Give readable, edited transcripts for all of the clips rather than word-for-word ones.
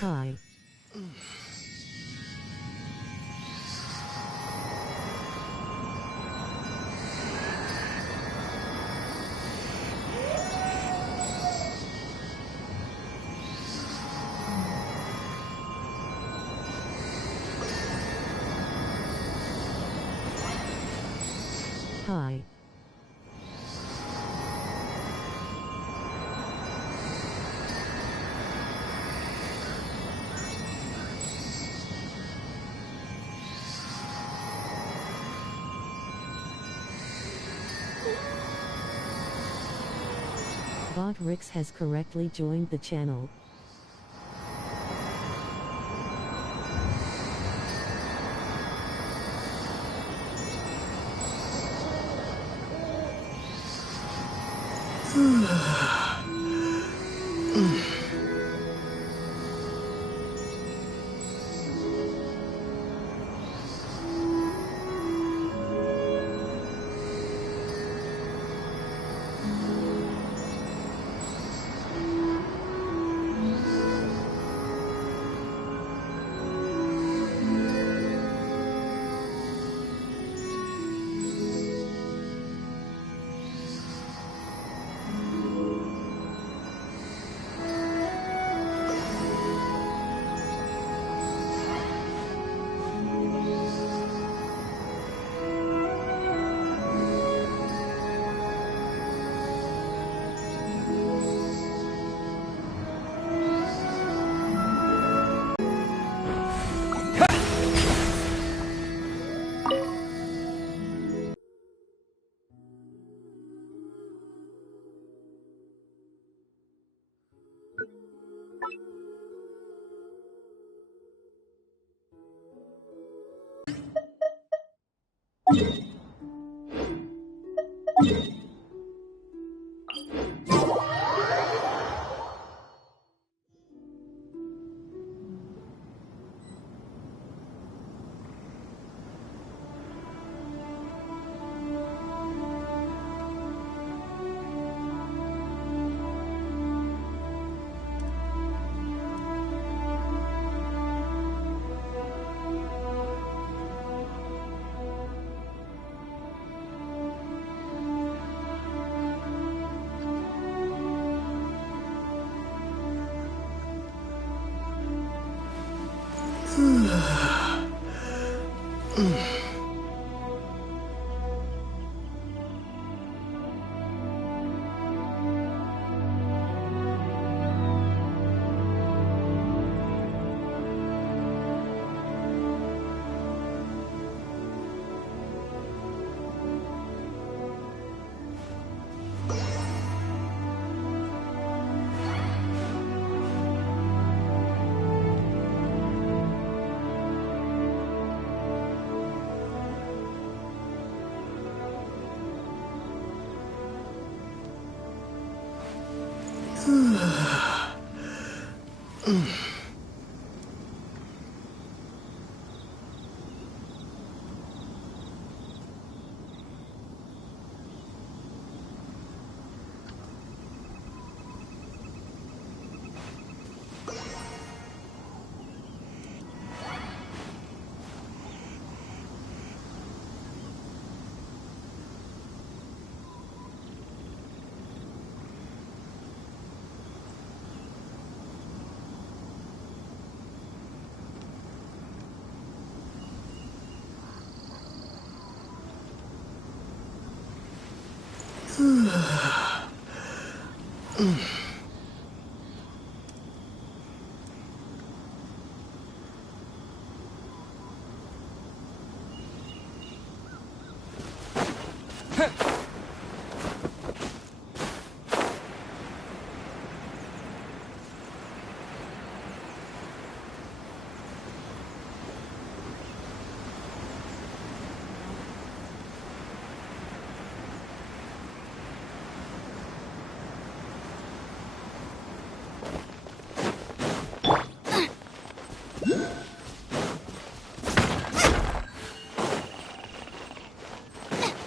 Hi. Hi. Bot Rix has correctly joined the channel.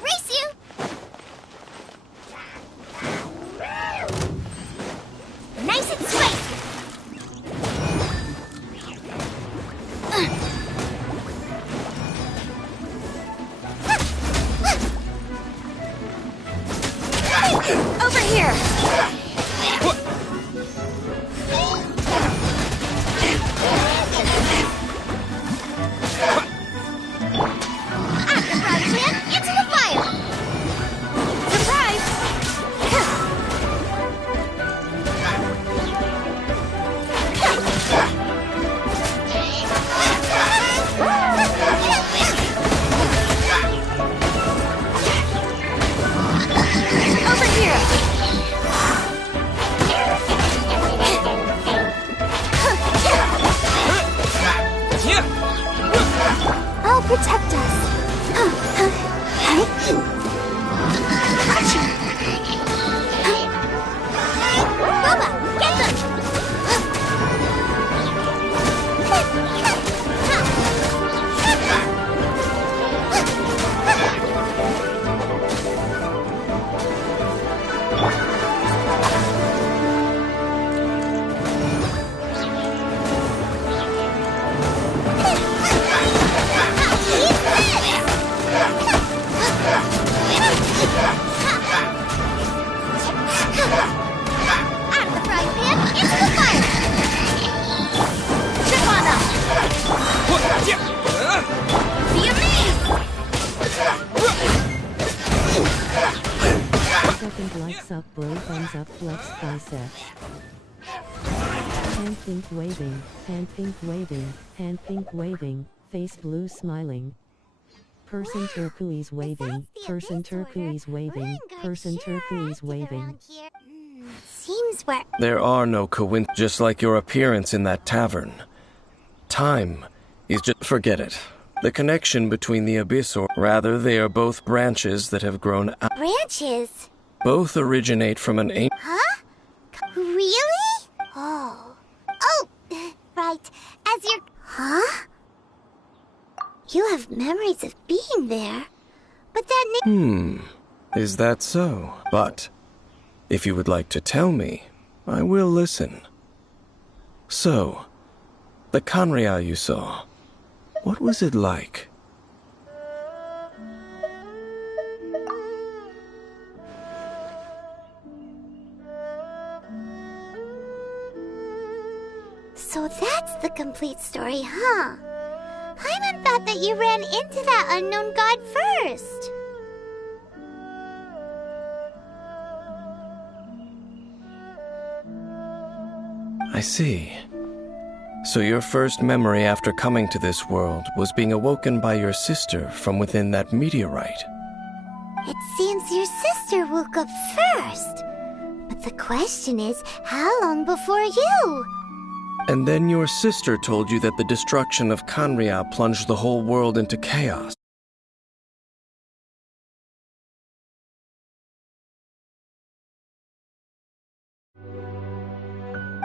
Race you! Nice and swift! Over here! Into the fire! Surprise! Over here! I'll protect us. Boba, get them! Out of the frying pan, into the fire! Chip on them! Be amazed! Second likes up, bro, thumbs up, flex biceps. Hand pink waving, hand pink waving, hand pink waving, face blue smiling. Person turquoise waving, person turquoise waving, person turquoise waving. Seems where... There are no coincidences, just like your appearance in that tavern. Time is just... Forget it. The connection between the abyss, or rather, they are both branches that have grown out. Branches? Both originate from an ancient... Huh? Really? Oh. Oh! Right. As you're... Huh? You have memories of being there. But that... Is that so? But, if you would like to tell me, I will listen. So, the Kanria you saw, what was it like? So that's the complete story, huh? Paimon thought that you ran into that unknown god first. I see. So your first memory after coming to this world was being awoken by your sister from within that meteorite. It seems your sister woke up first. But the question is, how long before you? And then your sister told you that the destruction of Kanria plunged the whole world into chaos.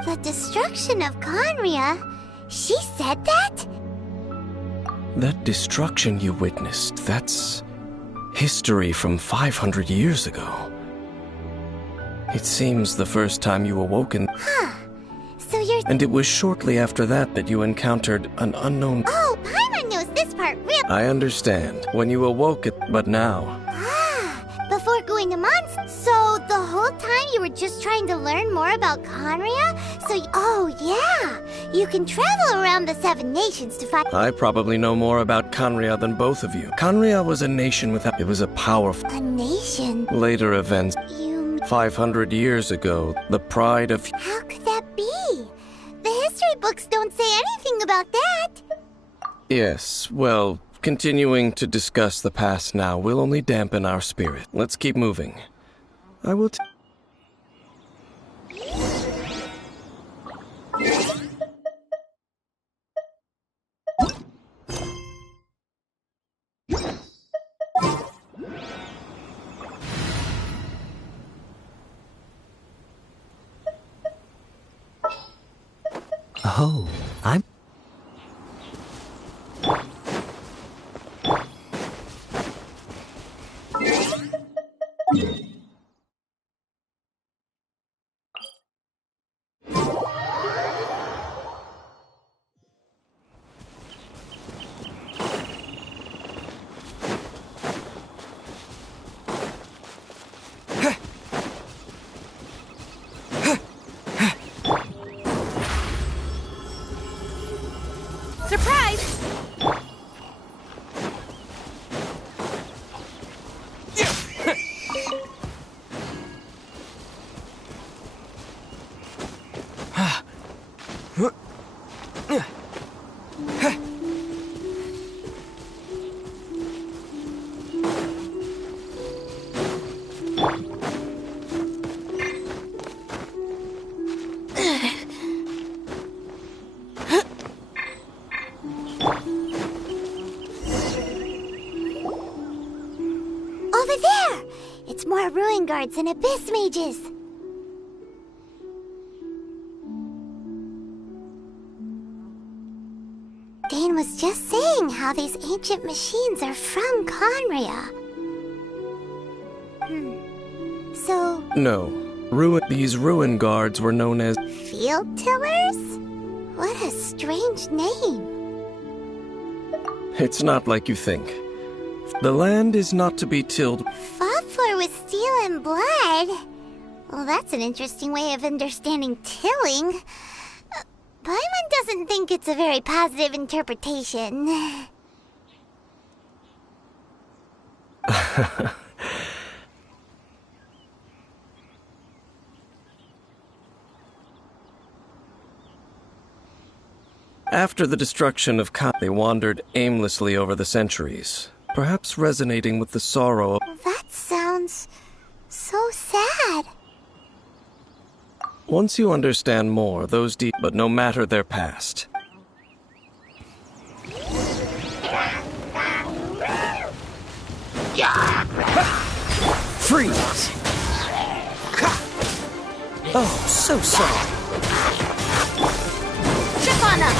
The destruction of Kanria? She said that? That destruction you witnessed, that's history from 500 years ago. It seems the first time you awoken... Huh. So you're... And it was shortly after that that you encountered an unknown... Oh, Paimon knows this part real... I understand. When you awoke it, but now... Ah, before going to Mons. So the whole time you were just trying to learn more about Kanria? So, oh yeah, you can travel around the 7 nations to find... I probably know more about Kanria than both of you. Kanria was a nation without... It was a powerful... A nation? Later events... You... 500 years ago, the pride of... How could that be? The history books don't say anything about that. Yes, well, continuing to discuss the past now will only dampen our spirit. Let's keep moving. I will Oh, I'm... Over there! It's more ruin guards and abyss mages. Dane was just saying how these ancient machines are from Conria. So... No. These ruin guards were known as... Field tillers? What a strange name. It's not like you think. The land is not to be tilled. Fought for with steel and blood? Well, that's an interesting way of understanding tilling. Paimon doesn't think it's a very positive interpretation. After the destruction of Khan, they wandered aimlessly over the centuries, perhaps resonating with the sorrow of... That sounds so sad. Once you understand more, those but no matter their past. Freeze! Oh, so sorry. Chip on them!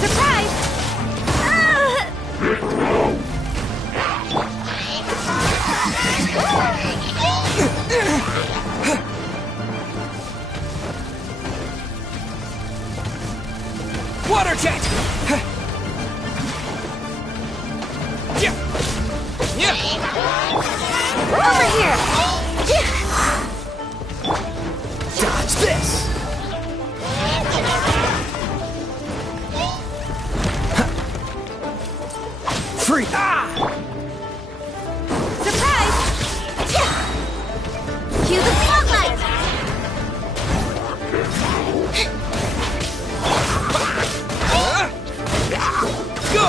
Surprise! Water jet! Over here! Dodge this! Free! Surprise! Cue the spotlight! Go!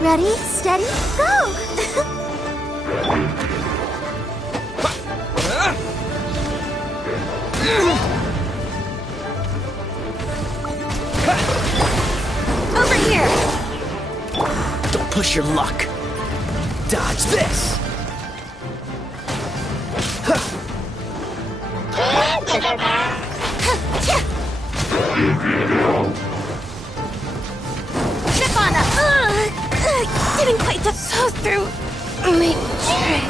Ready, steady, go! Over here! Don't push your luck. Dodge this! Chip on them! Didn't quite so through my trick.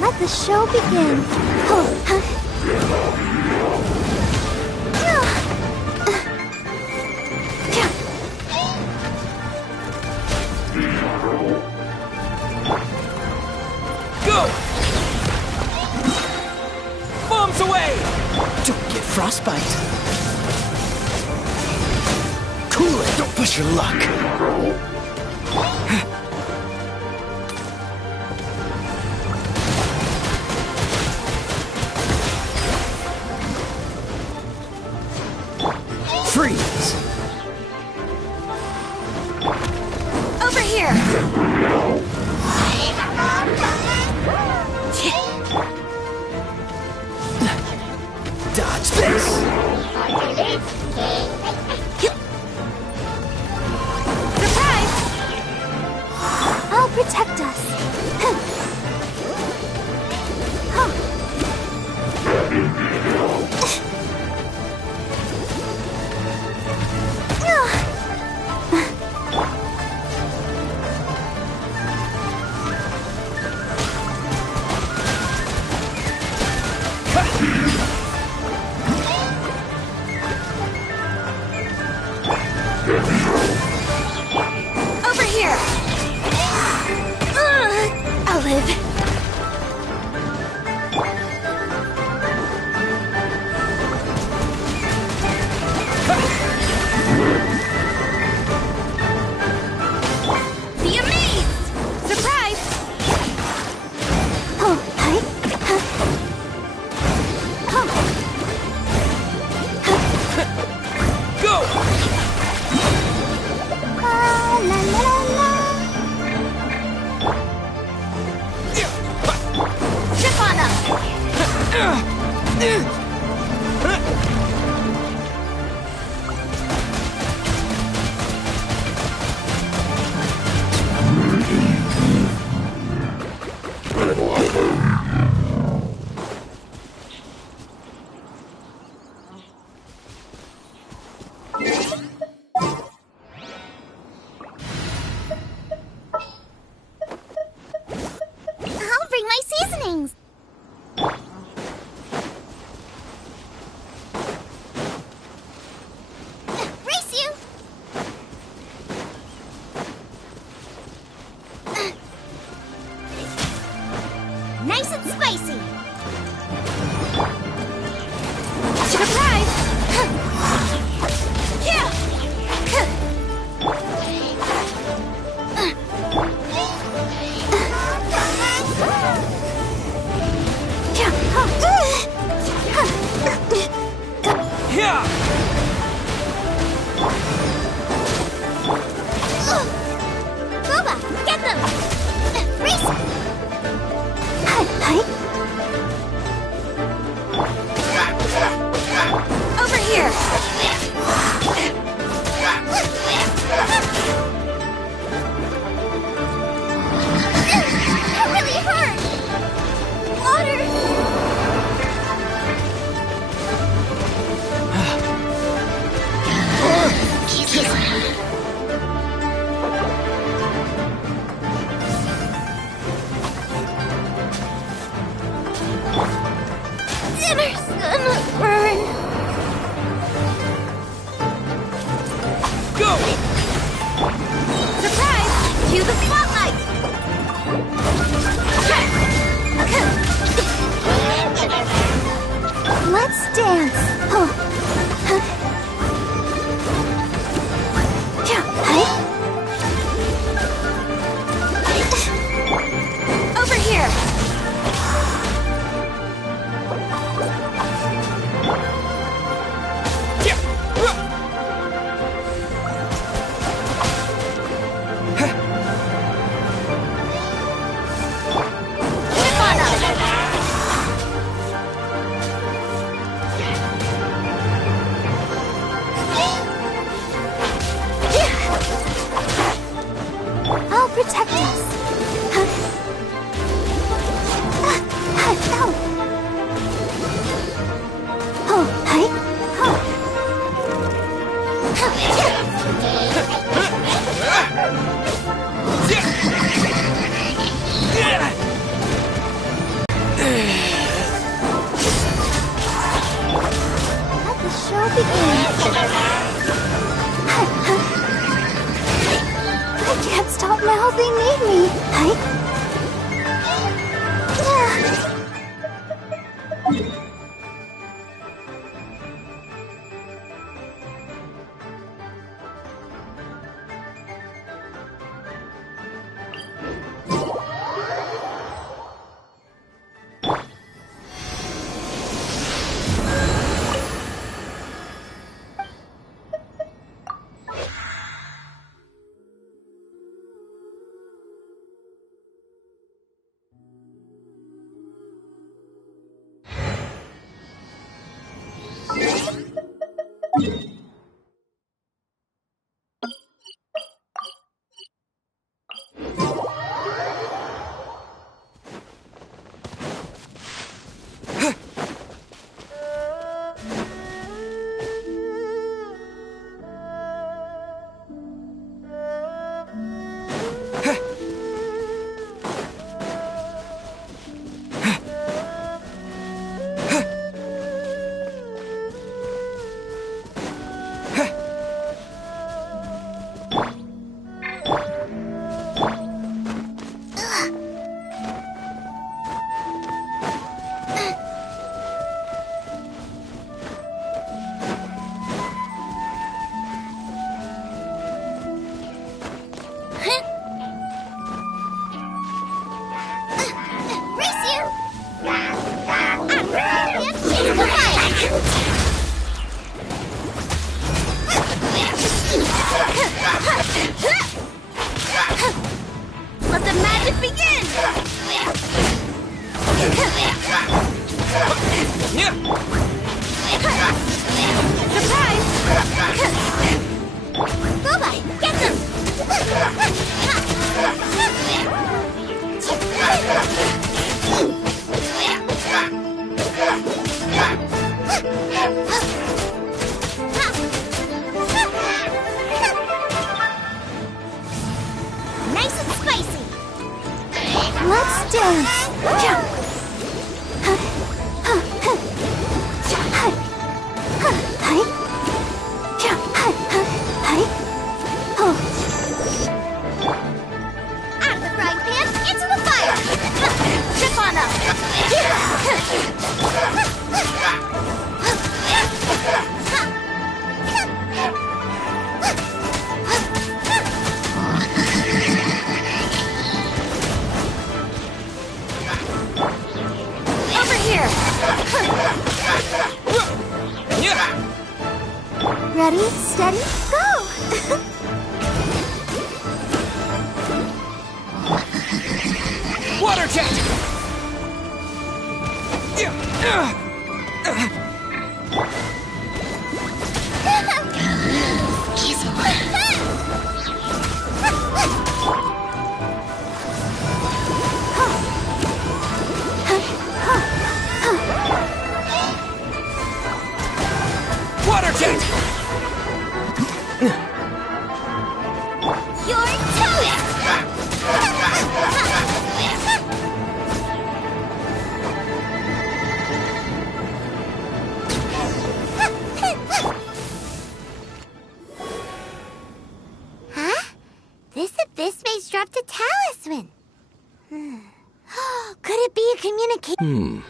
Let the show begin. Oh, huh? Go! Bombs away! Don't get frostbite. Cool it, don't push your luck. Freeze! Over here! Dodge this! Surprise! effective. Be amazed! Surprise! Oh, hi. Go! La la la la. Chip on them. I'll bring my seasonings. Race you. Nice and spicy. Surprise! Yeah. Yeah! Boba, get them! Race! Hi. Over here! That really hurt! Water! Dinner's gonna burn. Go! Surprise! Cue the spotlight! Let's dance. Oh. Over here. I'll protect us. Oh, hi. Let the show begin. I can't stop now. They need me. Hi. Let the magic begin! Surprise! Goodbye! Get them! Nice and spicy! Let's dance! Out of the frying pan, into the fire! Trip on them! Over here! Ready, steady, go! Water jet! Water jet! Your toast! Huh? This abyss maze dropped a talisman. Could it be a communication?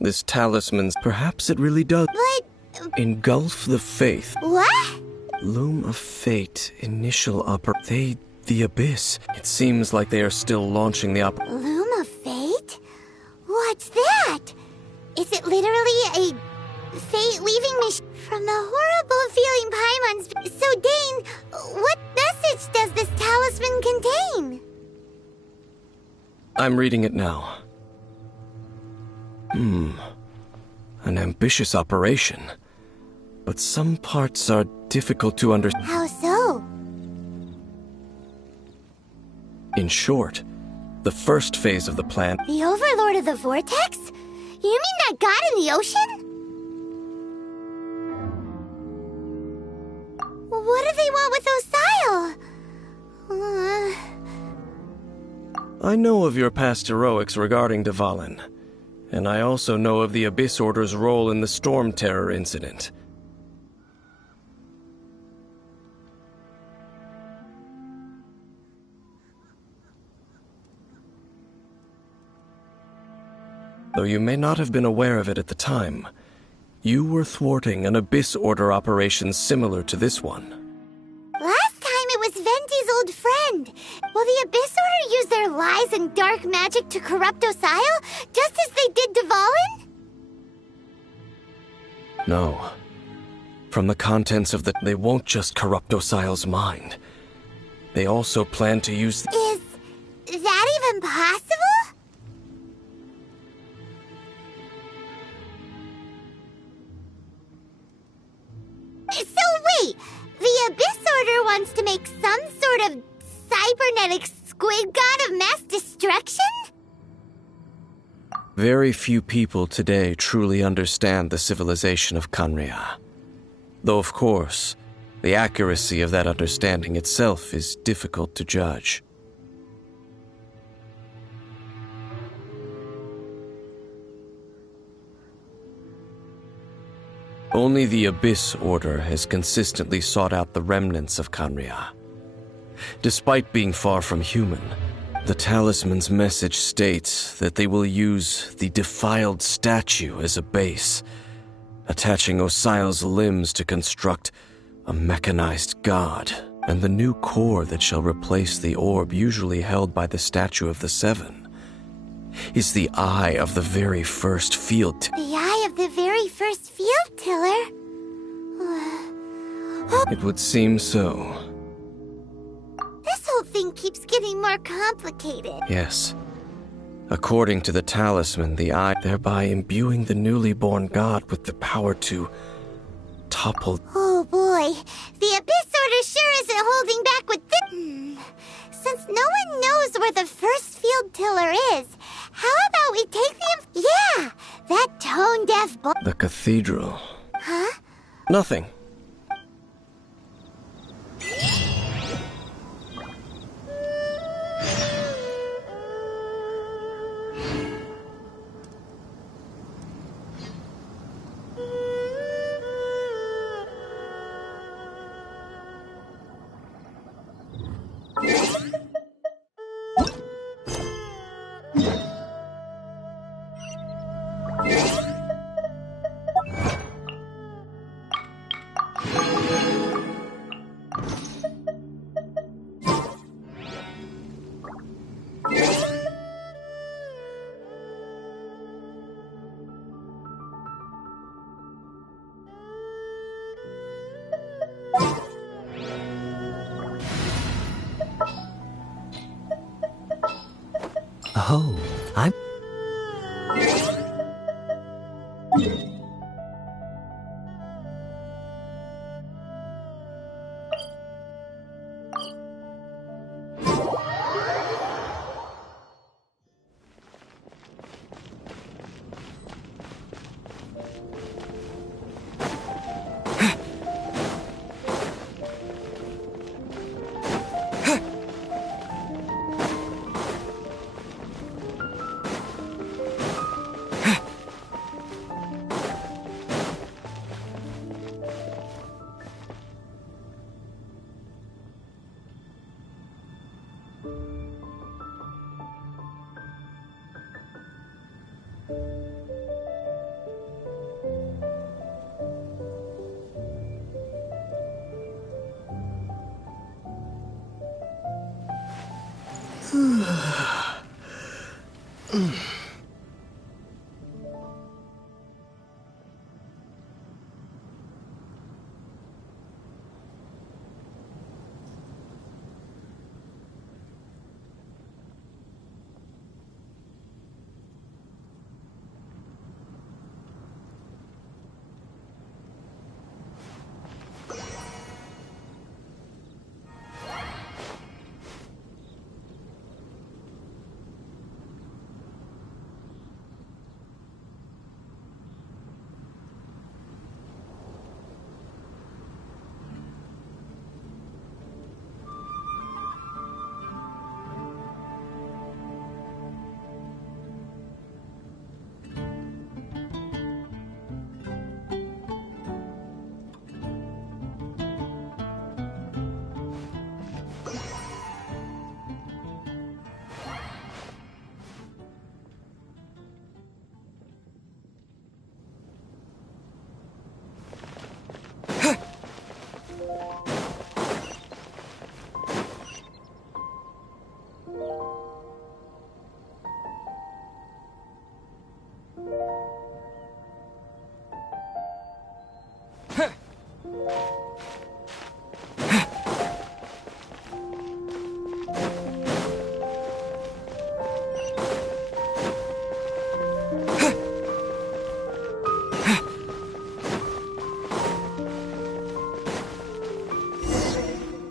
This talisman's perhaps it really does But engulf the faith. what? Loom of fate, initial the abyss. It seems like they are still launching the Loom of fate? What's that? Is it literally a fate-leaving machine from the horrible feeling Paimons? So, Dane, what message does this talisman contain? I'm reading it now. An ambitious operation. But some parts are difficult to understand. How so? In short, the first phase of the plan. The Overlord of the Vortex? You mean that god in the ocean? What do they want with Osile? I know of your past heroics regarding Dvalin, and I also know of the Abyss Order's role in the Storm Terror incident. Though you may not have been aware of it at the time, you were thwarting an Abyss Order operation similar to this one. Last time it was Venti's old friend. Will the Abyss Order use their lies and dark magic to corrupt Osile, just as they did Dvalin? No. From the contents of they won't just corrupt Osile's mind. They also plan to use Is that even possible? So wait, the Abyss Order wants to make some sort of cybernetic squid god of mass destruction? Very few people today truly understand the civilization of Khaenri'ah. Though, of course, the accuracy of that understanding itself is difficult to judge. Only the Abyss Order has consistently sought out the remnants of Khaenri'ah. Despite being far from human, the talisman's message states that they will use the defiled statue as a base, attaching Osile's limbs to construct a mechanized god, and the new core that shall replace the orb usually held by the Statue of the Seven is the eye of the very first field. The Eye of the very first field tiller. It would seem so. This whole thing keeps getting more complicated. Yes. According to the talisman, the eye, thereby imbuing the newly born god with the power to topple. Oh boy, the Abyss Order sure isn't holding back with this. Since no one knows where the first field tiller is, how about we take the... Yeah, that tone-deaf boy... The cathedral. Huh? Nothing. Oh, I'm...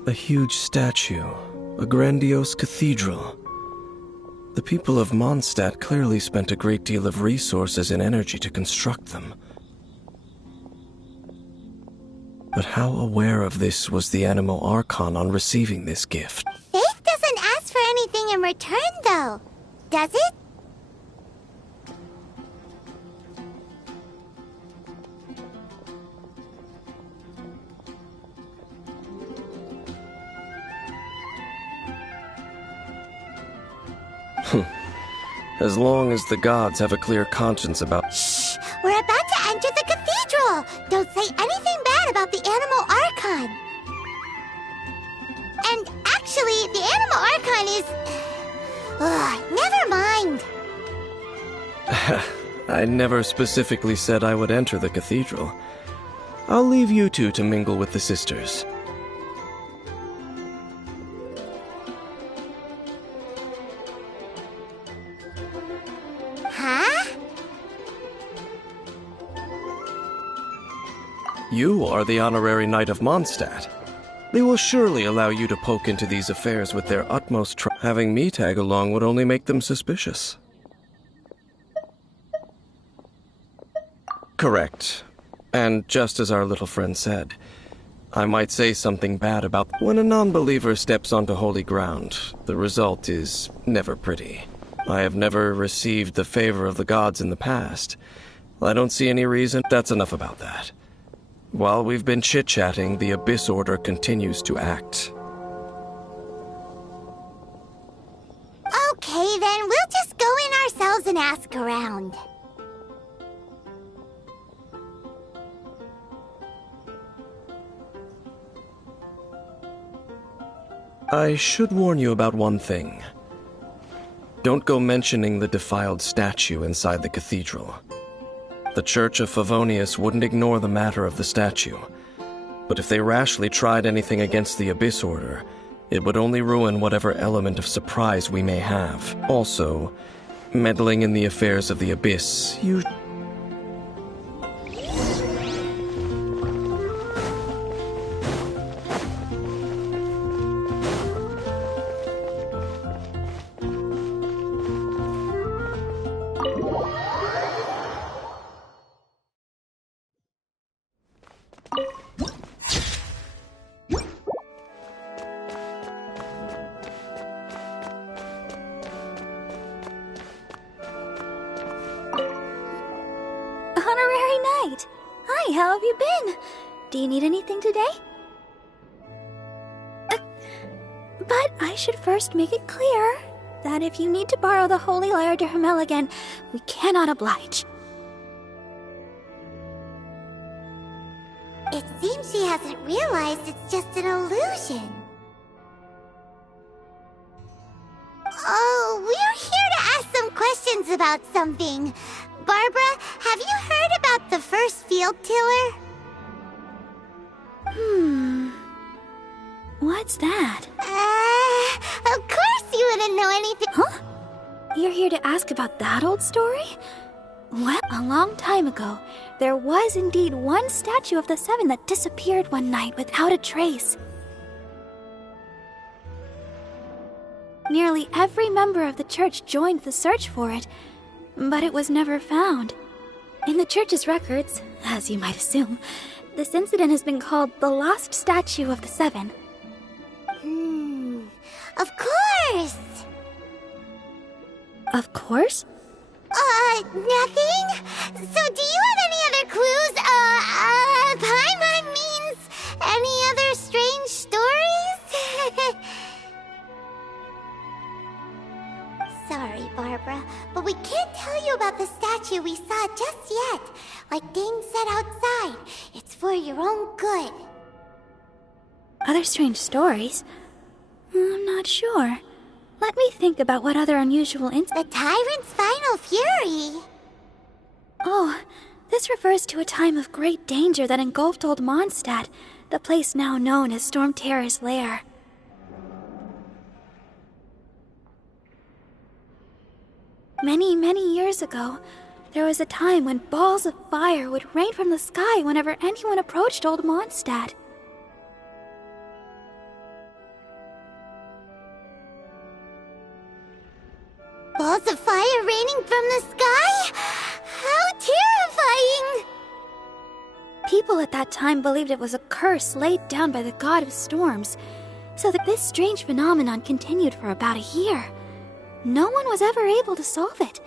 A huge statue, a grandiose cathedral. The people of Mondstadt clearly spent a great deal of resources and energy to construct them. But how aware of this was the Animal Archon on receiving this gift? Faith doesn't ask for anything in return, though, does it? As long as the gods have a clear conscience about... Shh! We're about to enter the cathedral! Don't say anything bad about the Animal Archon! And actually, the Animal Archon is... Ugh, never mind! I never specifically said I would enter the cathedral. I'll leave you two to mingle with the sisters. Huh? You are the honorary Knight of Mondstadt. They will surely allow you to poke into these affairs with their utmost Having me tag along would only make them suspicious. Correct. And just as our little friend said, I might say something bad about when a non-believer steps onto holy ground, the result is never pretty. I have never received the favor of the gods in the past. I don't see any reason. That's enough about that. While we've been chit-chatting, the Abyss Order continues to act. Okay, then we'll just go in ourselves and ask around. I should warn you about one thing. Don't go mentioning the defiled statue inside the cathedral. The Church of Favonius wouldn't ignore the matter of the statue, but if they rashly tried anything against the Abyss Order, it would only ruin whatever element of surprise we may have. Also, meddling in the affairs of the Abyss, you... Honorary Knight! Hi, how have you been? Do you need anything today? But I should first make it clear that if you need to borrow the Holy Lyre to Hermel again, we cannot oblige. It seems she hasn't realized it's just an illusion. Oh, we're here to ask some questions about something. Barbara, have you heard about the first field tiller? What's that? Of course you wouldn't know anything. Huh? You're here to ask about that old story? Well, a long time ago, there was indeed one statue of the Seven that disappeared one night without a trace. Nearly every member of the church joined the search for it, but it was never found. In the church's records, as you might assume, this incident has been called the Lost Statue of the Seven. Of course! Of course? Nothing? So do you have any other clues? Paimon means any other strange stories? Sorry, Barbara, but we can't tell you about the statue we saw just yet. Like Dane said outside, it's for your own good. Other strange stories? I'm not sure. Let me think about what other unusual The Tyrant's final fury! Oh, this refers to a time of great danger that engulfed old Mondstadt, the place now known as Storm Terror's lair. Many, many years ago, there was a time when balls of fire would rain from the sky whenever anyone approached old Mondstadt. Balls of fire raining from the sky? How terrifying! People at that time believed it was a curse laid down by the god of storms, so that this strange phenomenon continued for about a year. No one was ever able to solve it.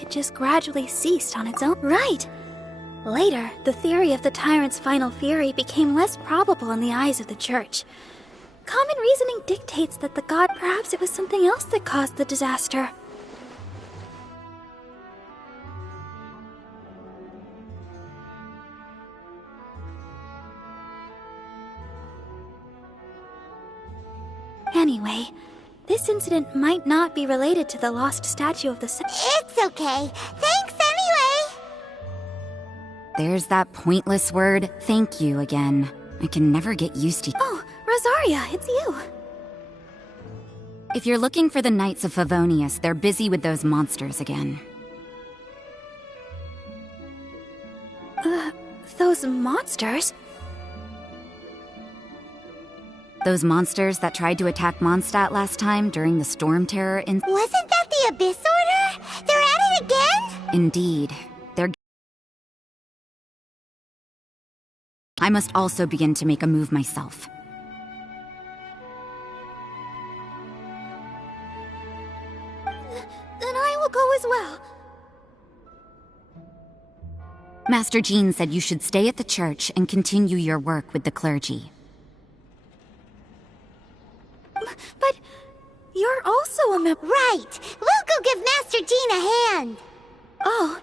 It just gradually ceased on its own. Right! Later, the theory of the Tyrant's final fury became less probable in the eyes of the church. Common reasoning dictates that the god, perhaps it was something else that caused the disaster. Anyway, this incident might not be related to the lost statue of the It's okay. Thanks anyway! There's that pointless word, thank you, again. I can never get used to. Oh, Rosaria, it's you. If you're looking for the Knights of Favonius, they're busy with those monsters again. Those monsters? Those monsters that tried to attack Mondstadt last time during the Storm Terror Wasn't that the Abyss Order? They're at it again? Indeed. I must also begin to make a move myself. Then I will go as well. Master Jean said you should stay at the church and continue your work with the clergy. But you're also a member. Right! We'll go give Master Jean a hand! Oh,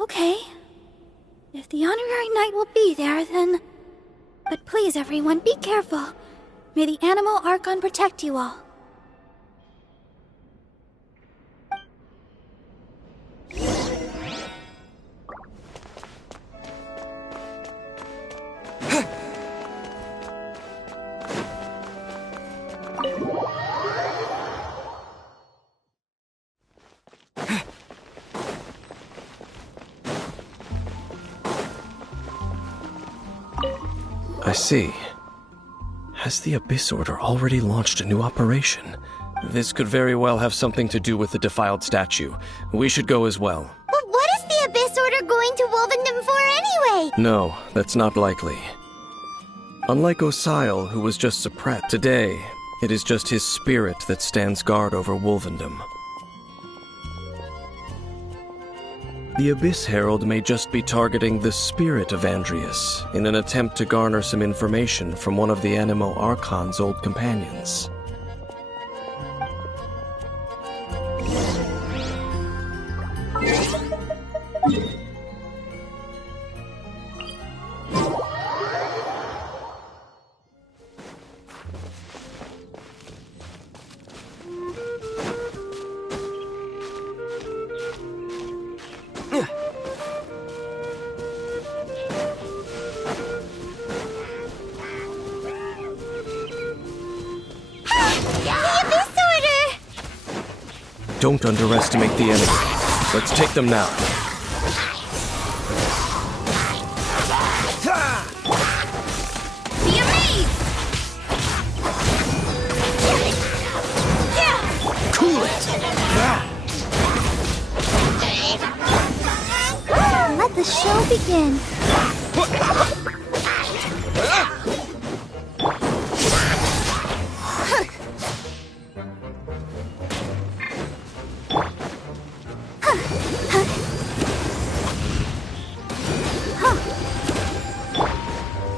okay. If the honorary knight will be there, then... But please, everyone, be careful. May the Animal Archon protect you all. I see. Has the Abyss Order already launched a new operation? This could very well have something to do with the defiled statue. We should go as well. But what is the Abyss Order going to Wolvendom for anyway? No, that's not likely. Unlike Osile, who was just suppressed, today, it is just his spirit that stands guard over Wolvendom. The Abyss Herald may just be targeting the spirit of Andreas in an attempt to garner some information from one of the Animo Archon's old companions. Don't underestimate the enemy. Let's take them now. Be amazed! Cool it! Let the show begin.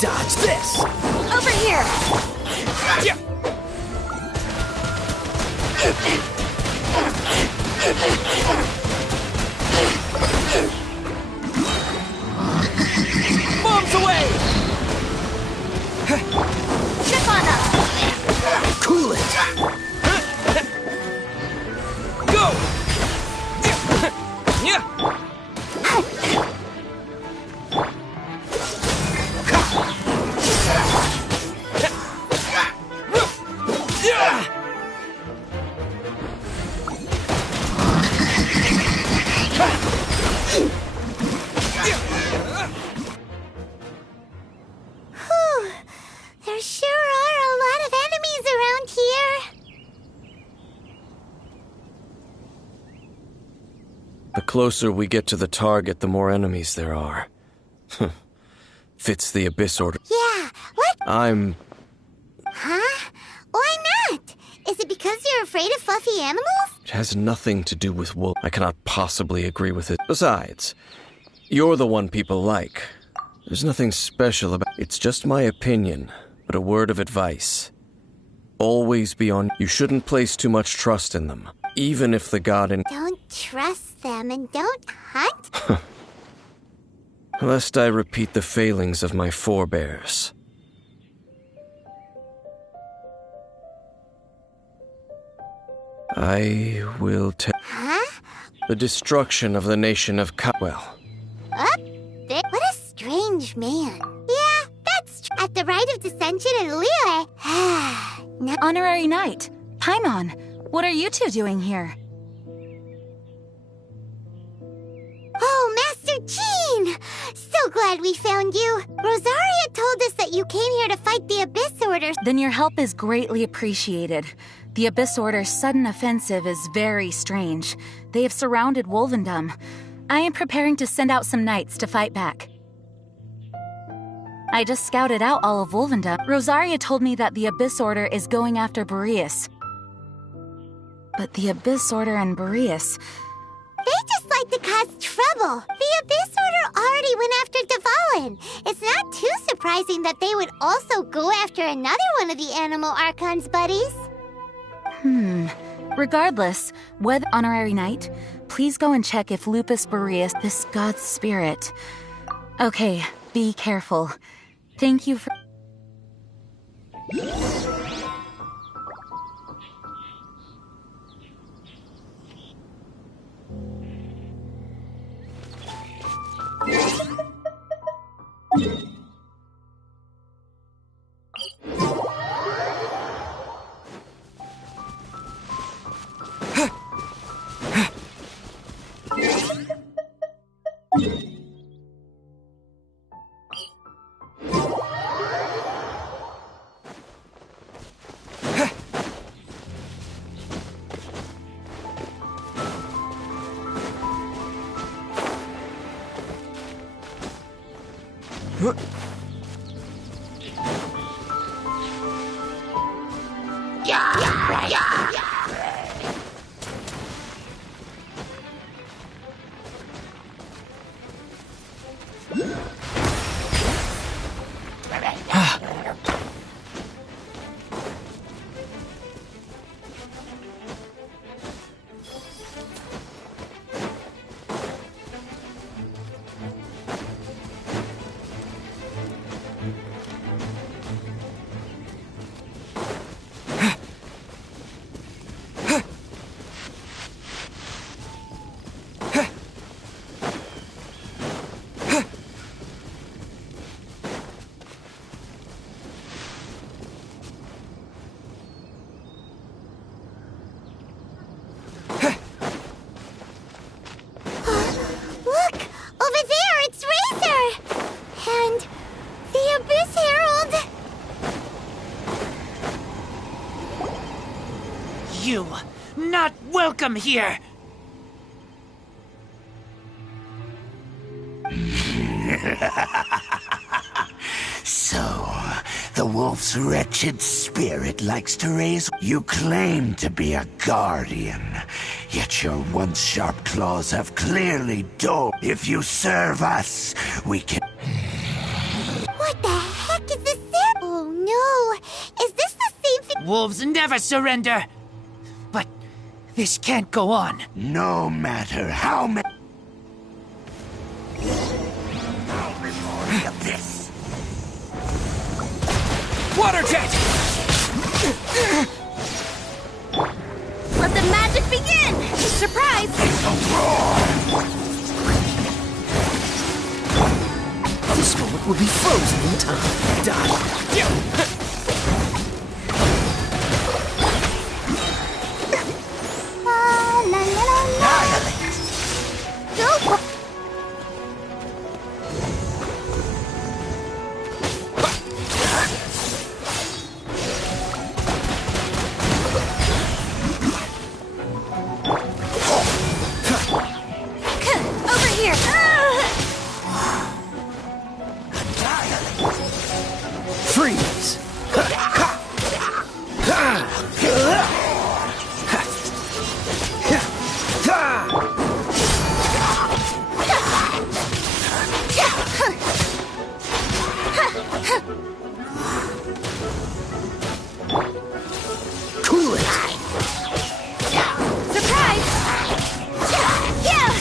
Dodge this! Over here! Yeah. Bombs away! Chip on up! Cool it! Go! Yeah! Whew. There sure are a lot of enemies around here. The closer we get to the target, the more enemies there are. Fits the Abyss Order. Yeah, what? Huh? Why not? Is it because you're afraid of fluffy animals? It has nothing to do with wolf. I cannot possibly agree with it. Besides, you're the one people like. There's nothing special about it. It's just my opinion, but a word of advice. Always be on. You shouldn't place too much trust in them, even if the god in. Don't trust them and don't hunt? Lest I repeat the failings of my forebears. I will tell. Huh? The destruction of the nation of Well, What is strange man. Yeah, that's at the rite of dissension in Liyue. Now Honorary Knight, Paimon, what are you two doing here? Oh, Master Jean! So glad we found you. Rosaria told us that you came here to fight the Abyss Order. Then your help is greatly appreciated. The Abyss Order's sudden offensive is very strange. They have surrounded Wolvendom. I am preparing to send out some knights to fight back. I just scouted out all of Wolvendom. Rosaria told me that the Abyss Order is going after Boreas. But the Abyss Order and Boreas... They just like to cause trouble. The Abyss Order already went after Dvalin. It's not too surprising that they would also go after another one of the Animal Archon's buddies. Regardless, whether Honorary Knight, please go and check if Lupus Boreas, this god's spirit... Okay, be careful. Thank you for... You, not welcome here! So, the wolf's wretched spirit likes to raise... You claim to be a guardian, yet your once sharp claws have clearly dulled. If you serve us, we can... What the heck is this? Oh no! Is this the same thing? Wolves never surrender! But this can't go on. No matter how many... of this. Water jet! Let the magic begin! Surprise! This moment will be frozen in time. Die! Go! Over here! Freeze! Cool it! Surprise! Yeah!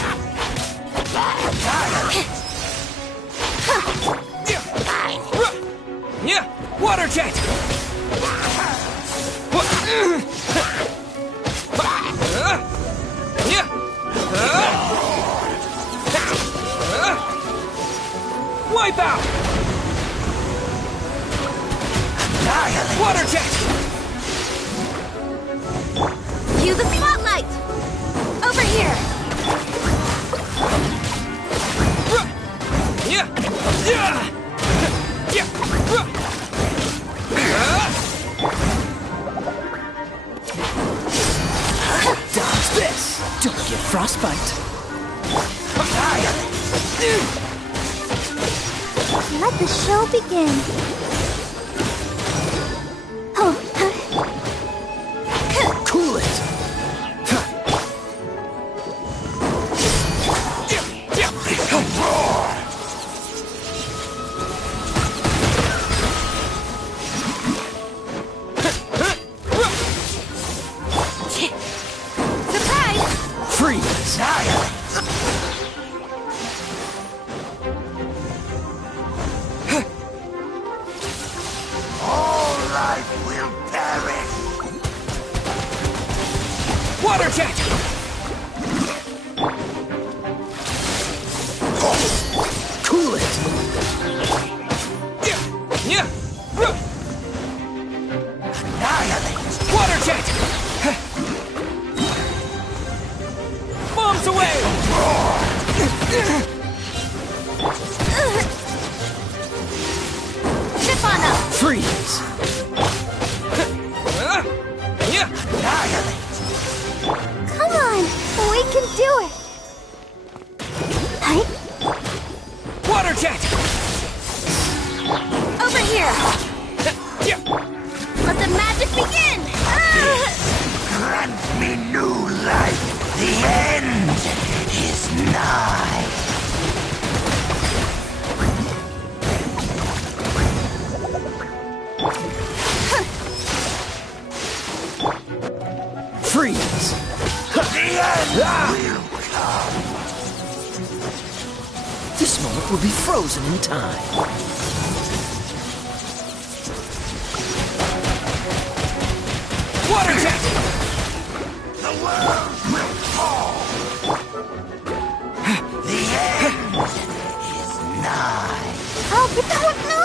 Let the show begin. Oh, Cool it! Surprise! Freeze! All life will perish. Water jet! Cool it! Annihilate. Water jet! Bombs away! Zip on up! Freeze! Annihilate. come on! We can do it! Hi. Water jet! Over here! Let the magic begin! Grant me new life. The end is nigh. Freeze! The end will come. This moment will be frozen in time. Water jet! The world will fall. The end is nigh. Oh, but no!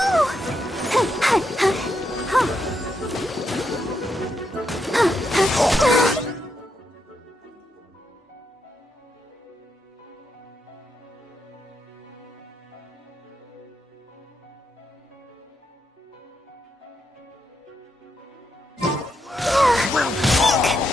Will fall.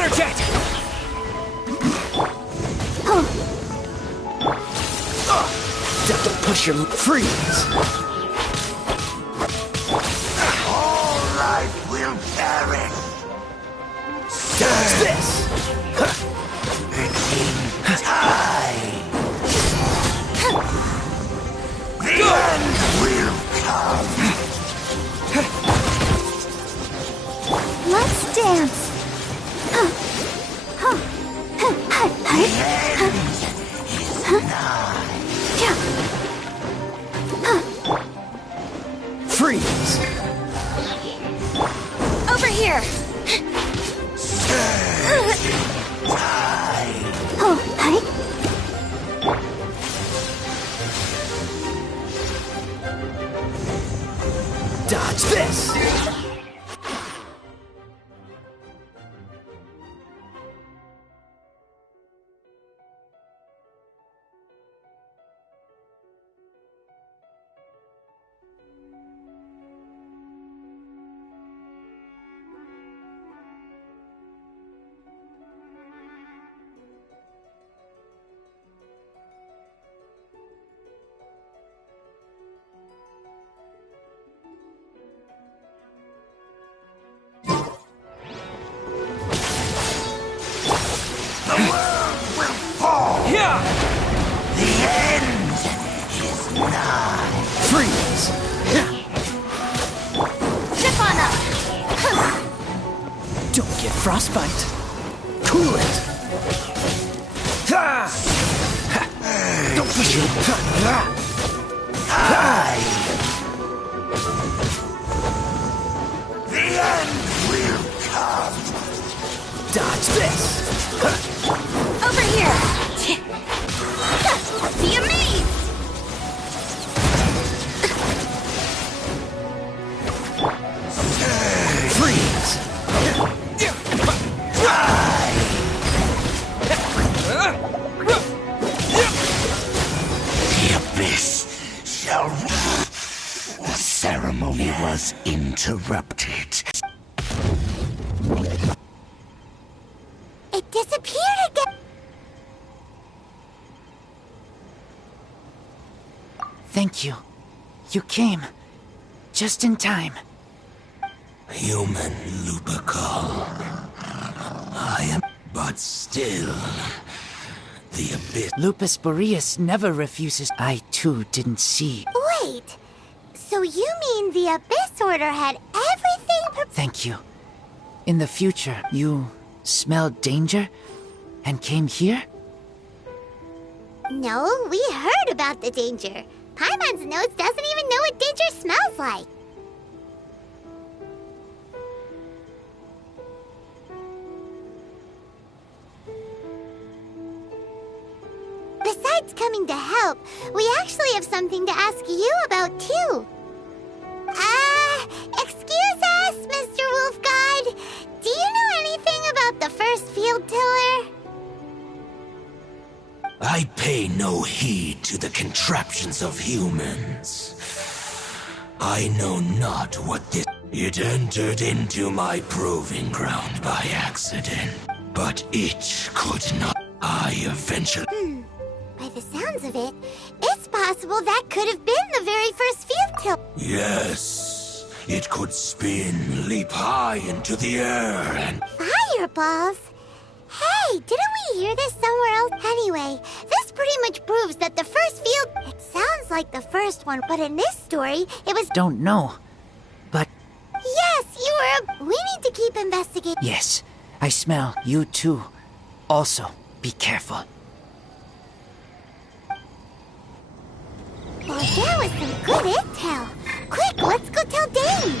Water jet! Got to push your freeze. All life will perish. Dodge this. Die. The end will come. Let's dance. Freeze. Over here. Oh, hi. Dodge this. The world will fall. Yeah. The end is nigh. Freeze. Zip on up. Don't get frostbite. Cool it. Ha! Ha! Don't push your... Die. The end will come. Dodge this. Over here. See you, me. Freeze. The abyss shall... The ceremony was interrupted. It disappeared again. Thank you. You came. Just in time. Human Lupercal. I am... But still... The abyss... Lupus Boreas never refuses. I, too, didn't see. Wait. So you mean the Abyss Order had everything Thank you. In the future, you smelled danger and came here? No, we heard about the danger. Paimon's nose doesn't even know what danger smells like. Besides coming to help, we actually have something to ask you about, too. Excuse us, Mr. Wolf God. Do you know anything about the first field tiller? I pay no heed to the contraptions of humans. I know not what this... It entered into my proving ground by accident, but it could not... I eventually... By the sounds of it, it's possible that could have been the very first field tiller. Yes, it could spin, leap high into the air, and... Fireballs? Hey, didn't we hear this somewhere else? Anyway, this pretty much proves that the first field... It sounds like the first one, but in this story, it was... Don't know. But Yes, you were... We need to keep investigating. yes, I smell you too. Also, be careful. Well, that was some good intel. Quick, let's go tell Dane.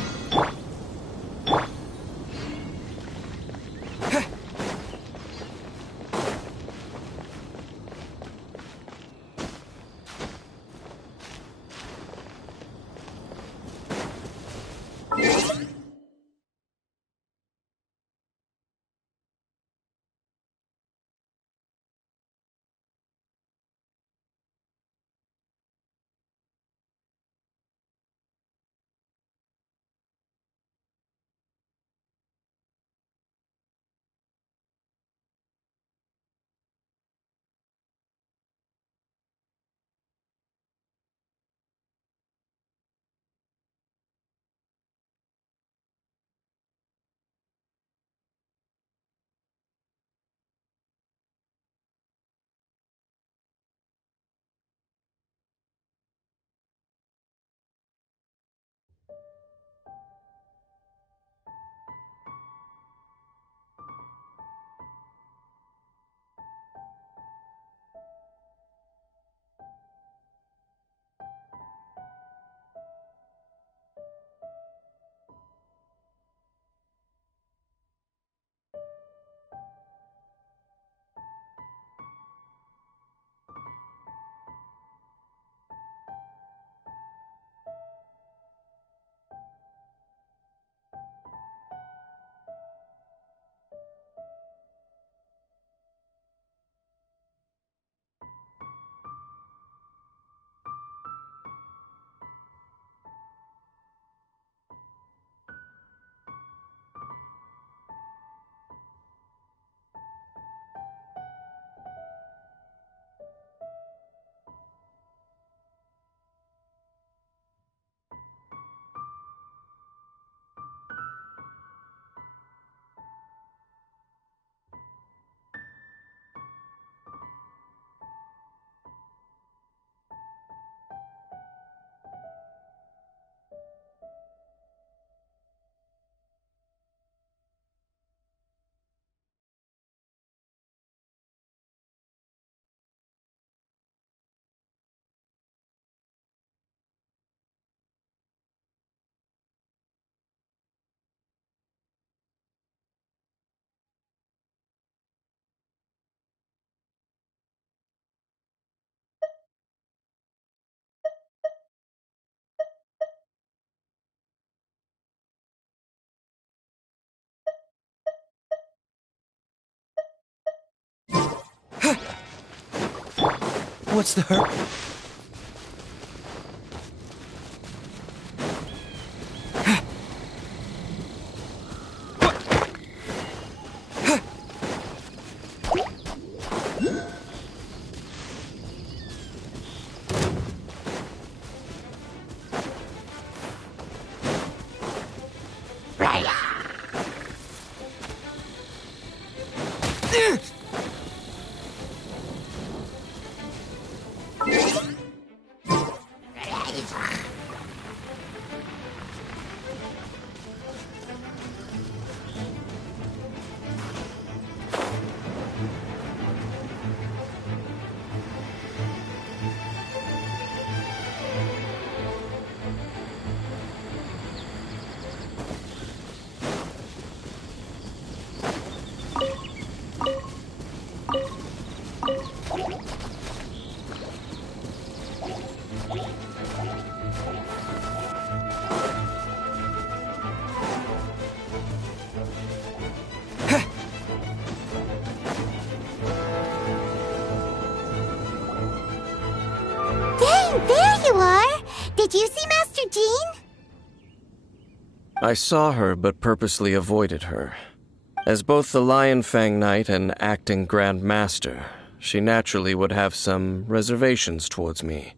What's the hurt? There you are! Did you see Master Jean? I saw her, but purposely avoided her. As both the Lion Fang Knight and acting Grand Master, she naturally would have some reservations towards me.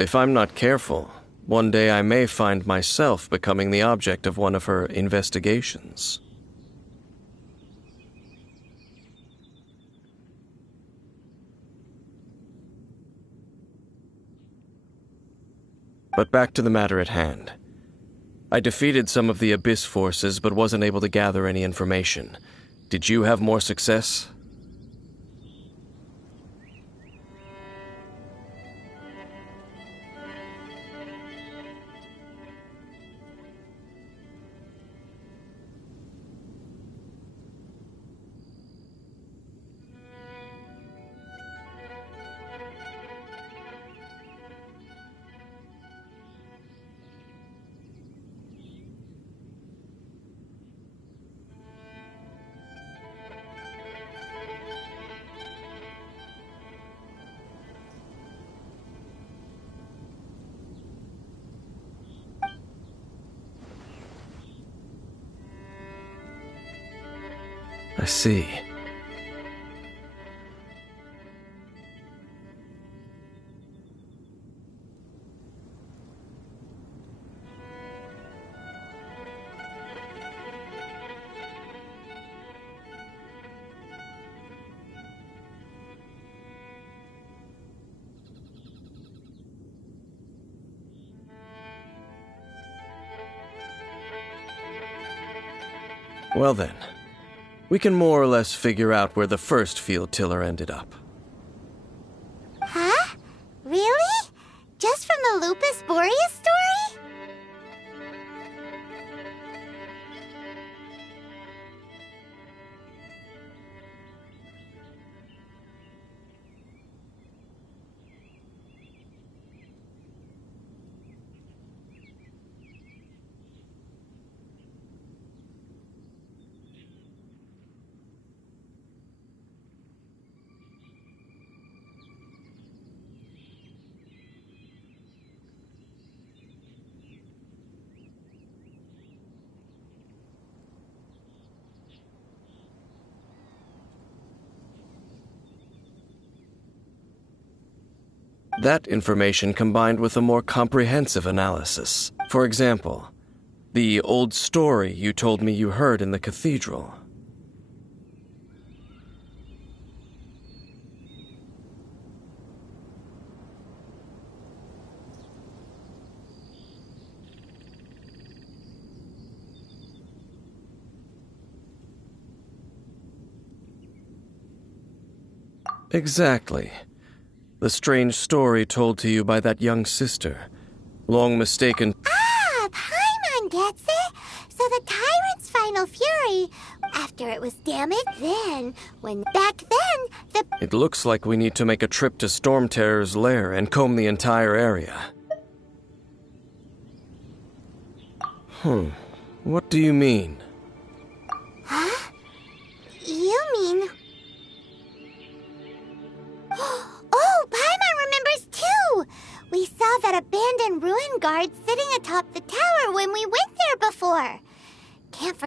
If I'm not careful, one day I may find myself becoming the object of one of her investigations. But back to the matter at hand. I defeated some of the Abyss forces, but wasn't able to gather any information. Did you have more success? I see. Well then. We can more or less figure out where the first field tiller ended up. Huh? Really? Just from the Lupus Boreas story? That information combined with a more comprehensive analysis. For example, the old story you told me you heard in the cathedral. Exactly. The strange story told to you by that young sister. Long mistaken. Ah, Paimon gets it! So the tyrant's final fury, after it was damaged, back then, the... It looks like we need to make a trip to Storm Terror's lair and comb the entire area. What do you mean? saw that abandoned ruin guard sitting atop the tower when we went there before. Can't for...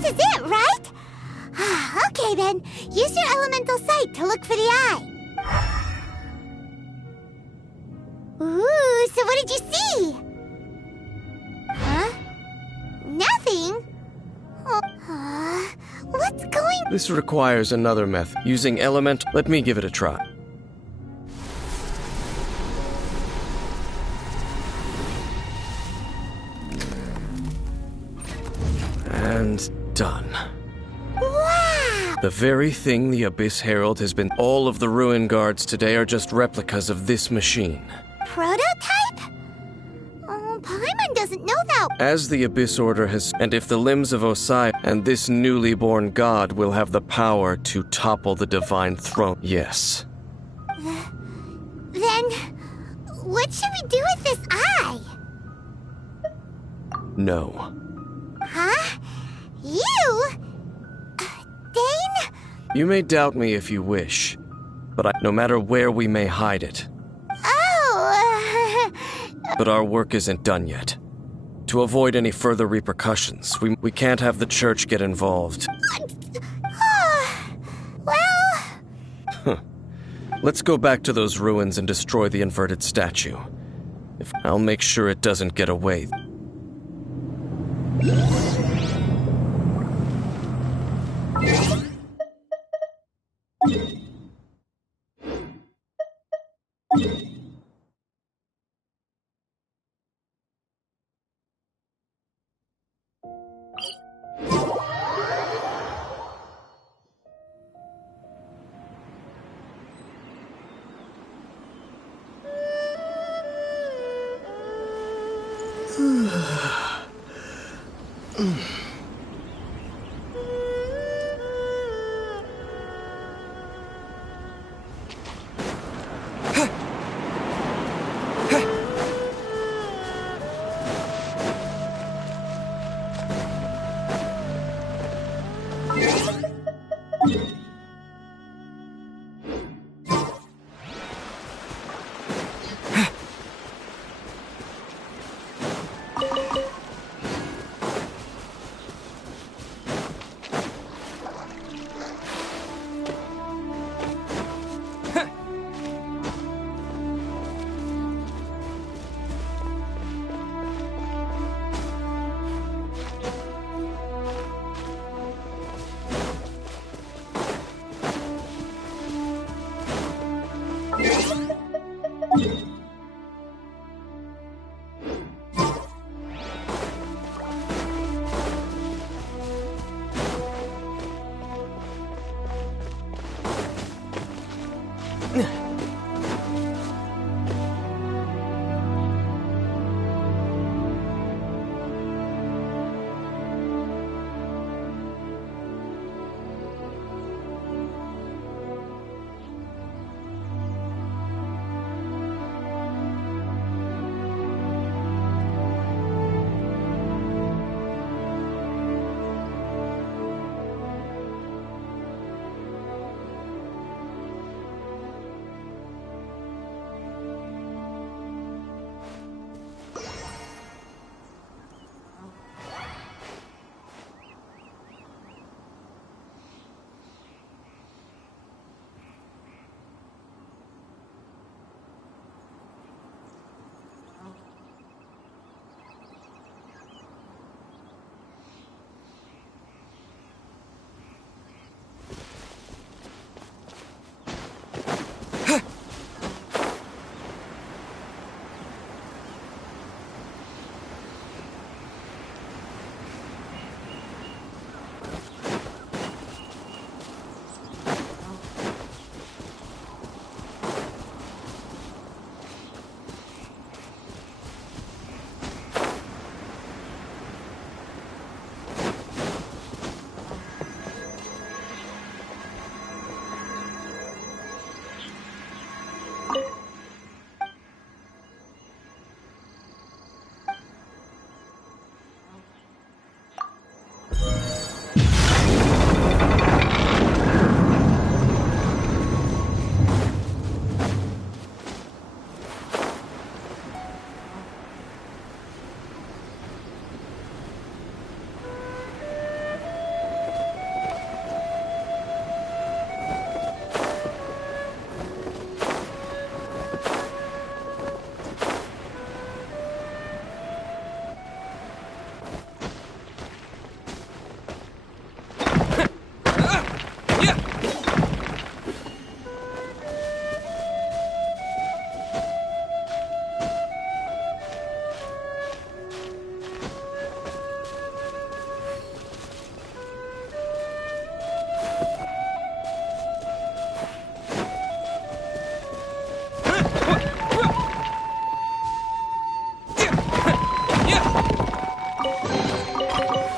This is it, right? Okay then, use your elemental sight to look for the eye. Ooh, so what did you see? Huh? Nothing? What's going... This requires another method. Using element, let me give it a try. And done. Wow! The very thing the Abyss Herald has been... All of the ruin guards today are just replicas of this machine. Prototype? Oh, Paimon doesn't know that. As the Abyss Order has... And if the limbs of Osiris and this newly born god will have the power to topple the divine throne... Yes. Then, what should we do with this eye? No. Huh? You? Dane? You may doubt me if you wish, but no matter where we may hide it. Oh, But our work isn't done yet. To avoid any further repercussions, we can't have the church get involved. well... Let's go back to those ruins and destroy the inverted statue. I'll make sure it doesn't get away.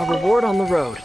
A reward on the road.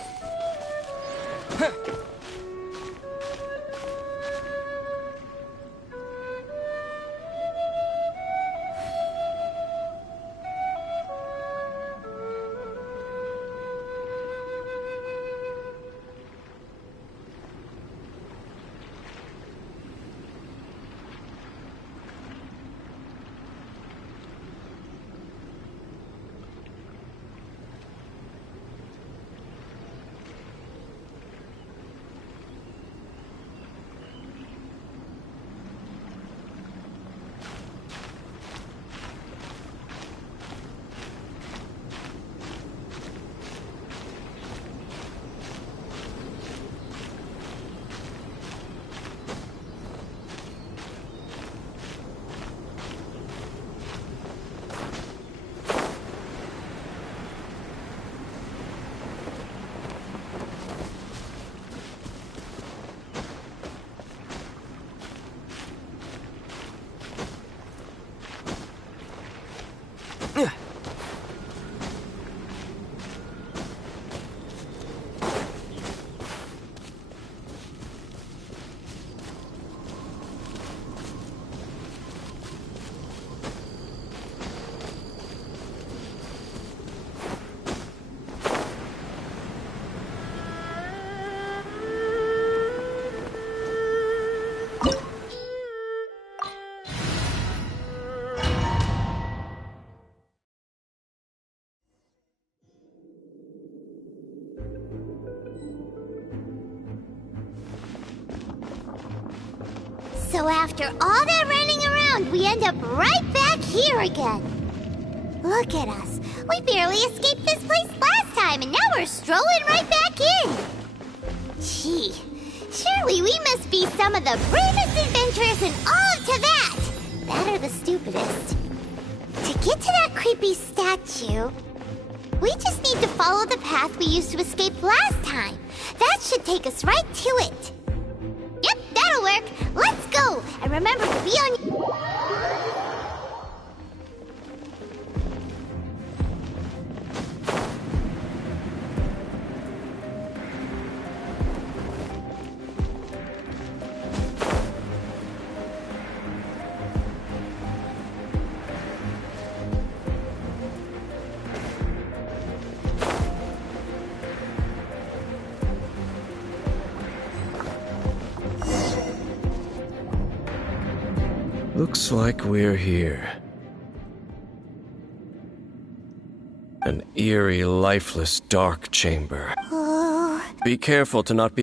So after all that running around, we end up right back here again. Look at us. We barely escaped this place last time, and now we're strolling right back in. Gee, surely we must be some of the bravest adventurers in all of Tibet. That or the stupidest. To get to that creepy statue, we just need to follow the path we used to escape last time. That should take us right to it. Yep, that'll work. Let's go. And remember to be on... Looks like we're here. An eerie, lifeless, dark chamber. Oh. Be careful to not be...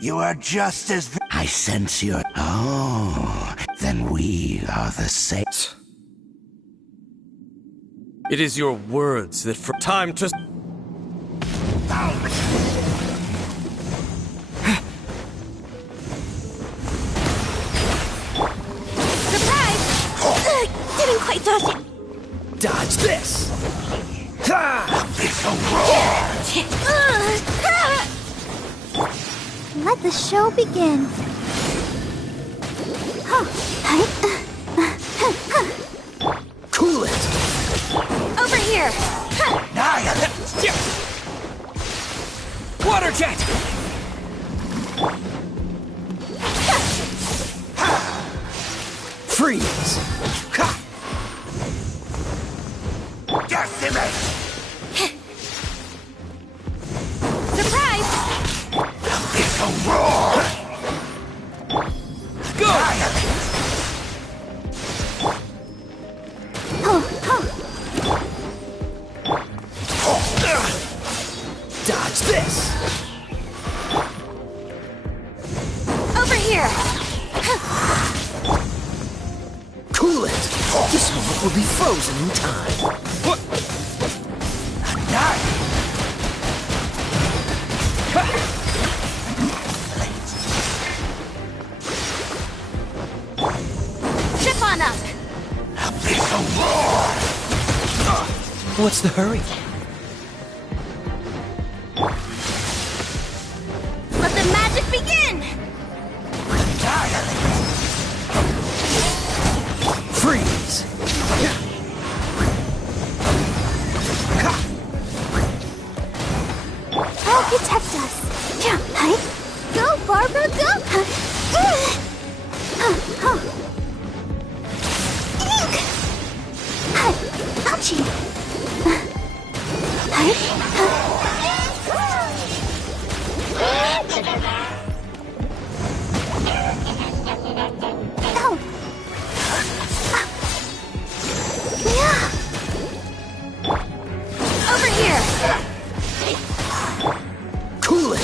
You are just as... I sense your... Oh, then we are the same. It is your words that for time to... Didn't quite dodge it. Dodge this! Let the show begin. Cool it! Over here! Water jet! Freeze! Decimate! Surprise! It's a roar! Go! Dodge this! Over here! Cool it! This moment will be frozen in time. What? Ship on up! It's a roar! What's the hurry? Let the magic begin! Freeze! protect us. Hi. Go, Barbara, go! Ouchie. Oh. Yeah. Over here. Cool it!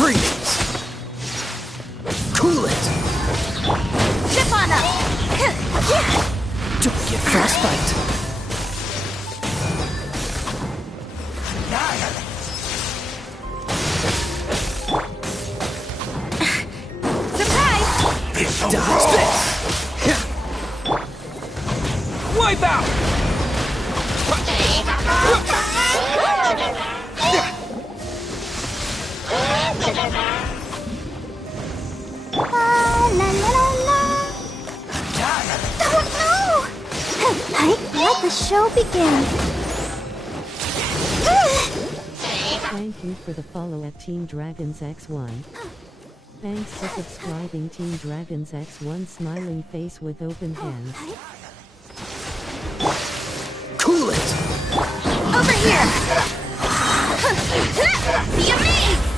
Freeze! Cool it! Chip on up. Don't get frostbite! Surprise! Dodge this! Wipe out! La la la la. Oh no! Let the show begin. Thank you for the follow at Team Dragons X1. Thanks for subscribing Team Dragons X1, smiling face with open hands. Cool it! Over here! Be amazed!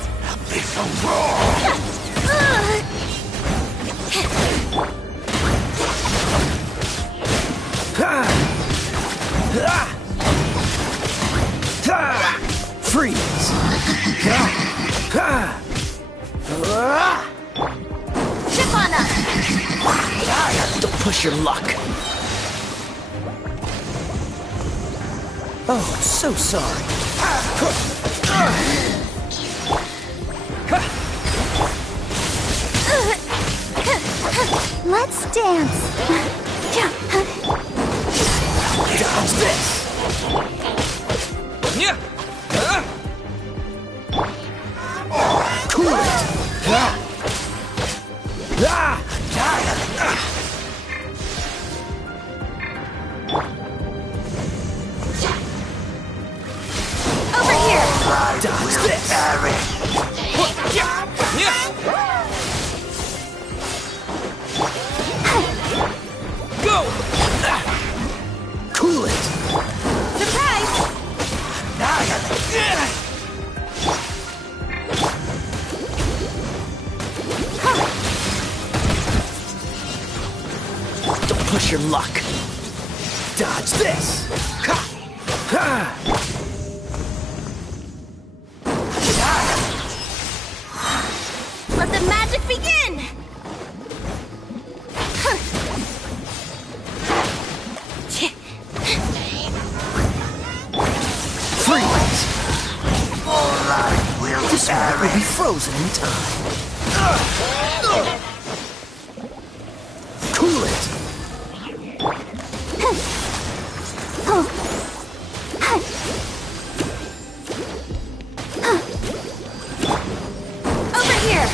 Freeze! Chip on us! Don't push your luck! Oh, so sorry. Let's dance! Dodge this! Cool it! Over here! Dodge this! Go! Cool it! Surprise! Don't push your luck! Dodge this! Let the magic begin! Freeze! This one will be frozen in time. Cool it! Over here!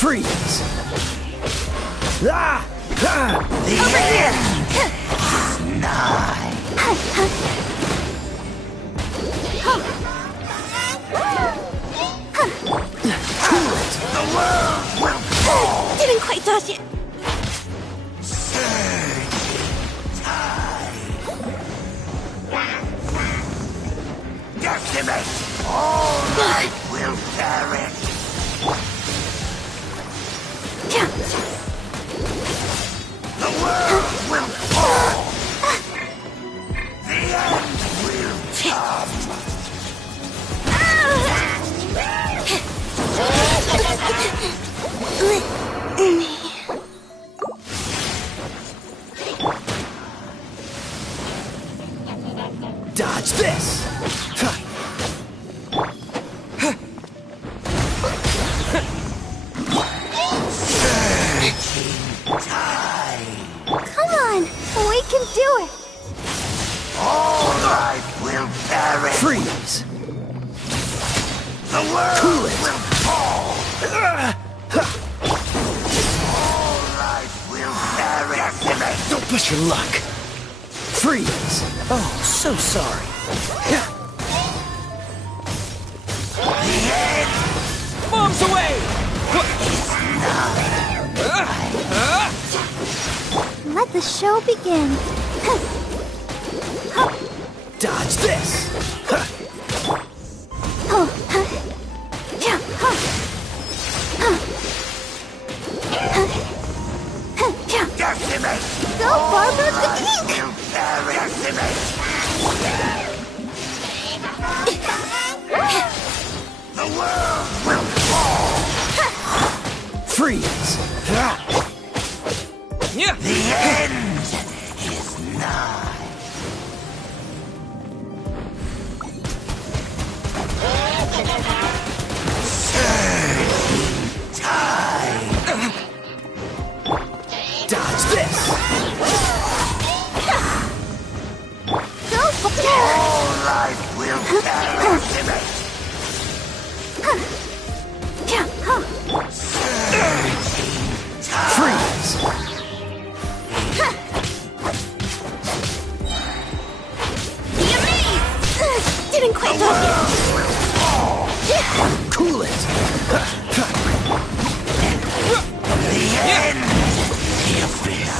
Freeze! Ah! Ah! The end is nigh. Cool it! The world will fall. Didn't quite dodge it. Decimate! All life will perish! The world will fall! The end will come! Dodge this! Come on, we can do it. All life will perish! Freeze! The world Cool it. will fall! All life will perish! Decimate! Don't push your luck! Freeze! Oh, so sorry. The end Bombs away! Let the show begin. Dodge this! decimate! Go, Barbara the Pink! Will perish! Decimate! The world will fall! Freeze! The end is nigh. Surging tide. Dodge this! Go, All life will perish. Freeze! Didn't quite dodge it. Cool it! The end is this.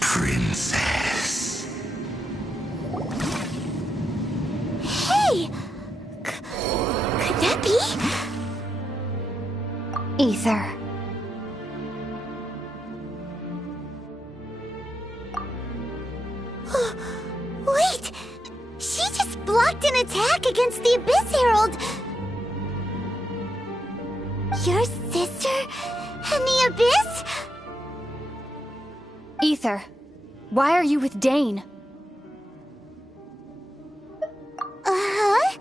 Princess. Hey! Could that be? Ether. Wait! She just blocked an attack against the Abyss Herald! Your sister and the Abyss? Ether. Why are you with Dane? Uh-huh.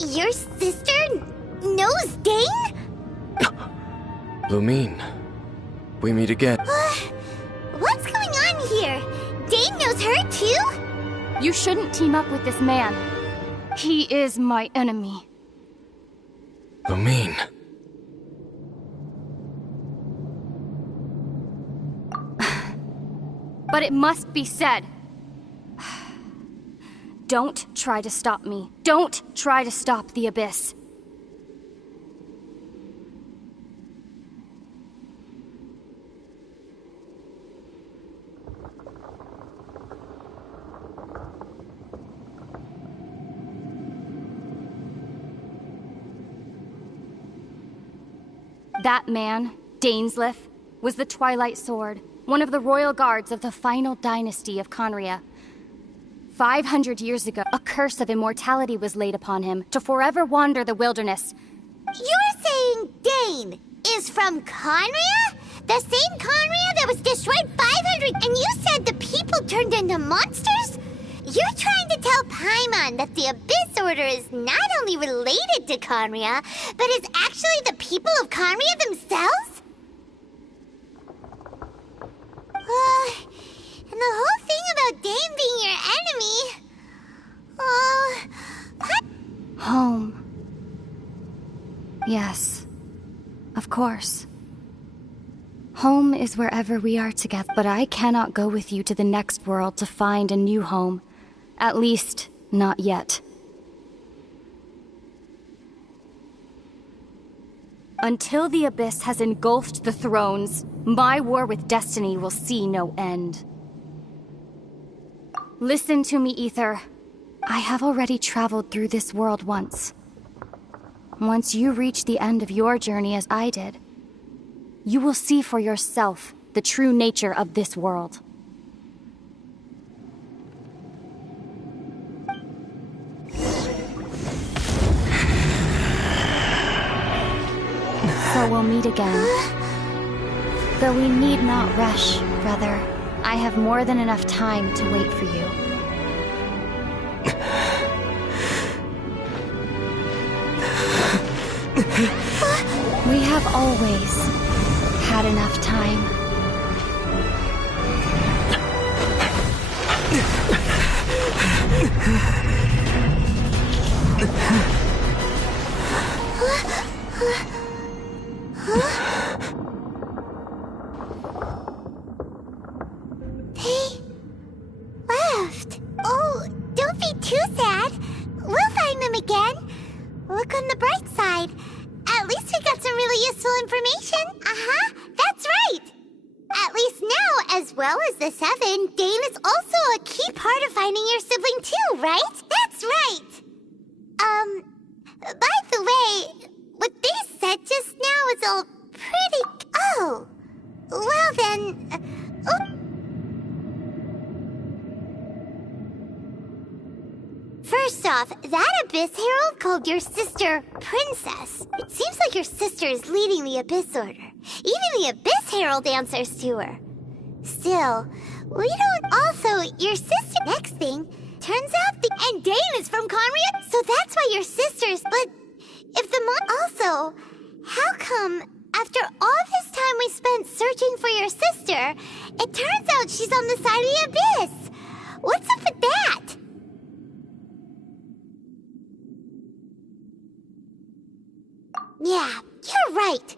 Your sister knows Dane? Lumine, we meet again. What's going on here? Dane knows her too? You shouldn't team up with this man. He is my enemy. Lumine. But it must be said. Don't try to stop me. Don't try to stop the Abyss. That man, Dainsleif, was the Twilight Sword, one of the royal guards of the final dynasty of Conria. 500 years ago, a curse of immortality was laid upon him to forever wander the wilderness. You're saying Dane is from Conria? The same Conria that was destroyed 500... And you said the people turned into monsters? You're trying to tell Paimon that the Abyss Order is not only related to Conria, but is actually the people of Conria themselves? And the whole thing about Dane being your enemy... Home. Yes. Of course. Home is wherever we are together, but I cannot go with you to the next world to find a new home. At least, not yet. Until the Abyss has engulfed the thrones, my war with destiny will see no end. Listen to me, Ether. I have already traveled through this world once. Once you reach the end of your journey as I did, you will see for yourself the true nature of this world. So we'll meet again. Though we need not rush, brother. I have more than enough time to wait for you. We have always had enough time. They left. Oh, don't be too sad. We'll find them again. Look on the bright side. At least we got some really useful information. Uh-huh, that's right. At least now, as well as the Seven, Dane is also a key part of finding your sibling too, right? That's right. By the way, what they said just now is all pretty... Oh, well then... First off, that Abyss Herald called your sister Princess. It seems like your sister is leading the Abyss Order. Even the Abyss Herald answers to her. Still, we don't... Also, your sister... Next thing, turns out And Dane is from Conria, so that's why you're sisters. But if the Also, how come... After all this time we spent searching for your sister, it turns out she's on the side of the Abyss? What's up with that? Yeah, you're right.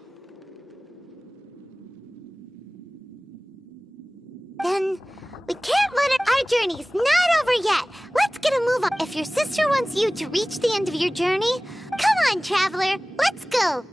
Then, we can't let it... Our journey's not over yet. Let's get a move on. If your sister wants you to reach the end of your journey, come on, traveler, let's go.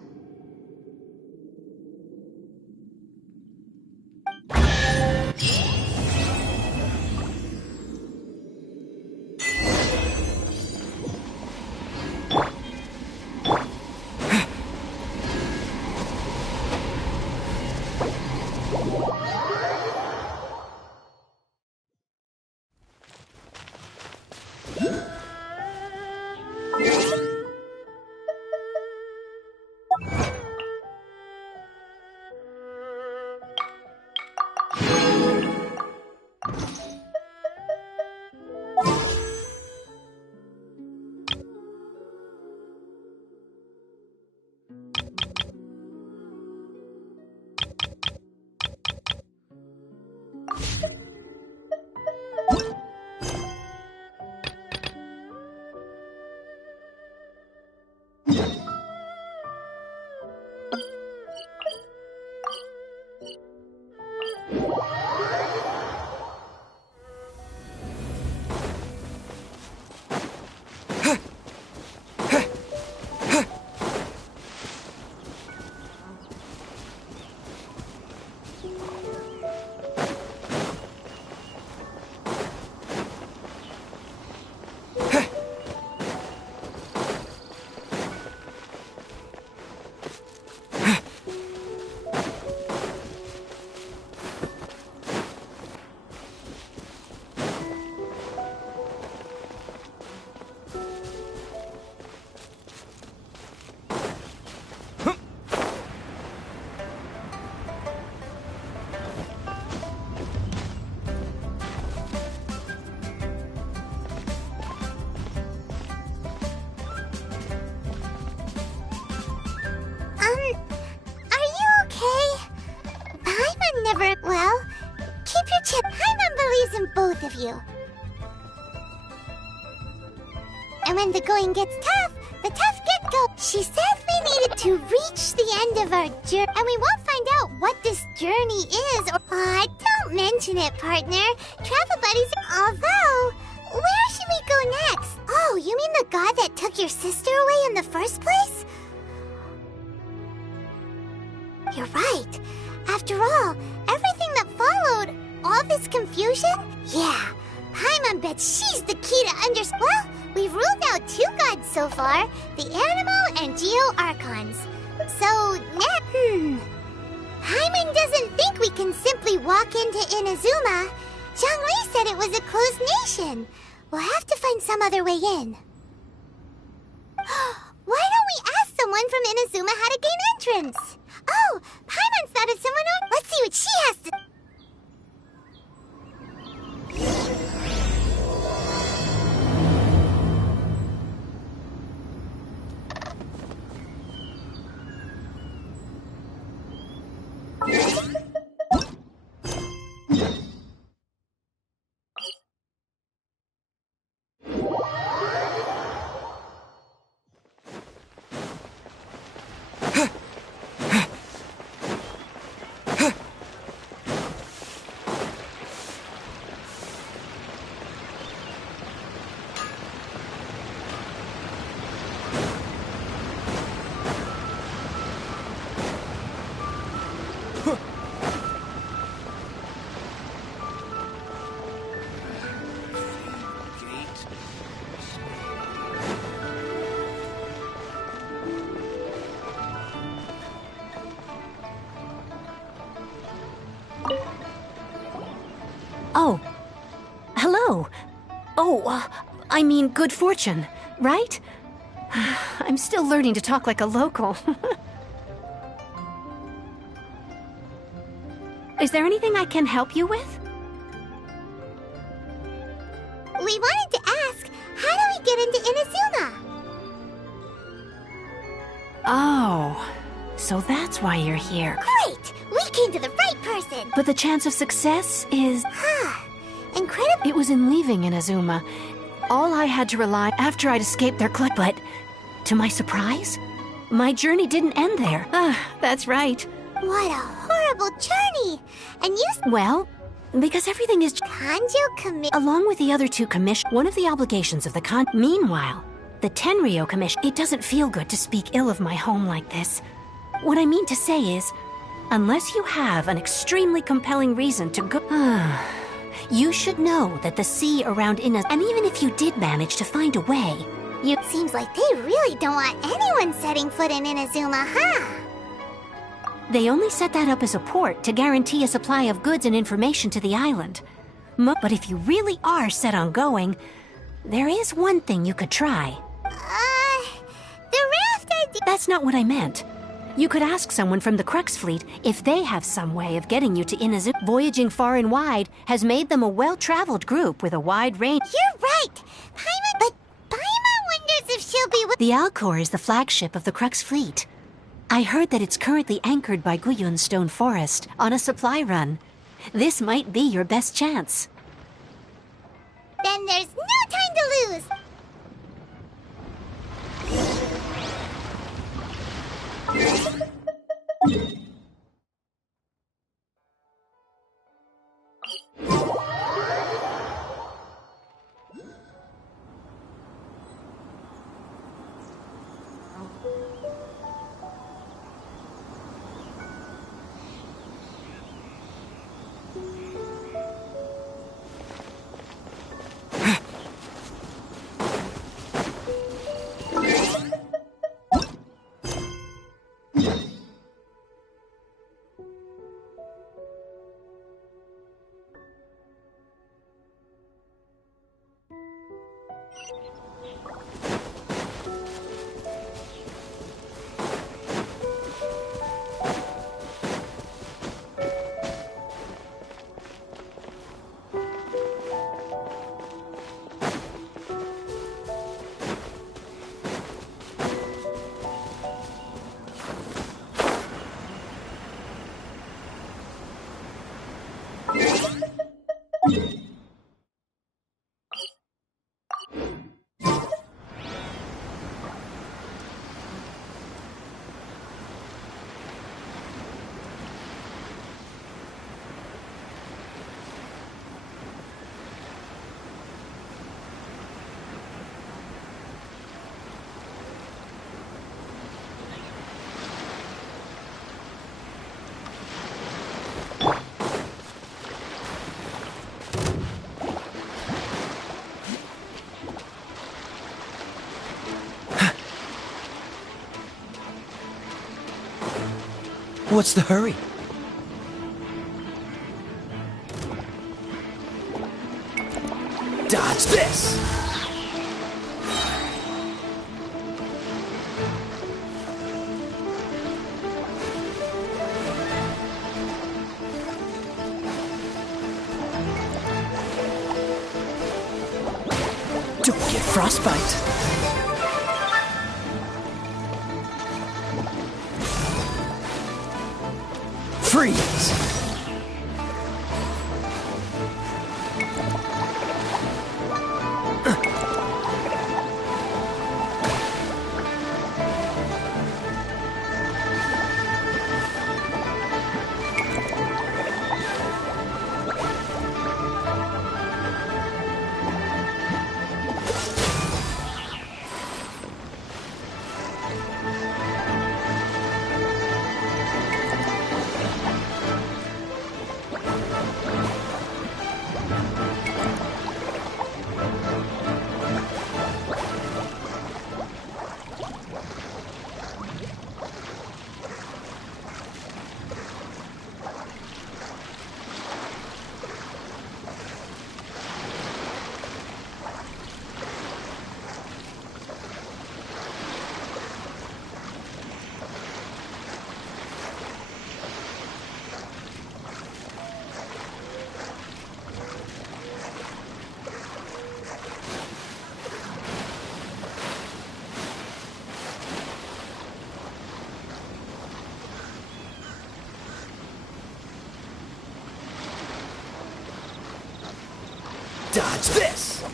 both of you. And when the going gets tough, the tough get go. She said we needed to reach the end of our journey, and we won't find out what this journey is. Or don't mention it, partner. Travel buddies. Although, where should we go next? Oh, you mean the god that took your sister away in the first place? You're right. After all, everything that followed, all this confusion? Yeah, Paimon bets she's the key to understand. Well, we've ruled out 2 gods so far, the Animo and Geo Archons. So, next, Paimon doesn't think we can simply walk into Inazuma. Zhongli said it was a closed nation. We'll have to find some other way in. Why don't we ask someone from Inazuma how to gain entrance? Oh, Paimon's thought of someone else. Let's see what she has to... Oh. Hello. Oh, I mean good fortune, right? I'm still learning to talk like a local. Is there anything I can help you with? We wanted to ask, how do we get into Inazuma? Oh, so that's why you're here. Great! We came to the right person! But the chance of success is... Incredible. It was in leaving Inazuma. All I had to rely after I'd escaped their clutch, but to my surprise, my journey didn't end there. That's right. What a horrible journey! And you... Well, because everything is... Kanjo Commission... Along with the other 2 commissions, one of the obligations of the Meanwhile, the Tenryo Commission... It doesn't feel good to speak ill of my home like this. What I mean to say is, unless you have an extremely compelling reason to go... You should know that the sea around Inaz... And even if you did manage to find a way, you... Seems like they really don't want anyone setting foot in Inazuma, huh? They only set that up as a port to guarantee a supply of goods and information to the island. But if you really are set on going, there is one thing you could try. The raft idea... That's not what I meant. You could ask someone from the Crux fleet if they have some way of getting you to Inazuma. Voyaging far and wide has made them a well-traveled group with a wide range. You're right! But Paimon wonders if she'll be with... The Alcor is the flagship of the Crux fleet. I heard that it's currently anchored by Guyun Stone Forest on a supply run. This might be your best chance. Then there's no time to lose! What's the hurry? Dodge this! Don't get frostbite. Freeze! Dodge this!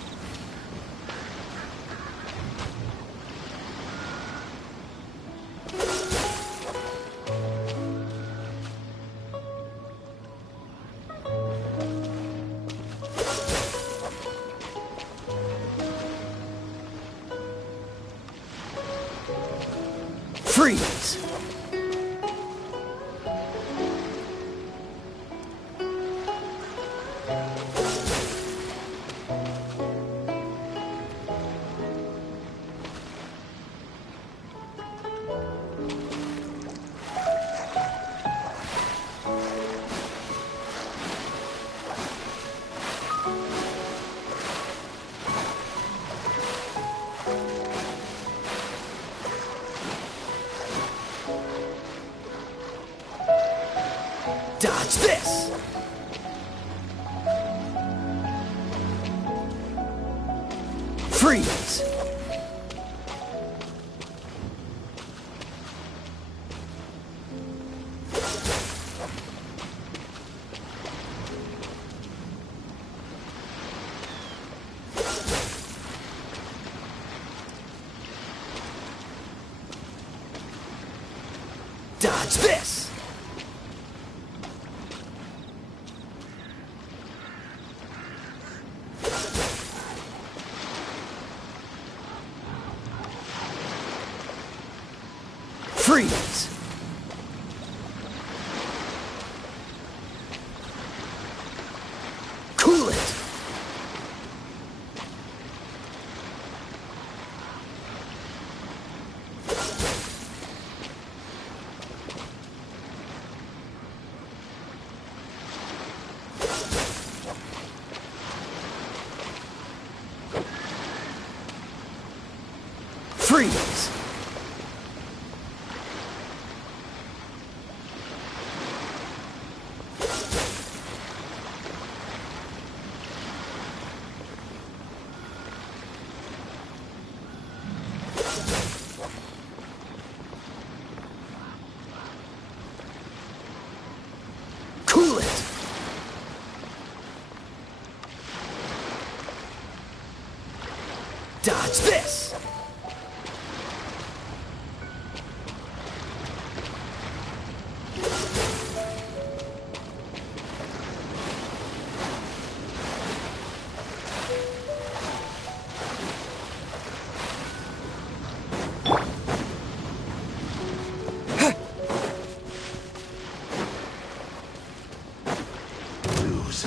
Freeze! Dodge this! Freeze! Dodge this! Freeze! Cool it! Freeze! Cool it! Dodge this! Lose.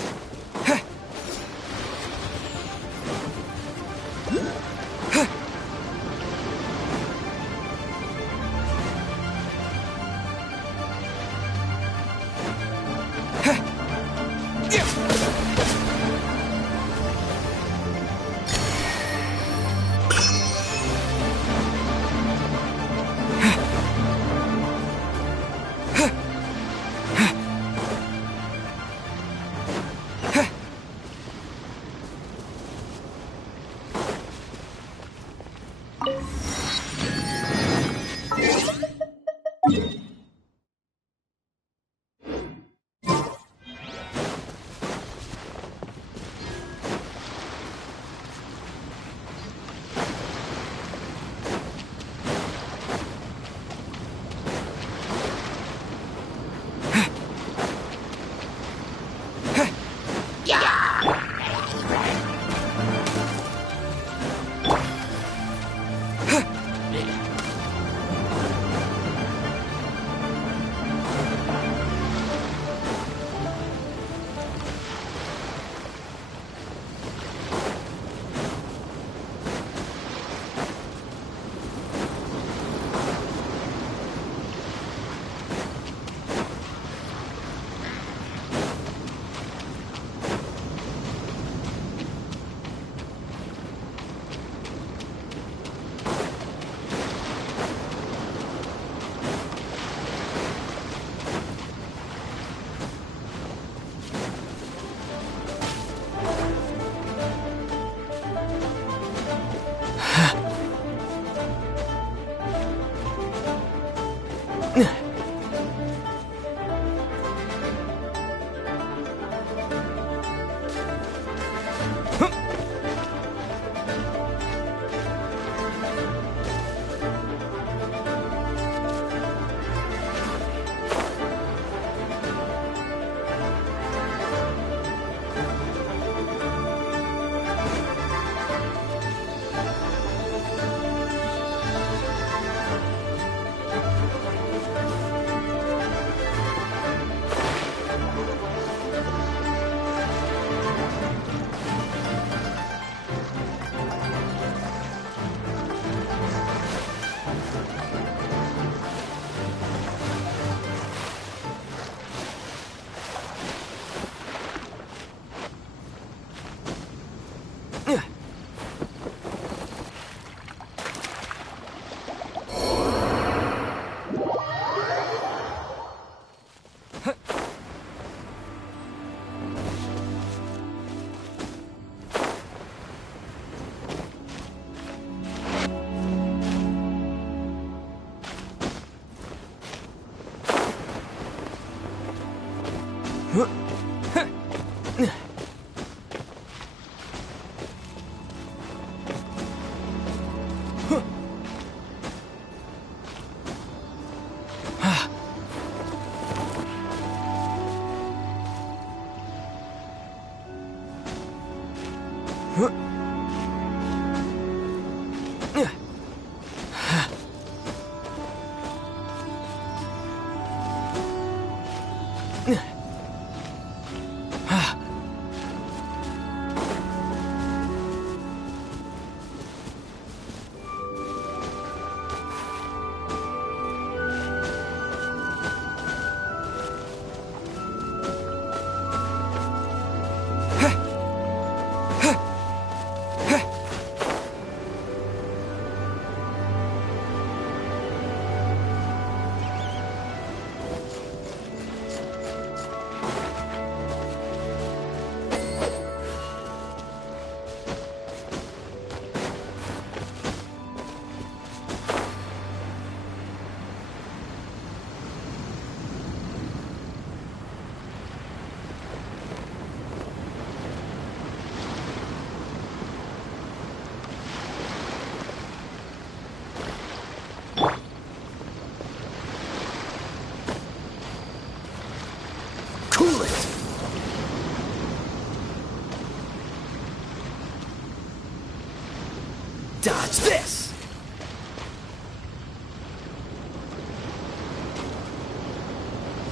Dodge this!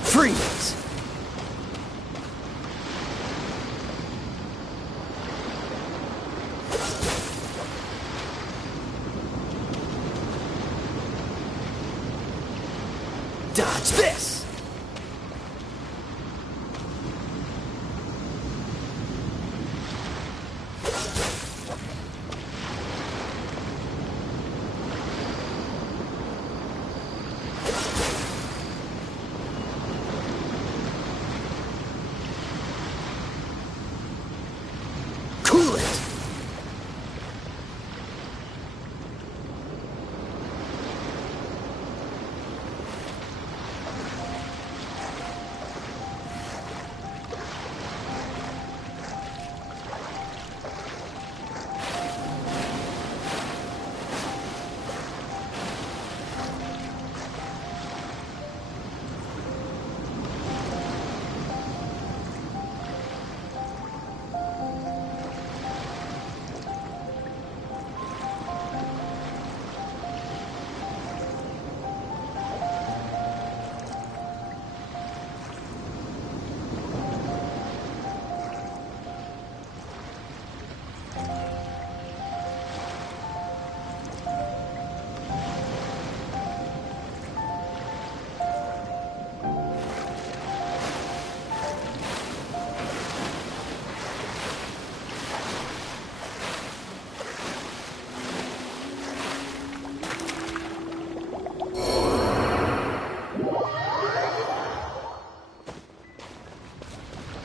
Freeze! Dodge this! Cool it!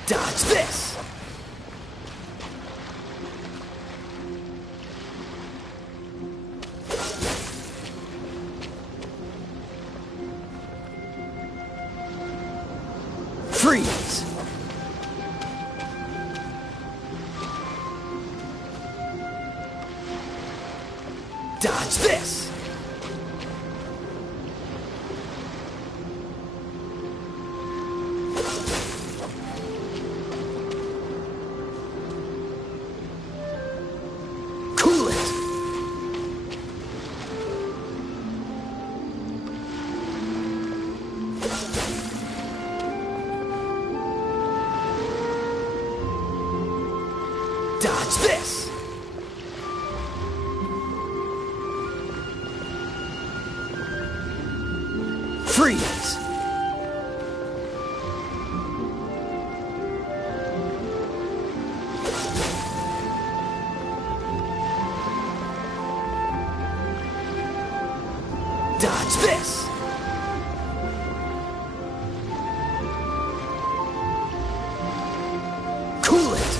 Dodge this! Freeze! Dodge this! Cool it! Dodge this! Freeze! Dodge this! Cool it!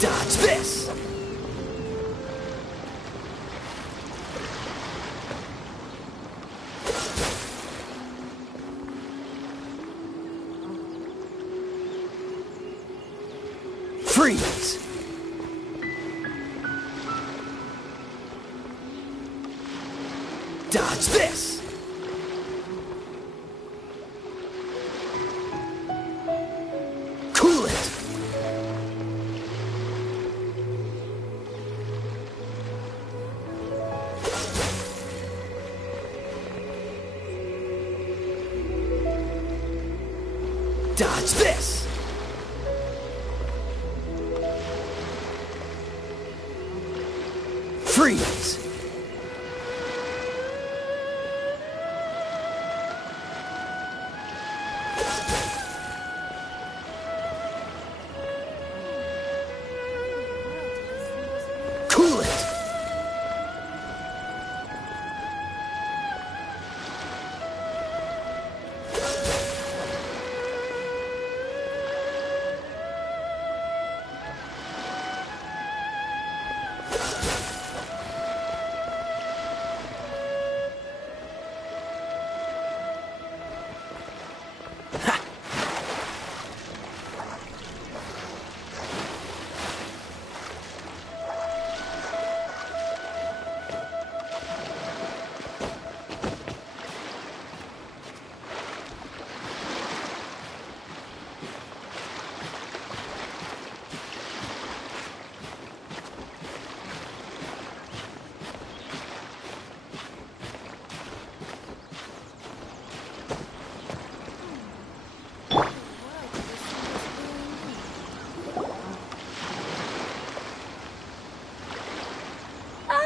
Dodge this! Freeze! Dodge this! Cool it! Dodge this! Freeze! Cool it!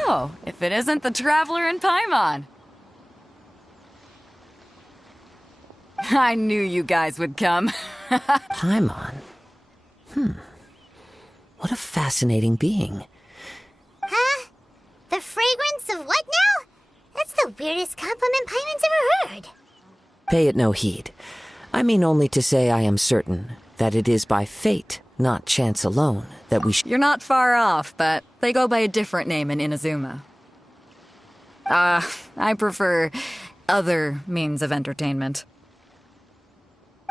Oh, if it isn't the Traveler in Paimon. I knew you guys would come. Paimon? What a fascinating being. Huh? The fragrance of what now? That's the weirdest compliment Paimon's ever heard. Pay it no heed. I mean only to say I am certain that it is by fate, not chance alone, that we You're not far off, but they go by a different name in Inazuma. I prefer other means of entertainment.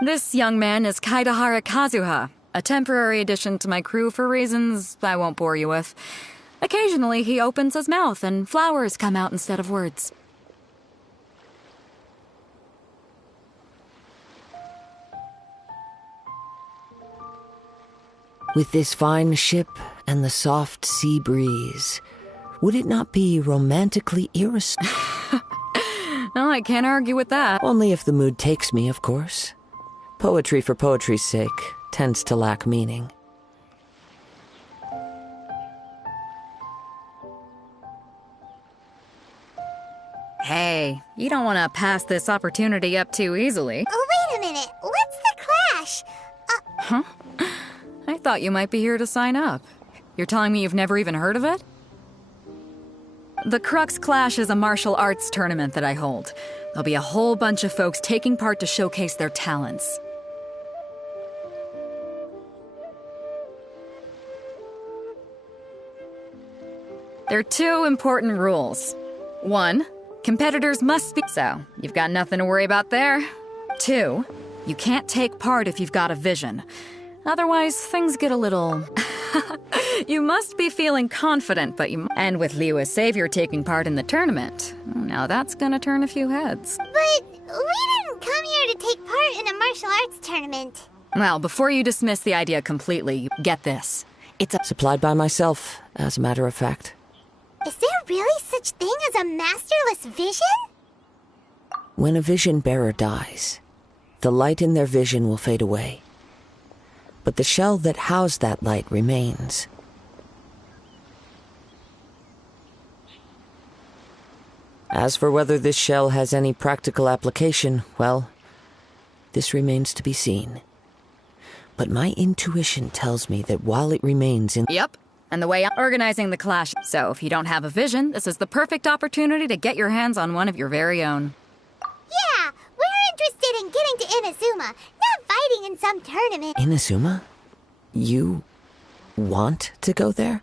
This young man is Kaidahara Kazuha, a temporary addition to my crew for reasons I won't bore you with. Occasionally, he opens his mouth and flowers come out instead of words. With this fine ship and the soft sea breeze, would it not be romantically irresistible? Well, I can't argue with that. Only if the mood takes me, of course. Poetry for poetry's sake tends to lack meaning. Hey, you don't want to pass this opportunity up too easily. Oh, wait a minute. What's the clash? Huh? I thought you might be here to sign up. You're telling me you've never even heard of it? The Crux Clash is a martial arts tournament that I hold. There'll be a whole bunch of folks taking part to showcase their talents. There are two important rules. 1, Competitors must be. So, you've got nothing to worry about there. 2, you can't take part if you've got a vision. Otherwise, things get a little... You must be feeling confident, but you... And with Liu as savior taking part in the tournament, now that's gonna turn a few heads. But we didn't come here to take part in a martial arts tournament. Well, before you dismiss the idea completely, get this. It's a... Supplied by myself, as a matter of fact. Is there really such thing as a masterless vision? When a vision bearer dies, the light in their vision will fade away. But the shell that housed that light remains. As for whether this shell has any practical application, well, this remains to be seen. But my intuition tells me that while it remains in... Yep. And the way I'm organizing the clash. So if you don't have a vision, this is the perfect opportunity to get your hands on one of your very own. Yeah, we're interested in getting to Inazuma, not fighting in some tournament. Inazuma? You want to go there?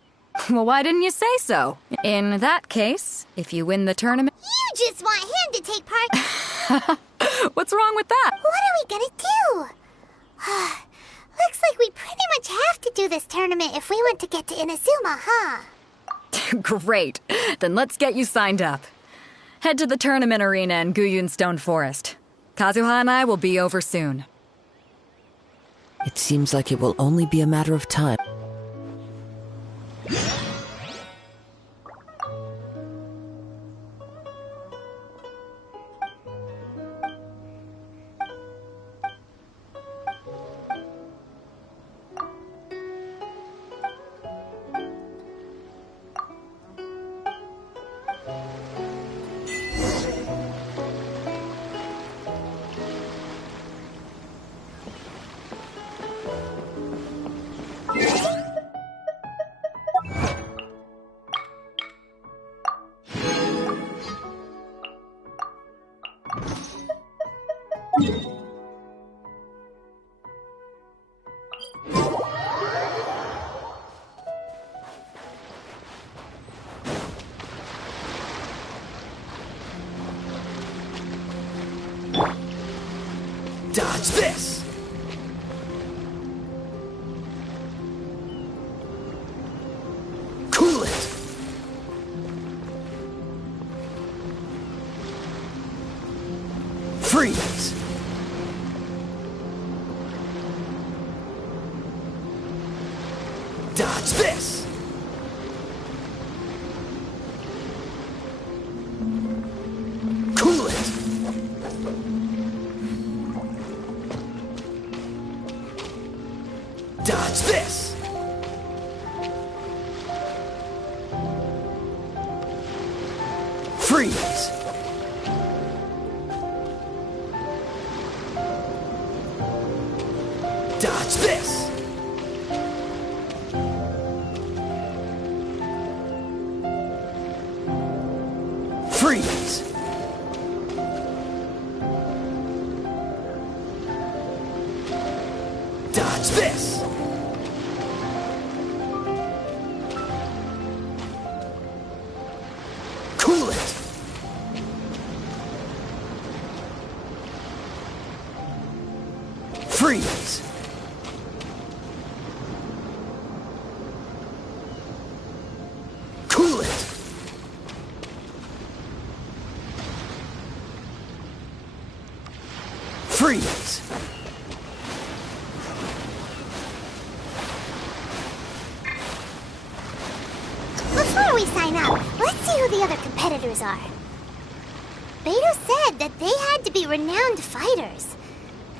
Well, why didn't you say so? In that case, if you win the tournament... You just want him to take part... What's wrong with that? What are we gonna do? Looks like we pretty much have to do this tournament if we want to get to Inazuma, huh? Great. Then let's get you signed up. Head to the tournament arena in Guyun Stone Forest. Kazuha and I will be over soon. It seems like it will only be a matter of time. Dodge this! Cool it! Freeze! Dodge this! Cool it! Dodge this! Freeze! Dodge this! Freeze! Dodge this! Cool it! Freeze! Cool it! Freeze! Before we sign up, let's see who the other competitors are. Beto said that they had to be renowned fighters.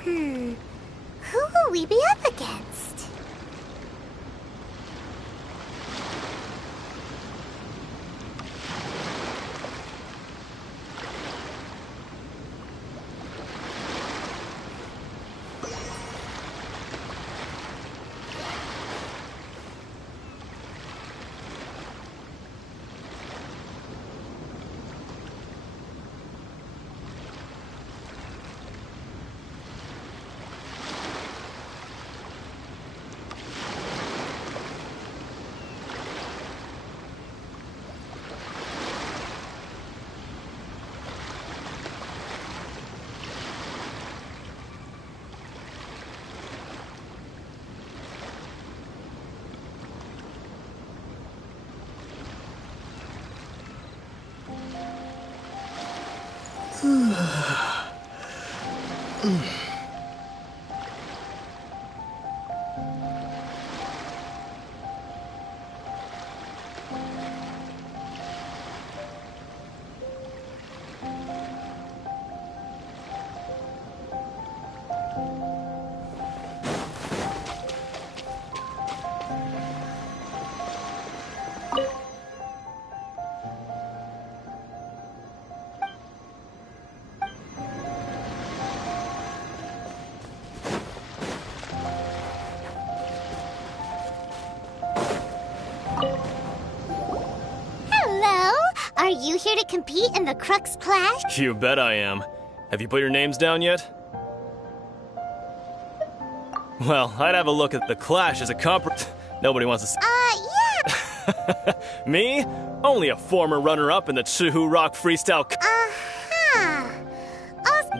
Who will we be up against? Are you here to compete in the Crux Clash? You bet I am. Have you put your names down yet? Well, I'd have a look at the Clash as a Nobody wants to yeah! Me? Only a former runner-up in the Chihu Rock Freestyle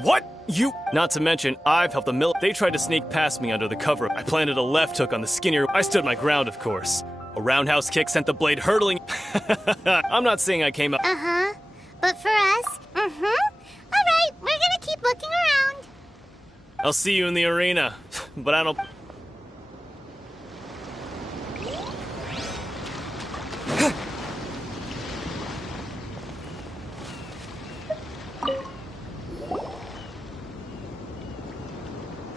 What? You? Not to mention, I've helped the They tried to sneak past me under the cover. I planted a left hook on the skinnier. I stood my ground, of course. A roundhouse kick sent the blade hurtling. I'm not saying I came up. But for us, Alright, we're gonna keep looking around. I'll see you in the arena. But I don't.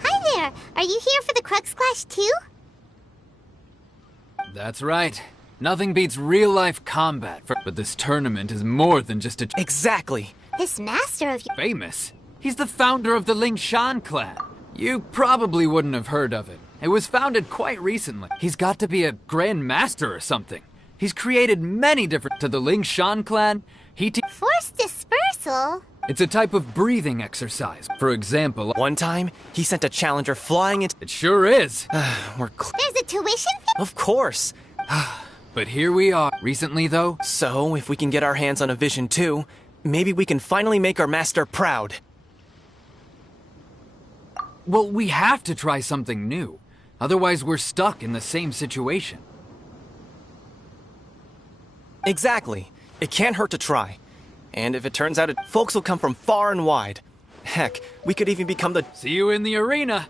Hi there. Are you here for the Crux Clash too? That's right. Nothing beats real-life combat, but this tournament is more than just a... Exactly! This master of... Famous? He's the founder of the Lingshan clan. You probably wouldn't have heard of it. It was founded quite recently. He's got to be a grand master or something. He's created many different... To the Lingshan clan, Forced dispersal? It's a type of breathing exercise. For example... One time, he sent a challenger flying into... It sure is! There's a tuition fee? Of course! But here we are. Recently, though... So, if we can get our hands on a vision too, maybe we can finally make our master proud. Well, we have to try something new. Otherwise, we're stuck in the same situation. Exactly. It can't hurt to try. And if it turns out folks will come from far and wide. Heck, we could even become the... See you in the arena!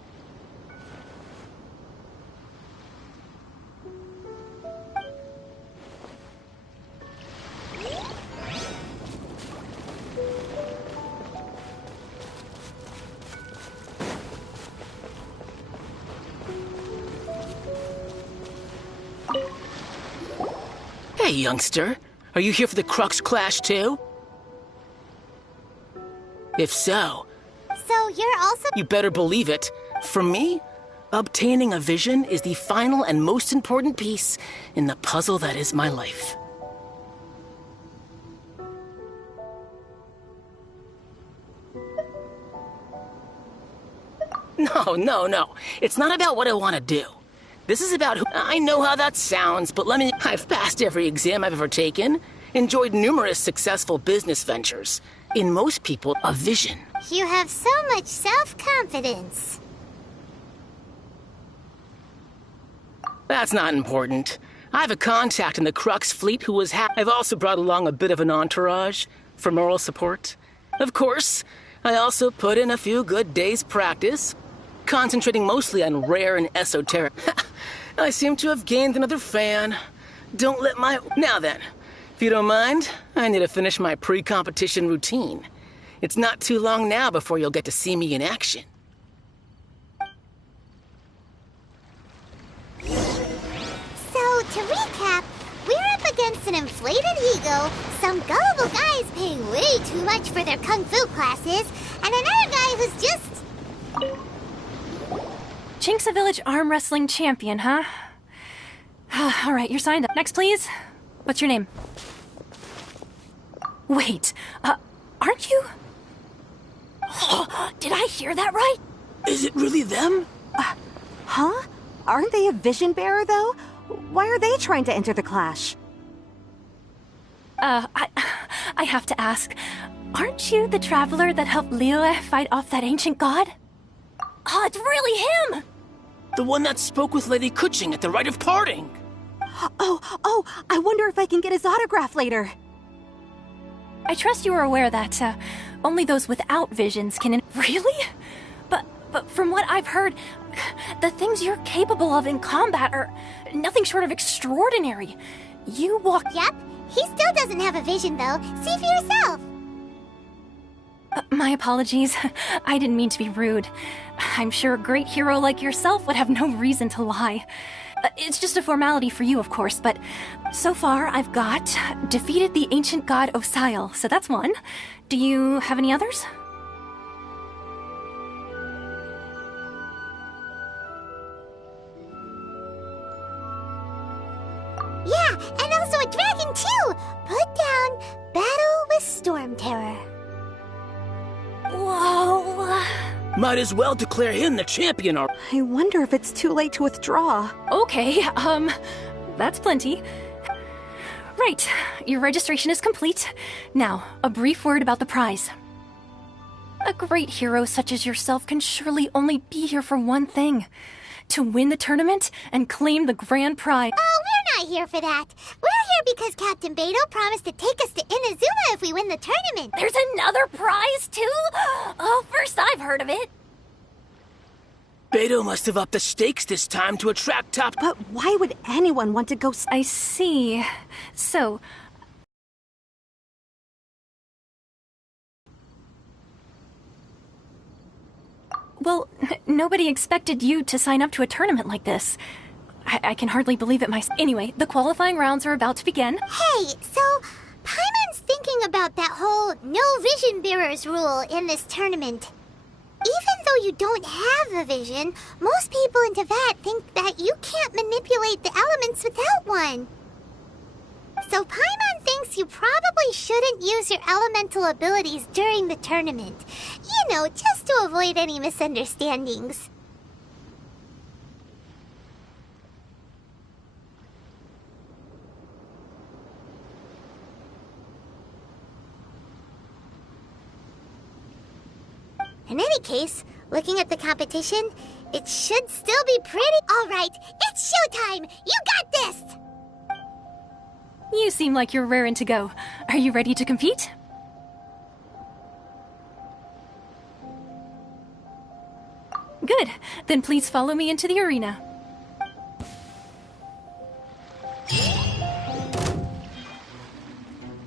Hey, youngster. Are you here for the Crux Clash, too? If so... So, you're also... You better believe it. For me, obtaining a vision is the final and most important piece in the puzzle that is my life. No. It's not about what I want to do. This is about who... I know how that sounds, but I've passed every exam I've ever taken, enjoyed numerous successful business ventures. In most people, a vision. You have so much self-confidence. That's not important. I have a contact in the Crux fleet who was I've also brought along a bit of an entourage for moral support. Of course, I also put in a few good days' practice, concentrating mostly on rare and esoteric. I seem to have gained another fan. Don't let my... Now then, if you don't mind, I need to finish my pre-competition routine. It's not too long now before you'll get to see me in action. So, to recap, we're up against an inflated ego, some gullible guys paying way too much for their kung fu classes, and another guy who's just... Jinx a village arm wrestling champion, huh? Alright, you're signed up. Next, please. What's your name? Wait, aren't you? Did I hear that right? Is it really them? Huh? Aren't they a vision bearer, though? Why are they trying to enter the clash? I have to ask. Aren't you the traveler that helped Liyue fight off that ancient god? Oh, it's really him! The one that spoke with Lady Kuching at the rite of parting. Oh, I wonder if I can get his autograph later. I trust you are aware that, only those without visions can Really? But from what I've heard, the things you're capable of in combat are nothing short of extraordinary. You walk... Yep, he still doesn't have a vision, though. See for yourself. My apologies. I didn't mean to be rude. I'm sure a great hero like yourself would have no reason to lie. It's just a formality for you, of course, but so far I've got defeated the ancient god Osile, so that's one. Do you have any others? Yeah, and also a dragon, too! Put down Battle with Storm Terror. Whoa... Might as well declare him the champion. I wonder if it's too late to withdraw. Okay, that's plenty. Right, your registration is complete. Now, a brief word about the prize. A great hero such as yourself can surely only be here for one thing. To win the tournament and claim the grand prize. Oh, we're not here for that. We're here because Captain Beto promised to take us to Inazuma if we win the tournament. There's another prize, too? Oh, first I've heard of it. Beto must have upped the stakes this time to attract top... But why would anyone want to go... I see. So... Well, nobody expected you to sign up to a tournament like this. I can hardly believe it myself. Anyway, the qualifying rounds are about to begin. Hey, so Paimon's thinking about that whole no vision bearers rule in this tournament. Even though you don't have a vision, most people in Teyvat think that you can't manipulate the elements without one. So Paimon thinks you probably shouldn't use your elemental abilities during the tournament. You know, just to avoid any misunderstandings. In any case, looking at the competition, it should still be pretty... All right, it's showtime! You got this! You seem like you're raring to go. Are you ready to compete? Good. Then please follow me into the arena.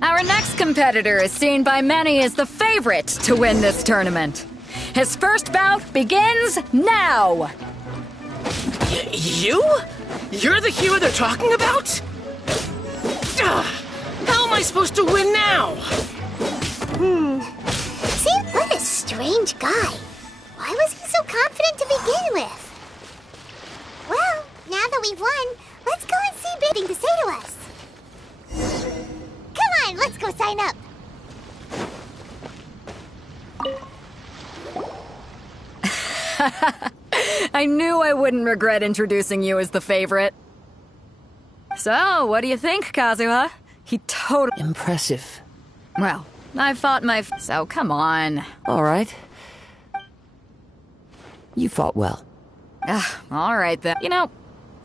Our next competitor is seen by many as the favorite to win this tournament. His first bout begins now! You? You're the hero they're talking about? How am I supposed to win now? See, what a strange guy. Why was he so confident to begin with? Well, now that we've won, let's go and see Big to say to us. Come on, let's go sign up. I knew I wouldn't regret introducing you as the favorite. So, what do you think, Kazuha? He totally... Impressive. Well, I fought my... So, come on. All right. You fought well. All right, then. You know,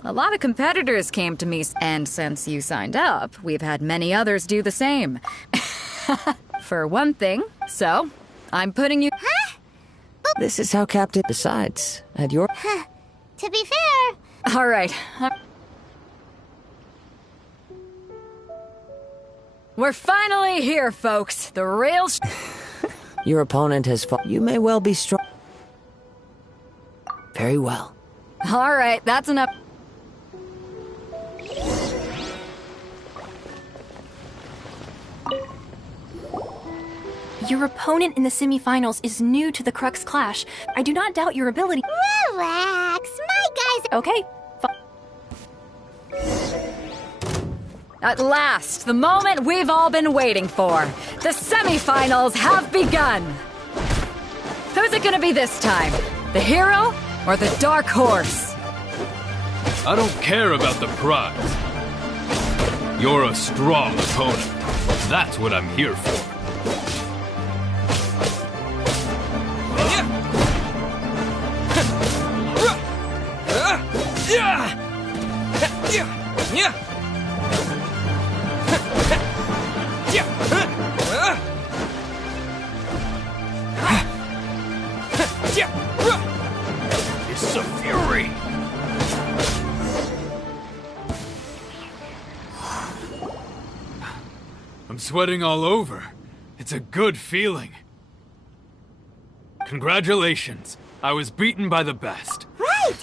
a lot of competitors came to me, and since you signed up, we've had many others do the same. For one thing, so, I'm putting you... Huh? This is how Captain... Besides, at your... To be fair... All right. We're finally here, folks. The real... Your opponent has fought... You may well be strong. Very well. All right, that's enough. Your opponent in the semifinals is new to the Crux Clash. I do not doubt your ability. Relax, my guys... Okay. At last, the moment we've all been waiting for. The semifinals have begun. Who's it gonna be this time? The hero or the dark horse? I don't care about the prize. You're a strong opponent. That's what I'm here for. I'm sweating all over. It's a good feeling. Congratulations. I was beaten by the best. Right!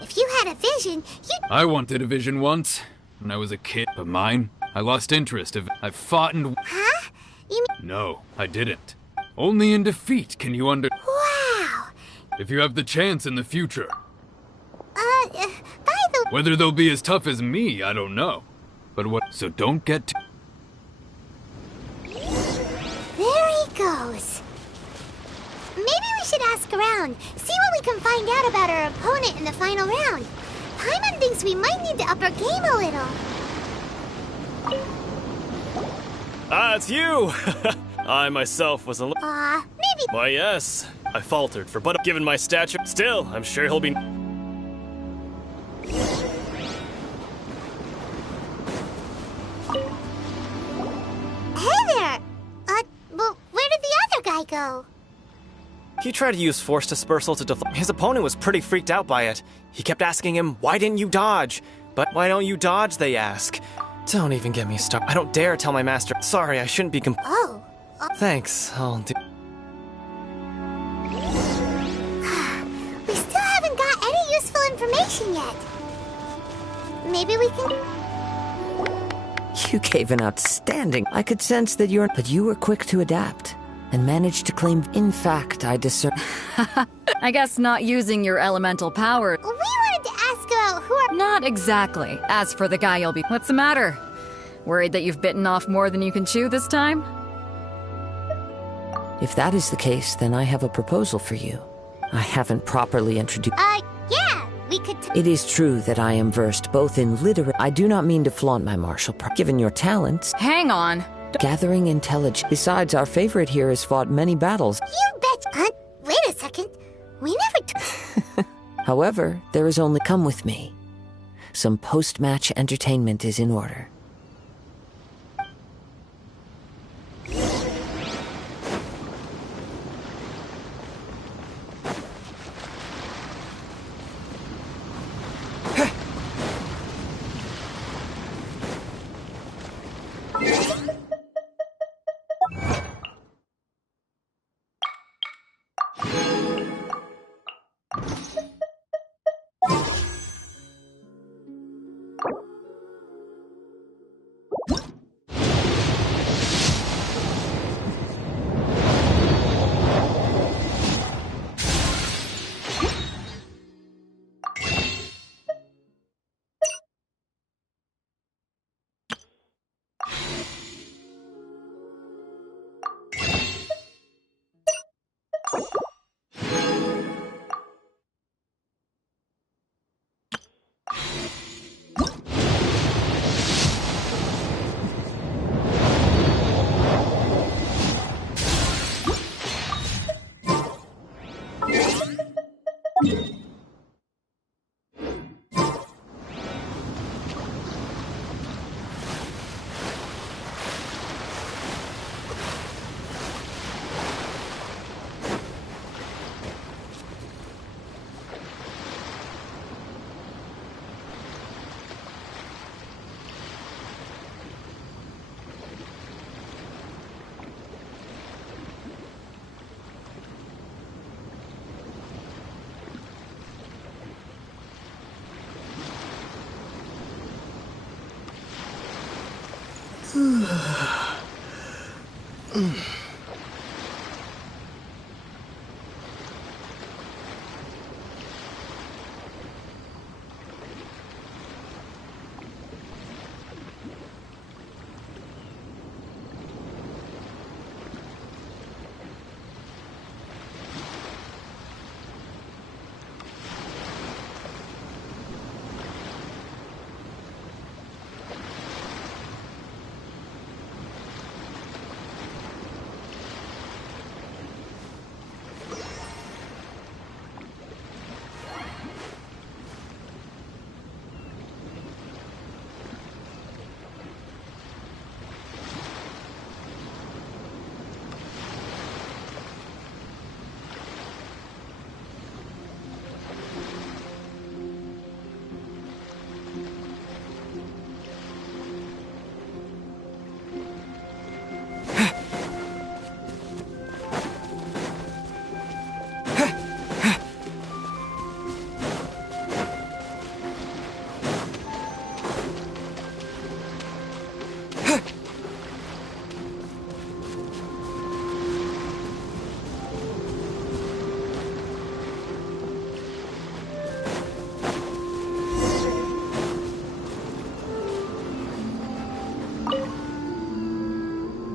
If you had a vision, you... I wanted a vision once, when I was a kid. But mine, I lost interest. I fought and... Huh? You mean... No, I didn't. Only in defeat can you Wow! If you have the chance in the future. By the... Whether they'll be as tough as me, I don't know. But what... So don't get too... There he goes. Maybe we should ask around, see what we can find out about our opponent in the final round. Paimon thinks we might need to up our game a little. Ah, it's you! I myself was a maybe... Why, yes. I faltered but given my stature. Still, I'm sure he'll be... Hey there! Well, where did the other guy go? He tried to use force dispersal to deflect. His opponent was pretty freaked out by it. He kept asking him, why didn't you dodge? But why don't you dodge, they ask. Don't even get me started. I don't dare tell my master. Sorry, I shouldn't be Thanks, I'll do... We still haven't got any useful information yet. Maybe we can... You gave an outstanding... I could sense that you're... But you were quick to adapt, and managed to claim... In fact, I discern... I guess not using your elemental power... We wanted to ask about who are... Not exactly. As for the guy you'll be... What's the matter? Worried that you've bitten off more than you can chew this time? If that is the case, then I have a proposal for you. I haven't properly introduced... Yeah, we could... It is true that I am versed both in I do not mean to flaunt my martial given your talents... Hang on. Gathering intelligence. Besides, our favorite here has fought many battles. You bet... Wait a second. We never... However, there is only... Come with me. Some post-match entertainment is in order.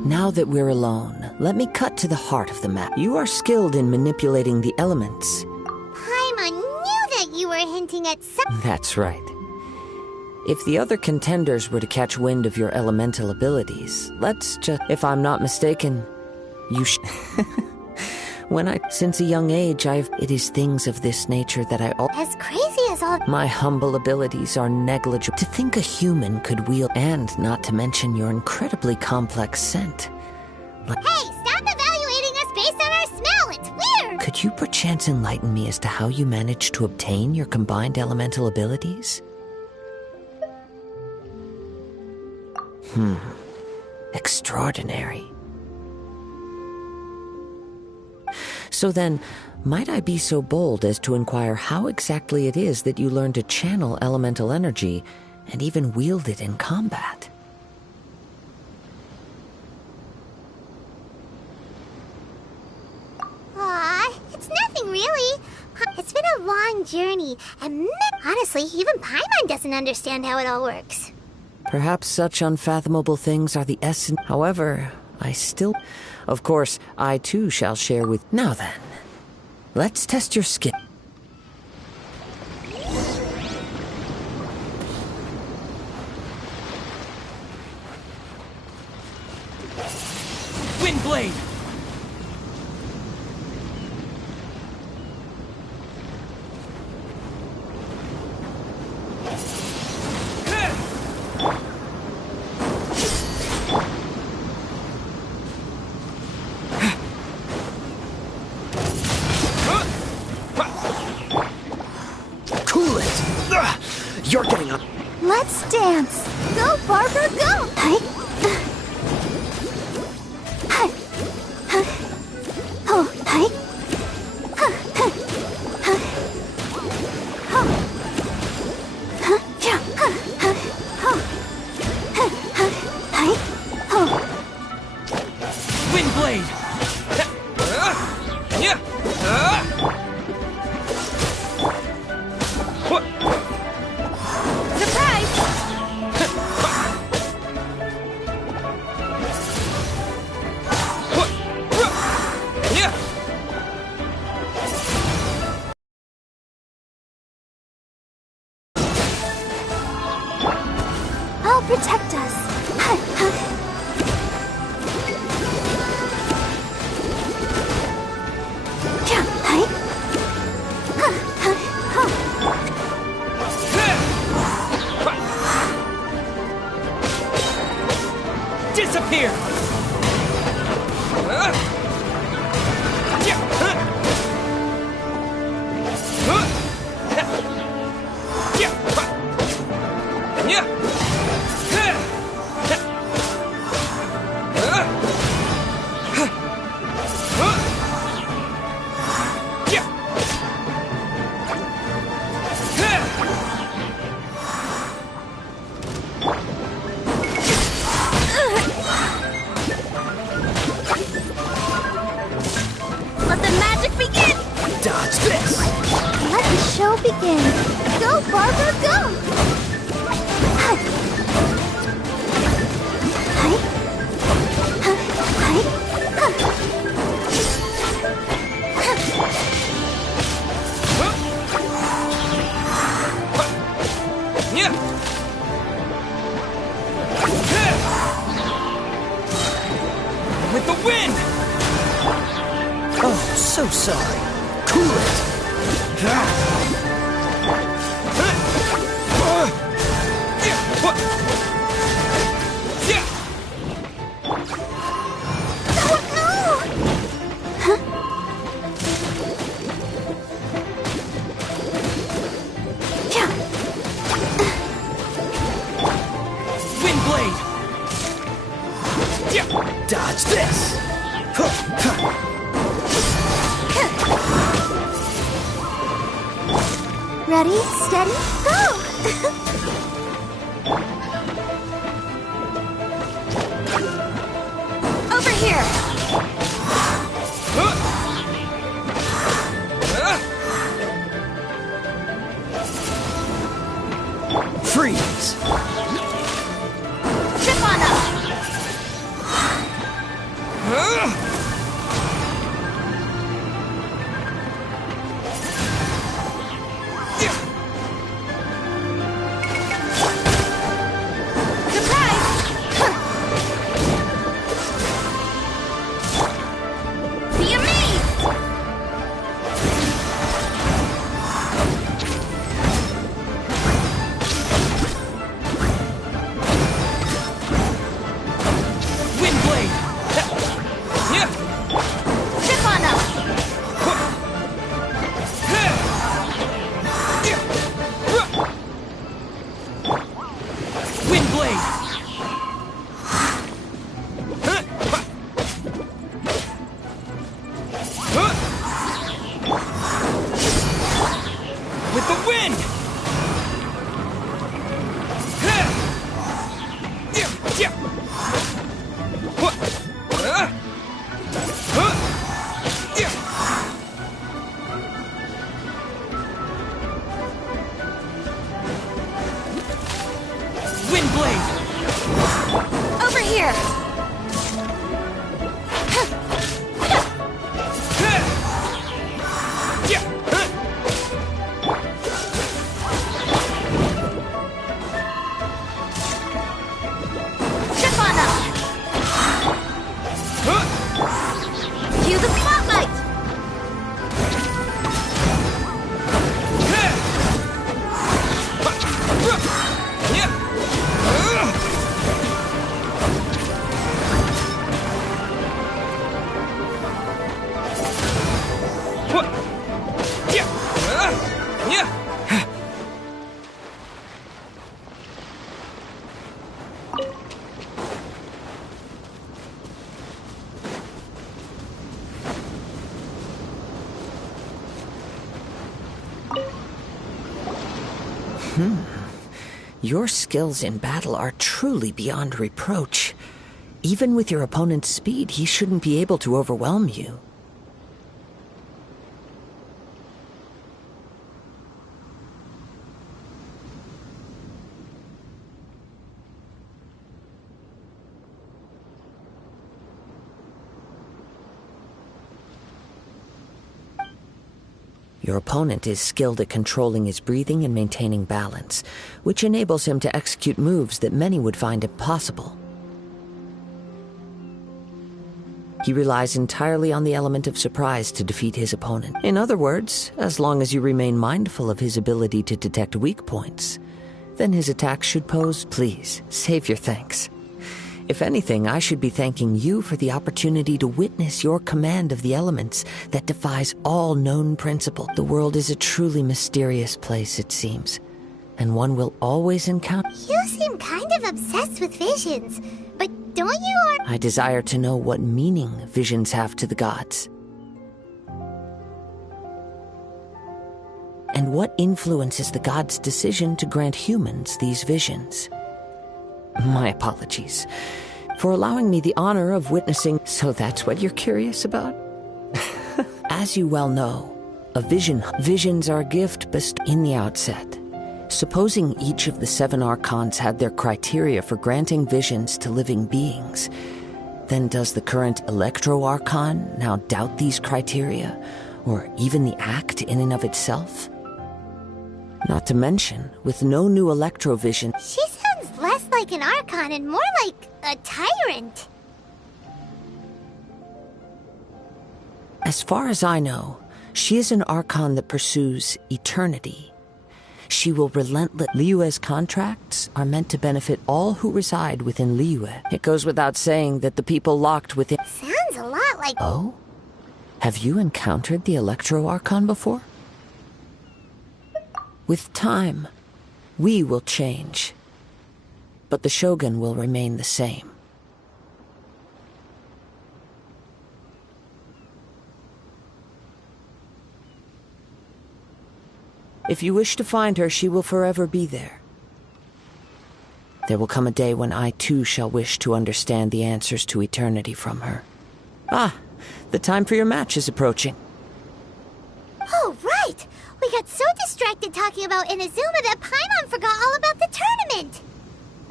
Now that we're alone, let me cut to the heart of the matter. You are skilled in manipulating the elements. Paimon knew that you were hinting at some. That's right. If the other contenders were to catch wind of your elemental abilities, let's just... If I'm not mistaken, you Since a young age, It is things of this nature that I... As crazy as all... My humble abilities are negligible. To think a human could wield... And not to mention your incredibly complex scent. Hey, stop evaluating us based on our smell! It's weird! Could you perchance enlighten me as to how you managed to obtain your combined elemental abilities? Extraordinary. So then, might I be so bold as to inquire how exactly it is that you learned to channel elemental energy and even wield it in combat? Aw, it's nothing really. It's been a long journey, and honestly, even Paimon doesn't understand how it all works. Perhaps such unfathomable things are the essence. However, Of course, I too shall share with... Now then, let's test your skill. Windblade! You're getting up. Let's dance. Go, Barbara, go! Windblade! I'll protect us. Disappear! Let the magic begin! Dodge this! Let the show begin. Go, Barbara, go! With the wind! Oh, so sorry. Cool it! Windblade! Dodge this! Ready, steady, go! Over here! Freeze! Zip on up! Your skills in battle are truly beyond reproach. Even with your opponent's speed, he shouldn't be able to overwhelm you. Your opponent is skilled at controlling his breathing and maintaining balance, which enables him to execute moves that many would find impossible. He relies entirely on the element of surprise to defeat his opponent. In other words, as long as you remain mindful of his ability to detect weak points, then his attacks should pose. Please, save your thanks. If anything, I should be thanking you for the opportunity to witness your command of the elements that defies all known principle. The world is a truly mysterious place, it seems, and one will always encounter. You seem kind of obsessed with visions, but don't you? I desire to know what meaning visions have to the gods, and what influences the gods' decision to grant humans these visions. My apologies for allowing me the honor of witnessing. So that's what you're curious about? As you well know, visions are a gift bestowed in the outset. Supposing each of the 7 archons had their criteria for granting visions to living beings, then does the current Electro-Archon now doubt these criteria, or even the act in and of itself? Not to mention, with no new Electrovision... She sounds less like an Archon and more like a tyrant. As far as I know, she is an Archon that pursues eternity. She will relentless. Liyue's contracts are meant to benefit all who reside within Liyue. It goes without saying that the people locked within... Sounds a lot like... Oh? Have you encountered the Electro-Archon before? With time, we will change, but the Shogun will remain the same. If you wish to find her, she will forever be there. There will come a day when I too shall wish to understand the answers to eternity from her. Ah, the time for your match is approaching. Oh, right! We got so distracted talking about Inazuma that Paimon forgot all about the tournament!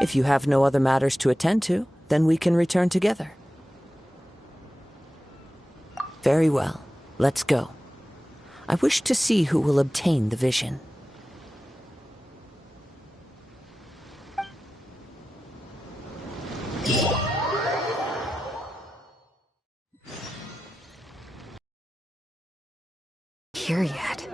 If you have no other matters to attend to, then we can return together. Very well. Let's go. I wish to see who will obtain the vision. Here yet.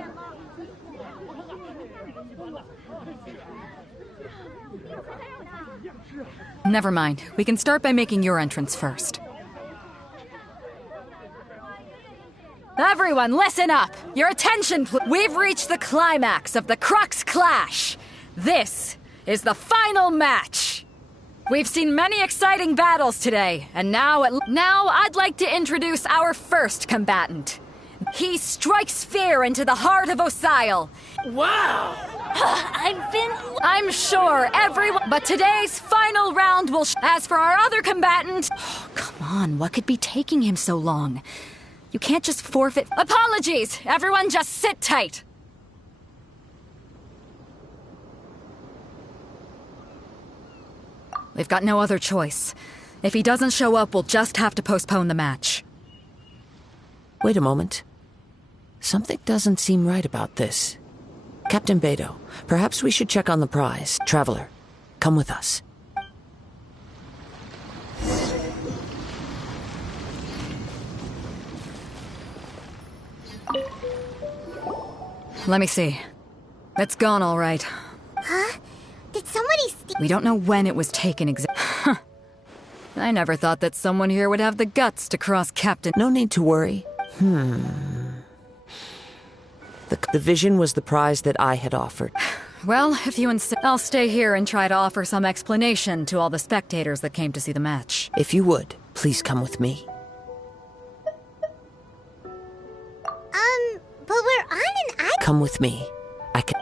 Never mind. We can start by making your entrance first. Everyone, listen up! Your attention, please! We've reached the climax of the Crux Clash! This is the final match! We've seen many exciting battles today, and now I'd like to introduce our first combatant. He strikes fear into the heart of Osile. Wow! I'm sure everyone... But today's final round will... As for our other combatant... Oh, come on, what could be taking him so long? You can't just forfeit... Apologies! Everyone just sit tight! We've got no other choice. If he doesn't show up, we'll just have to postpone the match. Wait a moment. Something doesn't seem right about this. Captain Beidou, perhaps we should check on the prize. Traveler, come with us. Let me see. It's gone all right. Huh? Did somebody steal? We don't know when it was taken exactly. I never thought that someone here would have the guts to cross Captain... No need to worry. The vision was the prize that I had offered. Well, if you insist, I'll stay here and try to offer some explanation to all the spectators that came to see the match. If you would, please come with me. But we're on an island. Come with me. I can...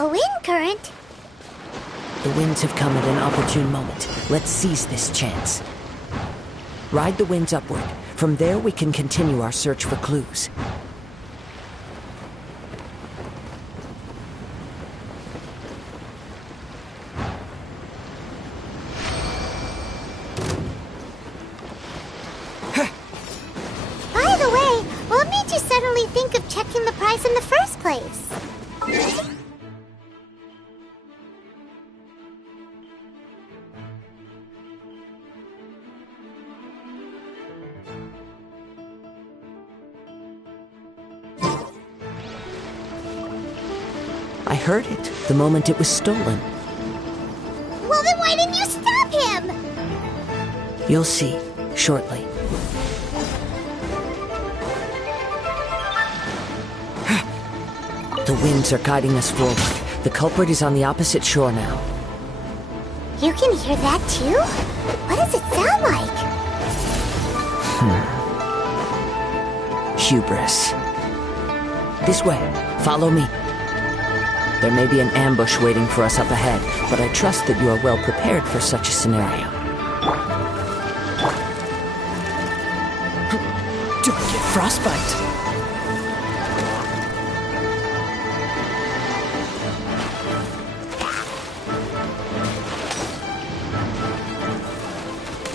A wind current? The winds have come at an opportune moment. Let's seize this chance. Ride the winds upward. From there, we can continue our search for clues. By the way, what made you suddenly think of checking the price in the first place? I heard it the moment it was stolen. Well, then why didn't you stop him? You'll see shortly. The winds are guiding us forward. The culprit is on the opposite shore now. You can hear that too? What does it sound like? Hubris. This way. Follow me. There may be an ambush waiting for us up ahead, but I trust that you are well prepared for such a scenario. Don't get frostbite.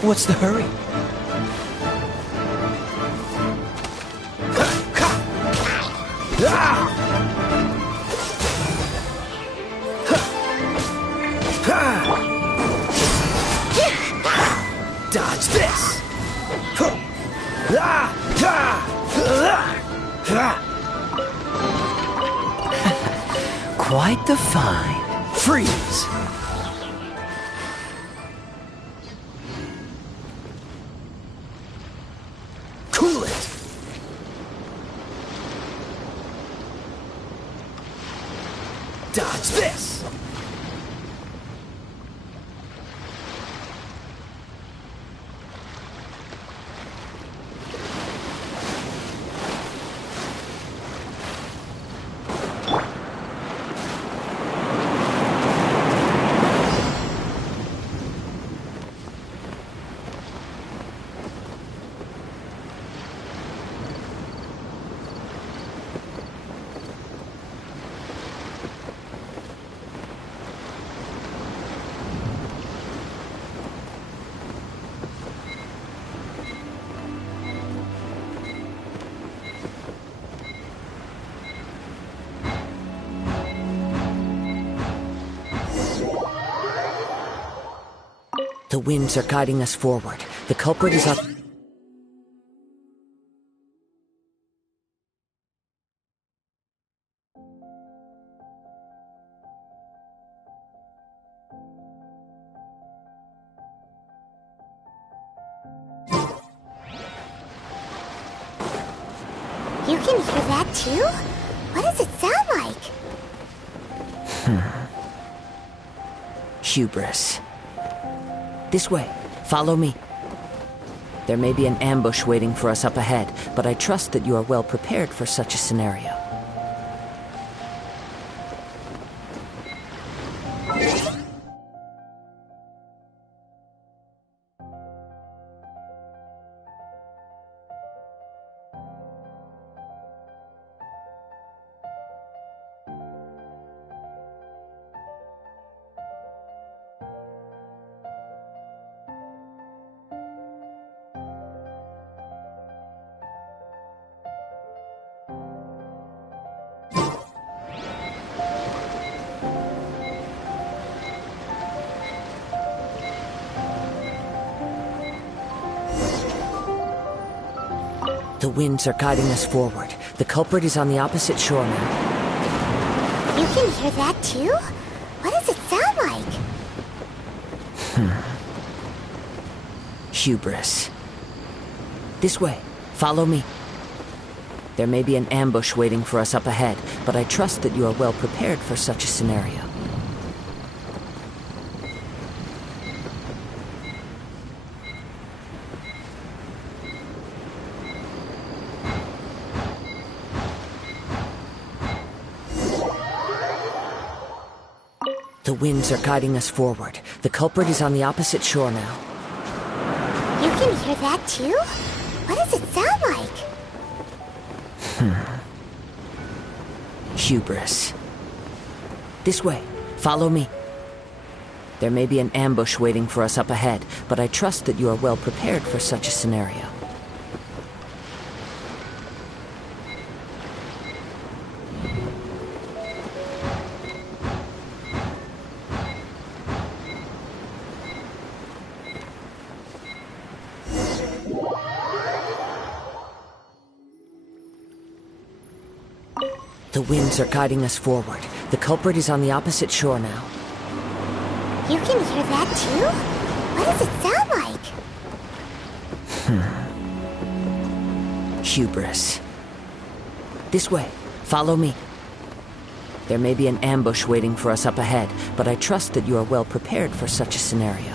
What's the hurry? Dodge this! Quite the find. Freeze! Cool it! Dodge this! The winds are guiding us forward. The culprit is up. You can hear that too? What does it sound like? Hubris. This way. Follow me. There may be an ambush waiting for us up ahead, but I trust that you are well prepared for such a scenario. The winds are guiding us forward. The culprit is on the opposite shore now. You can hear that too? What does it sound like? Hubris. This way. Follow me. There may be an ambush waiting for us up ahead, but I trust that you are well prepared for such a scenario. The winds are guiding us forward. The culprit is on the opposite shore now. You can hear that too? What does it sound like? Hubris. This way. Follow me. There may be an ambush waiting for us up ahead, but I trust that you are well prepared for such a scenario. The winds are guiding us forward. The culprit is on the opposite shore now. You can hear that too? What does it sound like? Hubris. This way. Follow me. There may be an ambush waiting for us up ahead, but I trust that you are well prepared for such a scenario.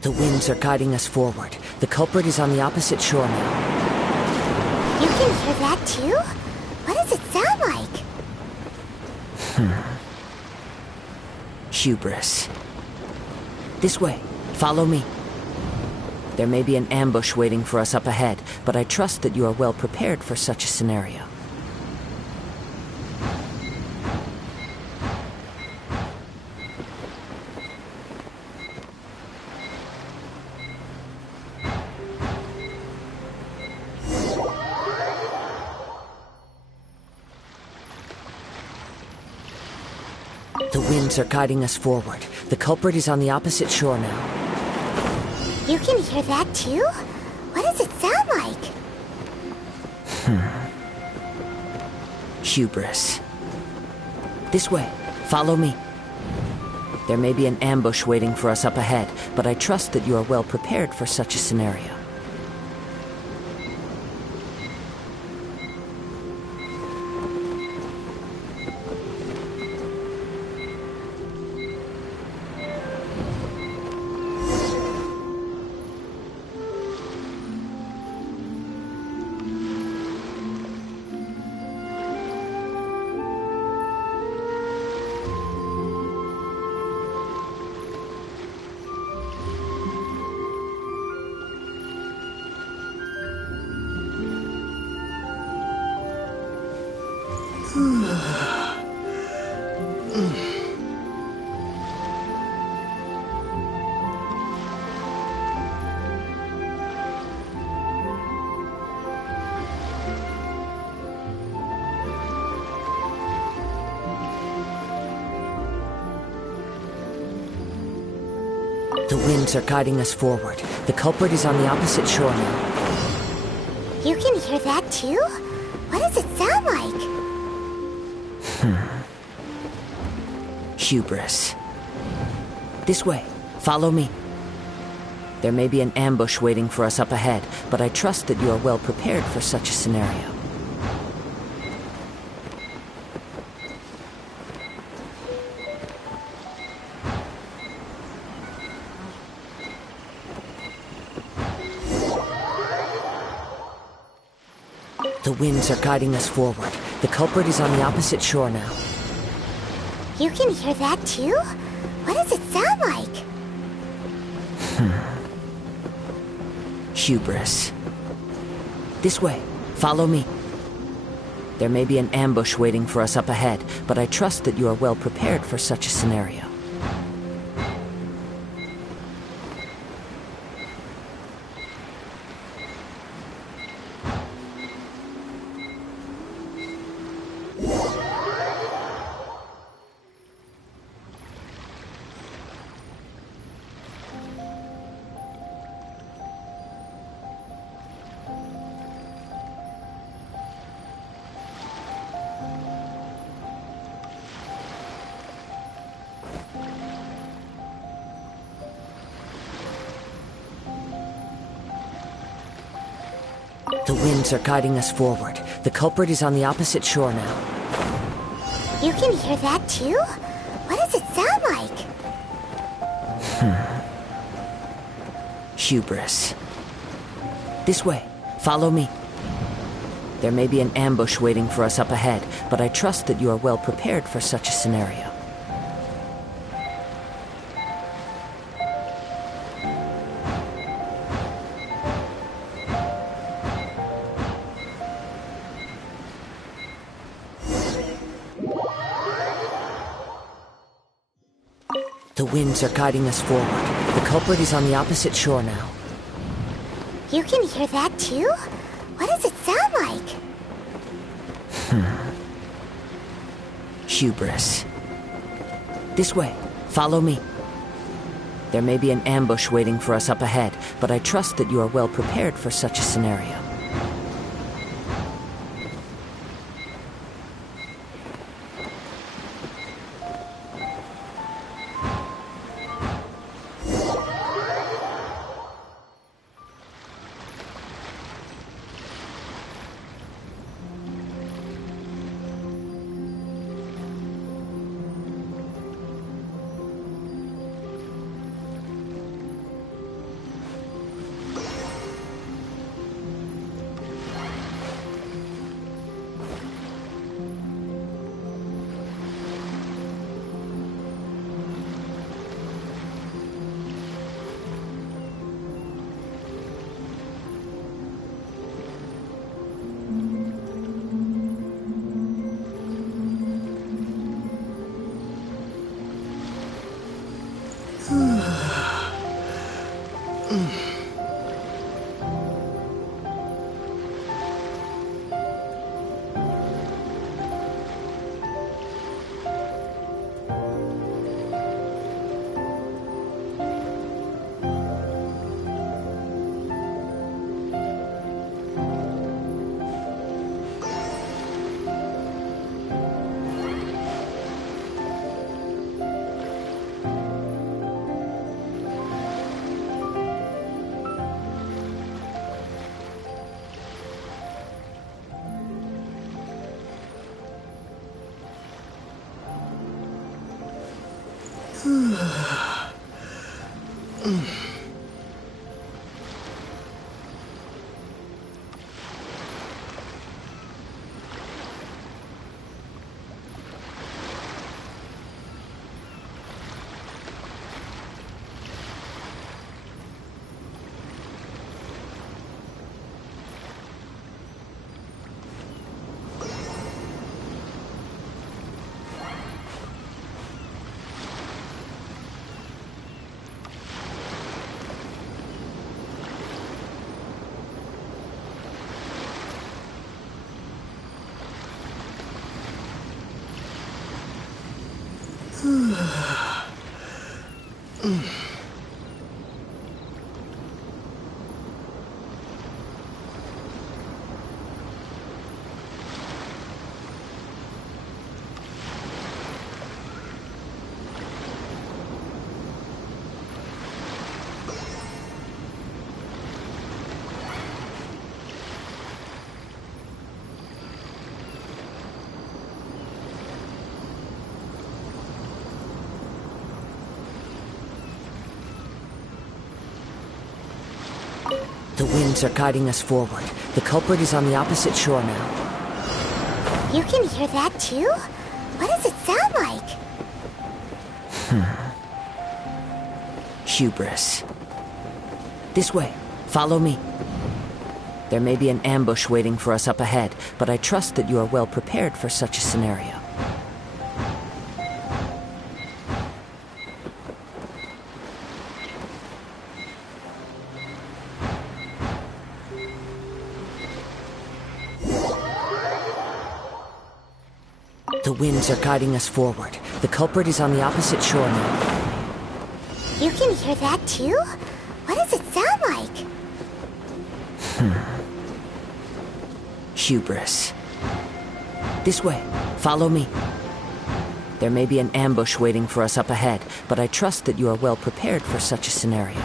The winds are guiding us forward. The culprit is on the opposite shore now. You can hear that too? What does it sound like? Hubris. This way. Follow me. There may be an ambush waiting for us up ahead, but I trust that you are well prepared for such a scenario. The winds are guiding us forward. The culprit is on the opposite shore now. You can hear that too? What does it sound like? Hubris. This way. Follow me. There may be an ambush waiting for us up ahead, but I trust that you are well prepared for such a scenario. The winds are guiding us forward. The culprit is on the opposite shore now. You can hear that too? What does it sound like? Hubris. This way. Follow me. There may be an ambush waiting for us up ahead, but I trust that you are well prepared for such a scenario. The winds are guiding us forward. The culprit is on the opposite shore now. You can hear that too? What does it sound like? Hubris. This way. Follow me. There may be an ambush waiting for us up ahead, but I trust that you are well prepared for such a scenario. The winds are guiding us forward. The culprit is on the opposite shore now. You can hear that too? What does it sound like? Hubris. This way. Follow me. There may be an ambush waiting for us up ahead, but I trust that you are well prepared for such a scenario. The winds are guiding us forward. The culprit is on the opposite shore now. You can hear that too? What does it sound like? Hubris. This way. Follow me. There may be an ambush waiting for us up ahead, but I trust that you are well prepared for such a scenario. The winds are guiding us forward. The culprit is on the opposite shore now. You can hear that too? What does it sound like? Hubris. This way. Follow me. There may be an ambush waiting for us up ahead, but I trust that you are well prepared for such a scenario. The winds are guiding us forward. The culprit is on the opposite shore now. You can hear that too? What does it sound like? Hubris. This way. Follow me. There may be an ambush waiting for us up ahead, but I trust that you are well prepared for such a scenario.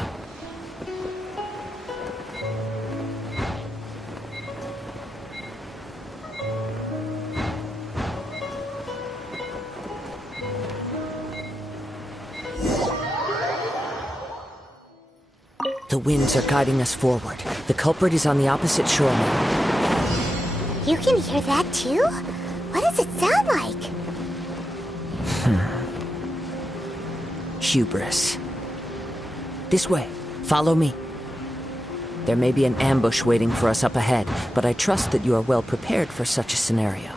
The winds are guiding us forward. The culprit is on the opposite shore now. You can hear that too? What does it sound like? Hubris. This way. Follow me. There may be an ambush waiting for us up ahead, but I trust that you are well prepared for such a scenario.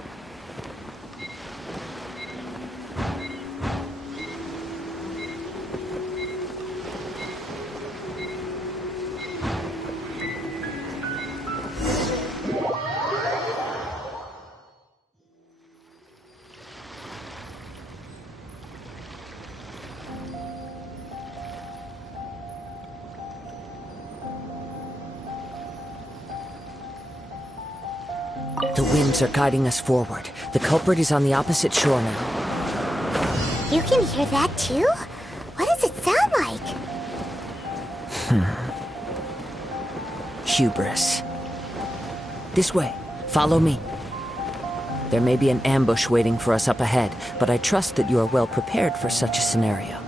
The winds are guiding us forward. The culprit is on the opposite shore now. You can hear that too? What does it sound like? Hubris. This way. Follow me. There may be an ambush waiting for us up ahead, but I trust that you are well prepared for such a scenario.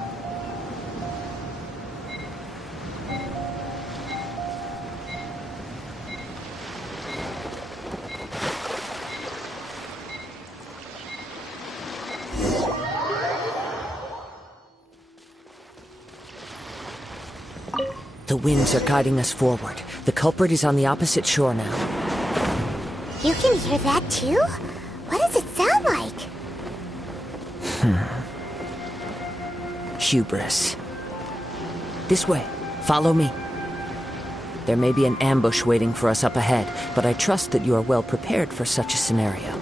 The winds are guiding us forward. The culprit is on the opposite shore now. You can hear that too? What does it sound like? Hubris. This way. Follow me. There may be an ambush waiting for us up ahead, but I trust that you are well prepared for such a scenario.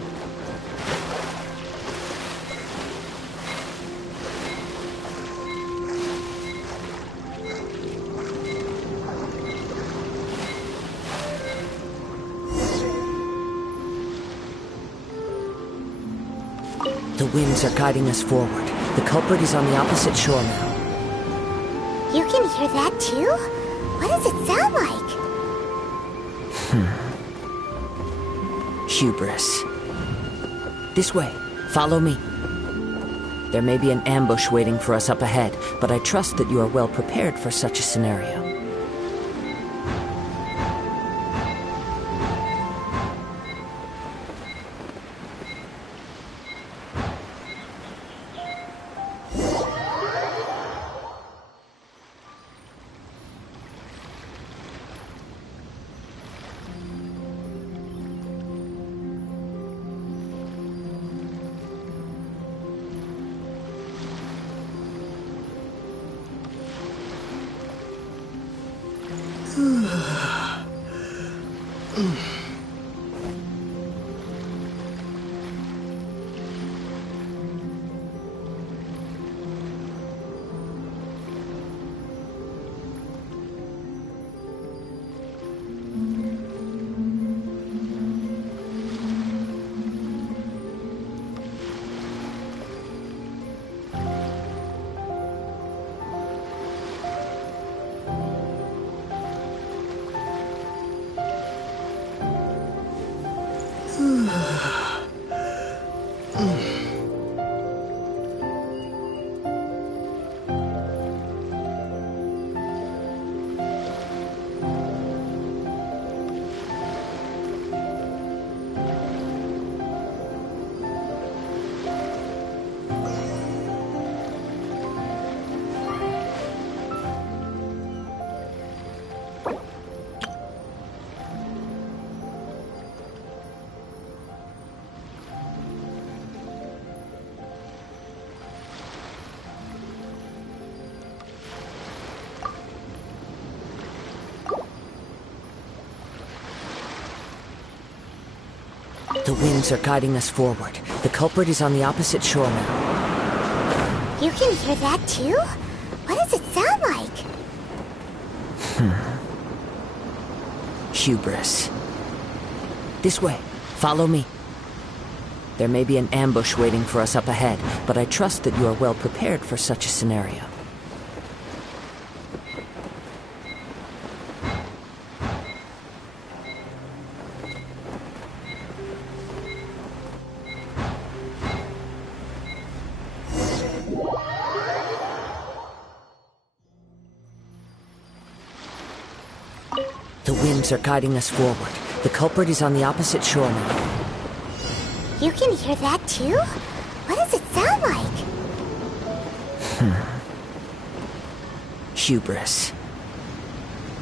The winds are guiding us forward. The culprit is on the opposite shore now. You can hear that too? What does it sound like? Hubris. This way. Follow me. There may be an ambush waiting for us up ahead, but I trust that you are well prepared for such a scenario. The winds are guiding us forward. The culprit is on the opposite shore now. You can hear that too? What does it sound like? Hubris. This way. Follow me. There may be an ambush waiting for us up ahead, but I trust that you are well prepared for such a scenario. The winds are guiding us forward. The culprit is on the opposite shore now. You can hear that too? What does it sound like? Hubris.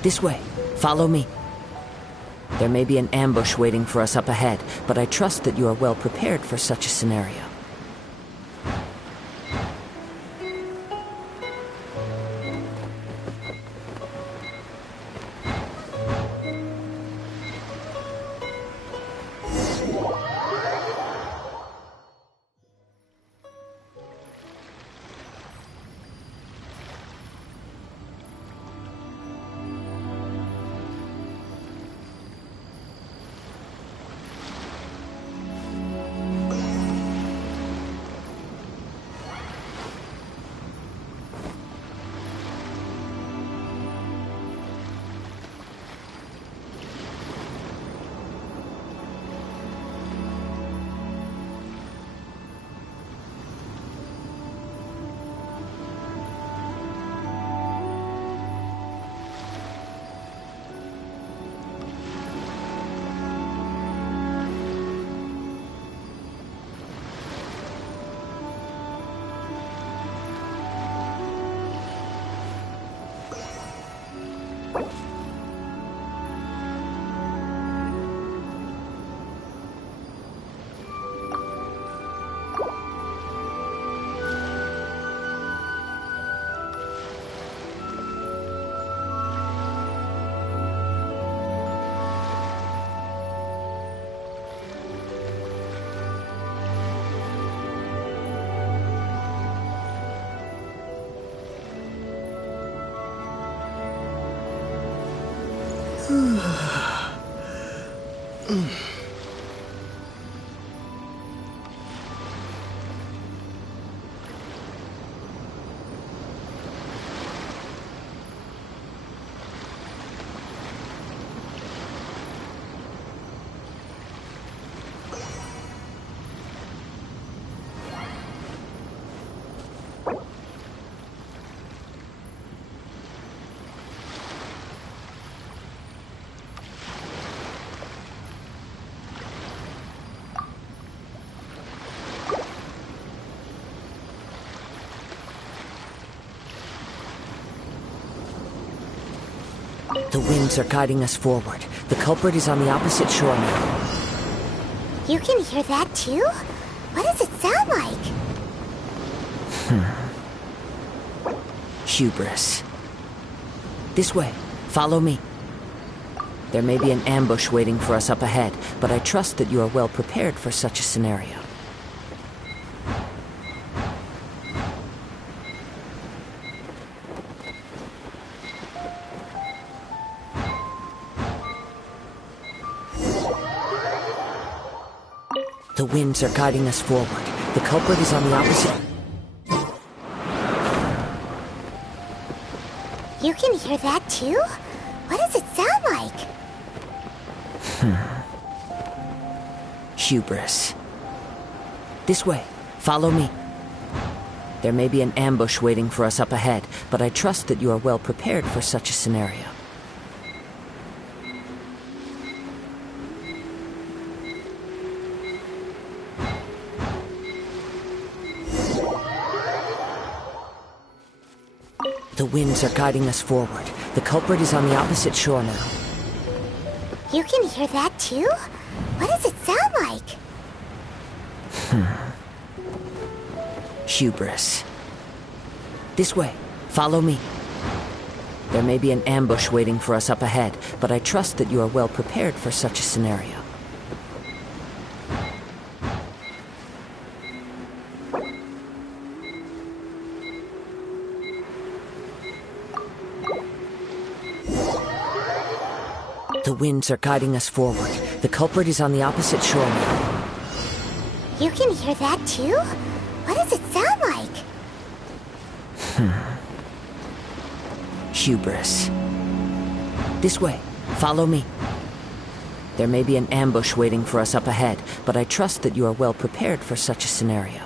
This way. Follow me. There may be an ambush waiting for us up ahead, but I trust that you are well prepared for such a scenario. The winds are guiding us forward. The culprit is on the opposite shore now. You can hear that too? What does it sound like? Hubris. This way. Follow me. There may be an ambush waiting for us up ahead, but I trust that you are well prepared for such a scenario. The winds are guiding us forward. The culprit is on the opposite... You can hear that too? What does it sound like? Hubris. This way. Follow me. There may be an ambush waiting for us up ahead, but I trust that you are well prepared for such a scenario. The winds are guiding us forward. The culprit is on the opposite shore now. You can hear that too? What does it sound like? Hubris. This way. Follow me. There may be an ambush waiting for us up ahead, but I trust that you are well prepared for such a scenario. The winds are guiding us forward. The culprit is on the opposite shore now. You can hear that too? What does it sound like? Hubris. This way. Follow me. There may be an ambush waiting for us up ahead, but I trust that you are well prepared for such a scenario.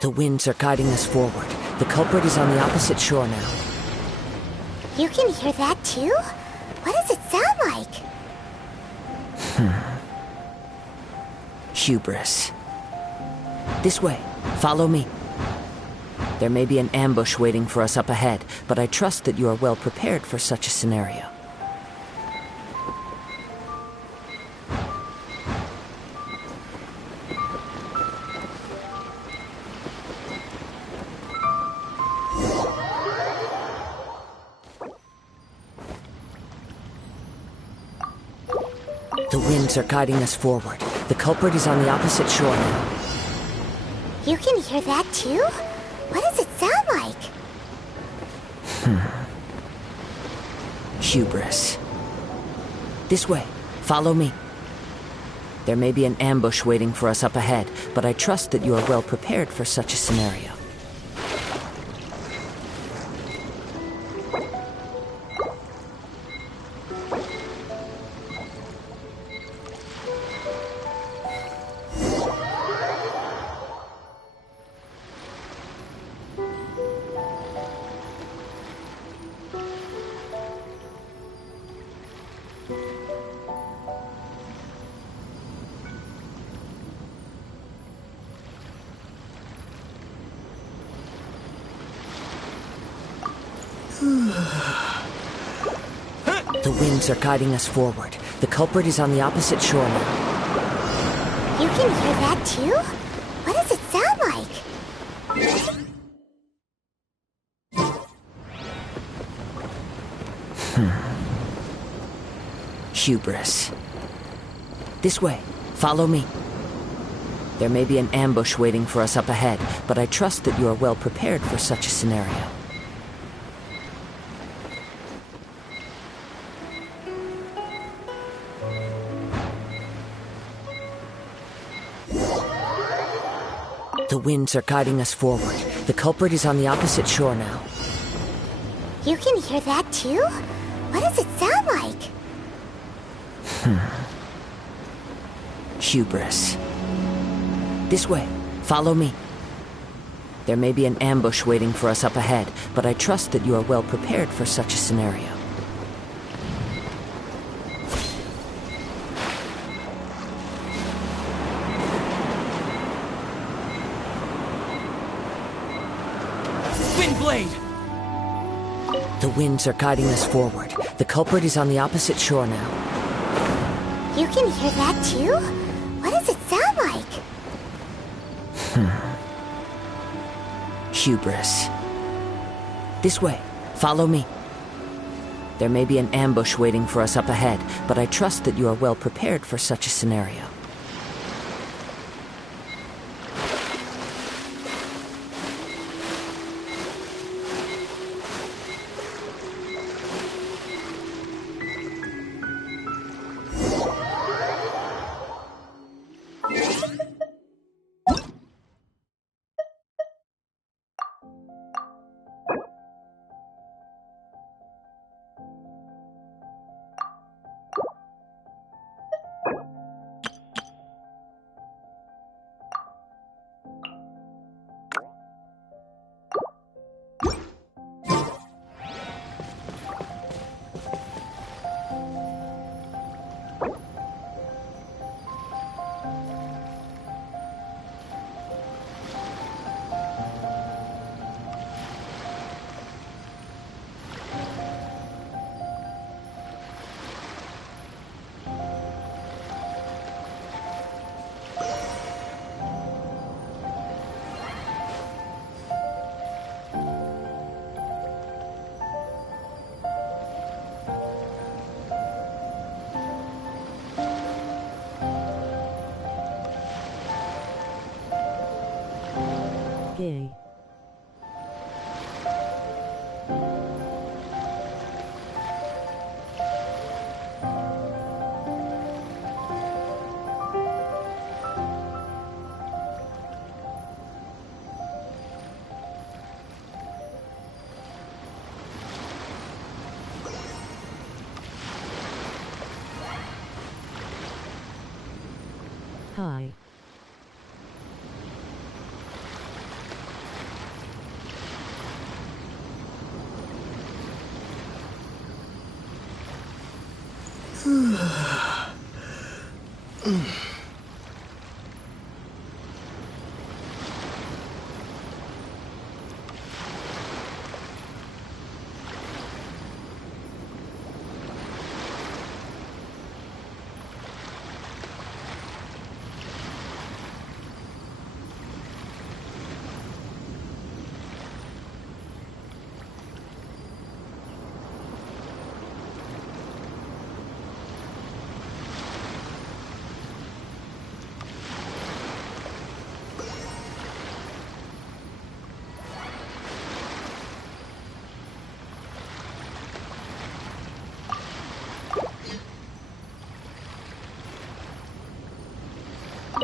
The winds are guiding us forward. The culprit is on the opposite shore now. You can hear that too? What does it sound like? Hubris. This way. Follow me. There may be an ambush waiting for us up ahead, but I trust that you are well prepared for such a scenario. The winds are guiding us forward. The culprit is on the opposite shore now. You can hear that too? What does it sound like? Hubris. This way. Follow me. There may be an ambush waiting for us up ahead, but I trust that you are well prepared for such a scenario. The winds are guiding us forward. The culprit is on the opposite shore now. You can hear that too? What does it sound like? Hubris. This way. Follow me. There may be an ambush waiting for us up ahead, but I trust that you are well prepared for such a scenario. The winds are guiding us forward. The culprit is on the opposite shore now. You can hear that too? What does it sound like? Hubris. This way. Follow me. There may be an ambush waiting for us up ahead, but I trust that you are well prepared for such a scenario. Windblade! The winds are guiding us forward. The culprit is on the opposite shore now. You can hear that too? What does it sound like? Hubris. This way. Follow me. There may be an ambush waiting for us up ahead, but I trust that you are well prepared for such a scenario. Gay. Hi.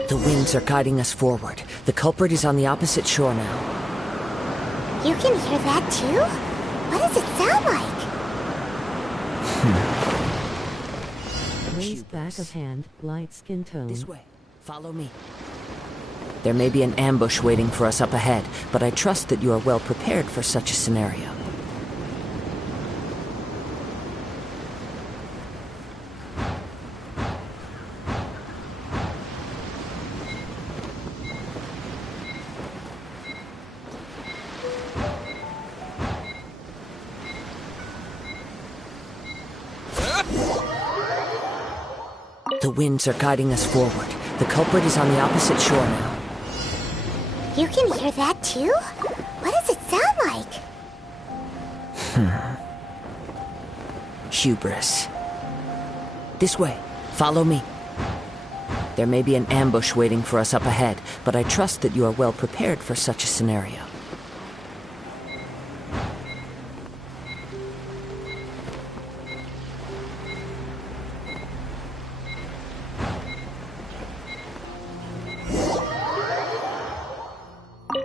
The winds are guiding us forward. The culprit is on the opposite shore now. You can hear that too? What does it sound like? Raised back of hand, light skin tone. This way. Follow me. There may be an ambush waiting for us up ahead, but I trust that you are well prepared for such a scenario. The winds are guiding us forward. The culprit is on the opposite shore now. You can hear that too? What does it sound like? Hubris. This way. Follow me. There may be an ambush waiting for us up ahead, but I trust that you are well prepared for such a scenario.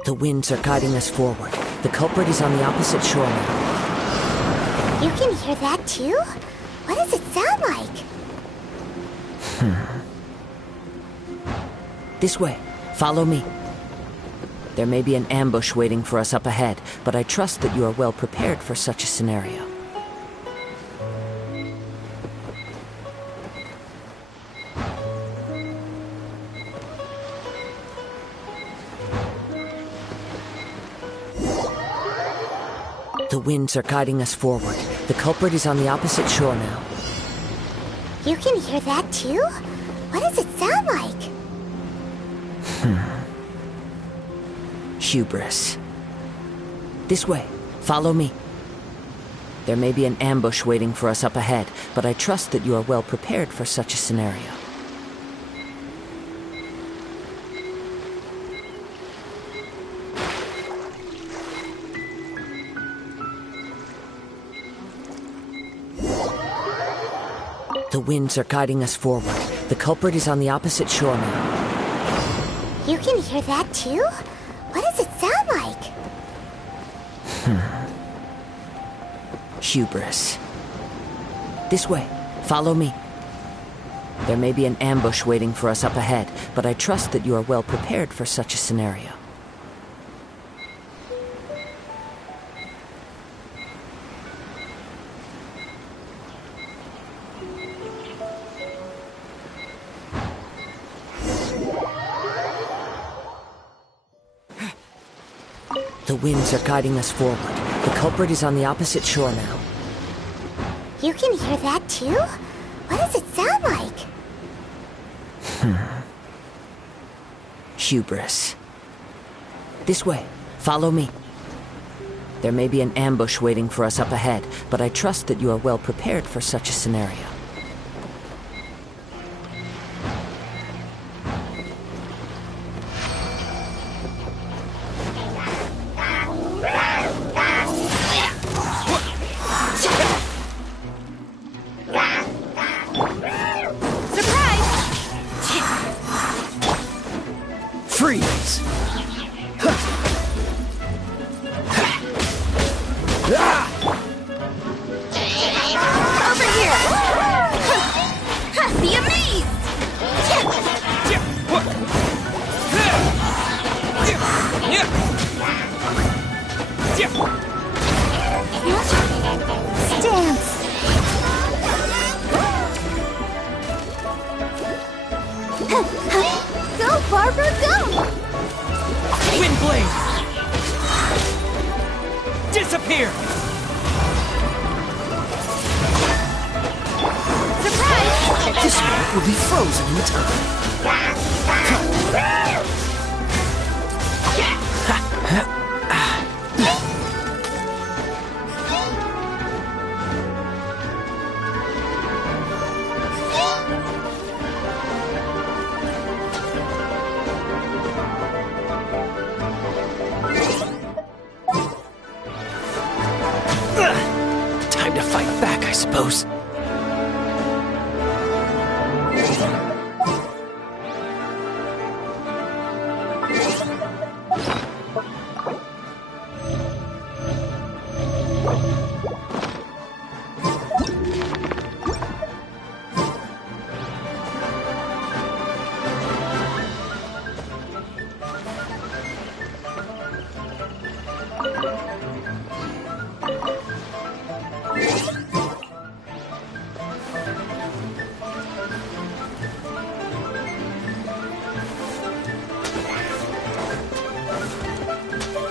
The winds are guiding us forward. The culprit is on the opposite shore now. You can hear that too? What does it sound like? This way. Follow me. There may be an ambush waiting for us up ahead, but I trust that you are well prepared for such a scenario. The winds are guiding us forward. The culprit is on the opposite shore now. You can hear that too? What does it sound like? Hubris. This way. Follow me. There may be an ambush waiting for us up ahead, but I trust that you are well prepared for such a scenario. The winds are guiding us forward. The culprit is on the opposite shore now. You can hear that too? What does it sound like? Hubris. This way. Follow me. There may be an ambush waiting for us up ahead, but I trust that you are well prepared for such a scenario. The winds are guiding us forward. The culprit is on the opposite shore now. You can hear that too? What does it sound like? Hubris. This way. Follow me. There may be an ambush waiting for us up ahead, but I trust that you are well prepared for such a scenario. Freeze! Over here! Be amazed! Stance! Go, Barbara, go! Windblade! Disappear! Surprise! This boat will be frozen in time. Time to fight back, I suppose.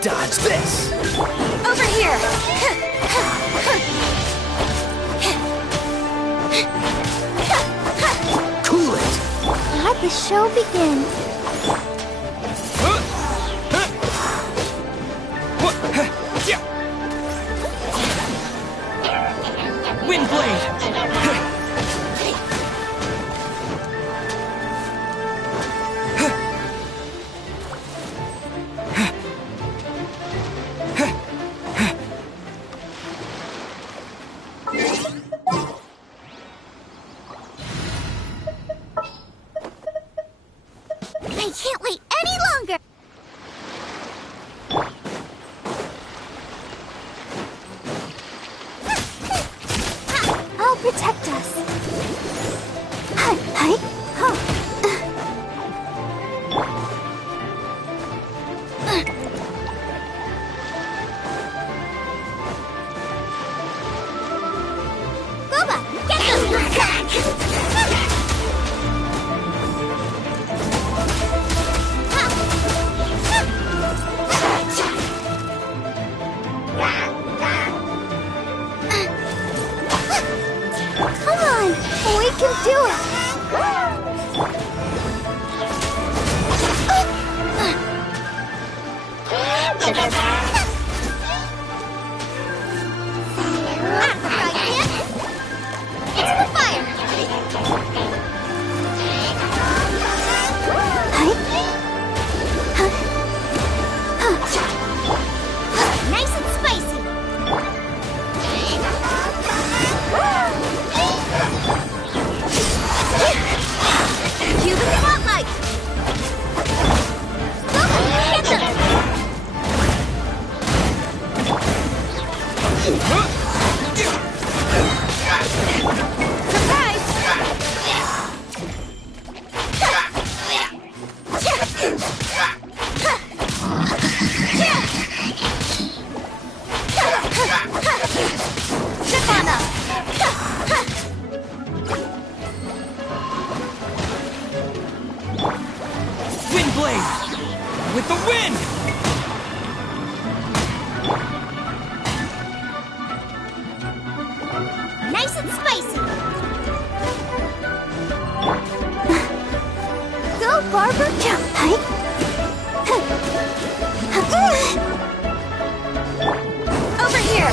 Dodge this! Over here! Cool it! Let the show begin. Windblade! protect us. Booba, get them! Come on, we can do it. Into the fire! Nice and spicy! Cue the spotlight! Get them! Wind blade! With the wind! Nice and spicy! Go, Barber! Over here!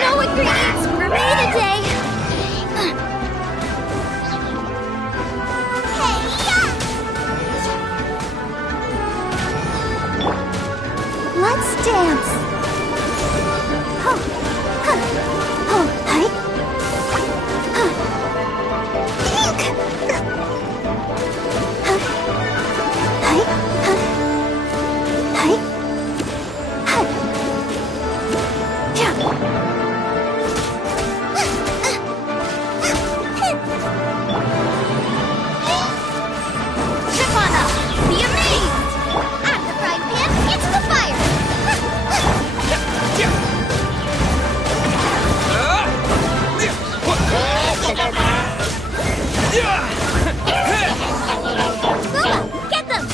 No ingredients for me today. Let's dance. Be amazed! Out of the frying pan, into the fire! Booba, get them!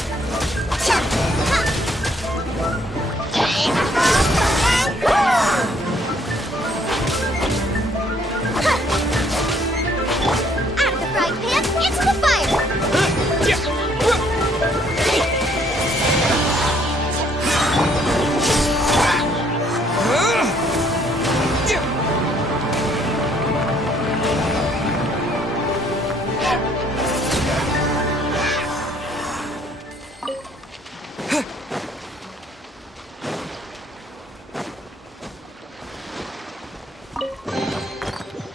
Out of the frying pan, into the fire!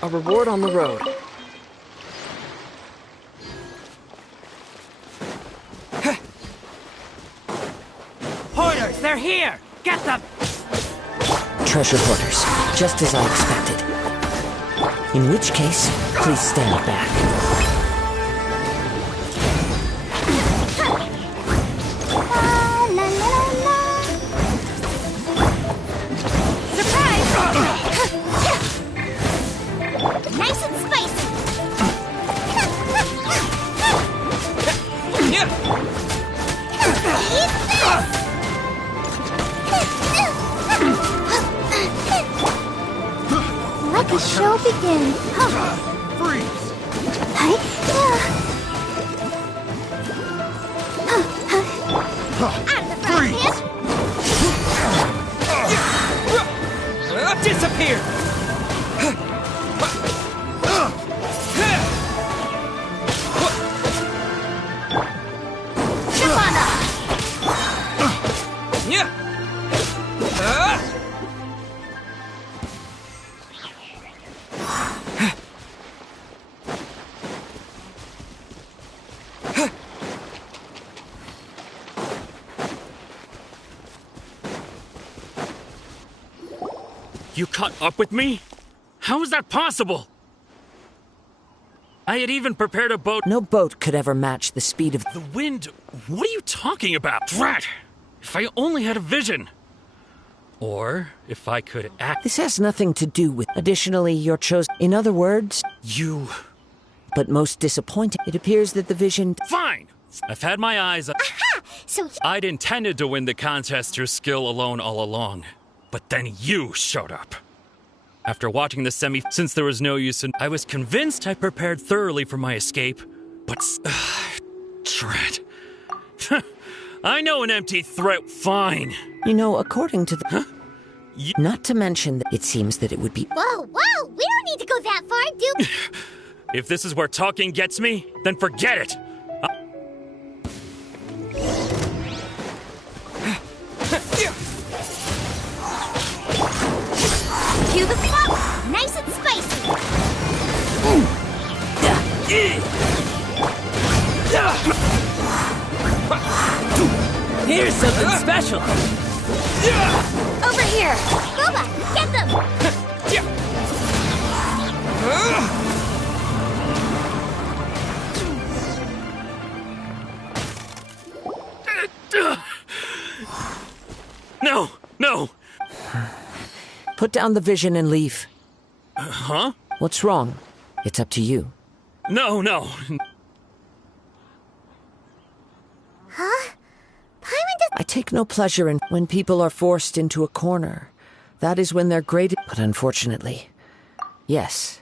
A reward on the road. Hoarders, they're here! Get them! Treasure hoarders, just as I expected. In which case, please stand back. Nice and spicy! Eat this! Let the show begin. Freeze! Out of the frying pan! Disappear! You caught up with me? How is that possible? I had even prepared a boat. No boat could ever match the speed of the wind. What are you talking about? Drat! If I only had a vision. Or if I could act. This has nothing to do with. Additionally, you're chosen. In other words, you. But most disappointing, it appears that the vision. Fine! I've had my eyes up. Aha! So I'd intended to win the contest through skill alone all along. But then you showed up. After watching the since there was no use in, I was convinced I prepared thoroughly for my escape, but drat. I know an empty threat. Fine. You know, according to the. Huh? Not to mention that it seems that it would be. Whoa, whoa! We don't need to go that far, do. If this is where talking gets me, then forget it. Cue the smoke! Nice and spicy! Here's something special! Over here! Boba, get them! No, no! Put down the vision and leave. Huh? What's wrong? It's up to you. No, no. Huh? Paimon does. I take no pleasure in when people are forced into a corner. That is when they're great. But unfortunately, yes.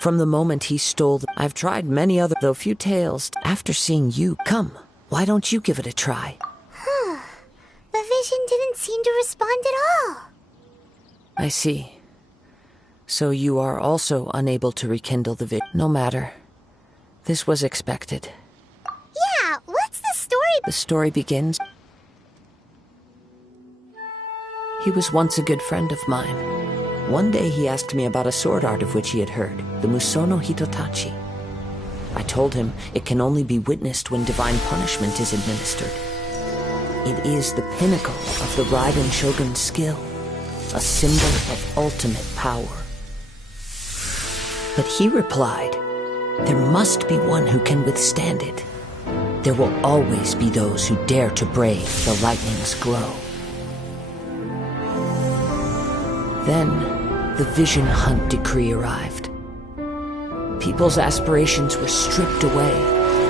From the moment he stole I've tried many other, though few tales. After seeing you, come. Why don't you give it a try? Huh. The vision didn't seem to respond at all. I see. So you are also unable to rekindle the No matter. This was expected. Yeah, what's the story? The story begins. He was once a good friend of mine. One day he asked me about a sword art of which he had heard, the Musono Hitotachi. I told him it can only be witnessed when divine punishment is administered. It is the pinnacle of the Raiden Shogun's skill, a symbol of ultimate power. But he replied, there must be one who can withstand it. There will always be those who dare to brave the lightning's glow. Then, the Vision Hunt decree arrived. People's aspirations were stripped away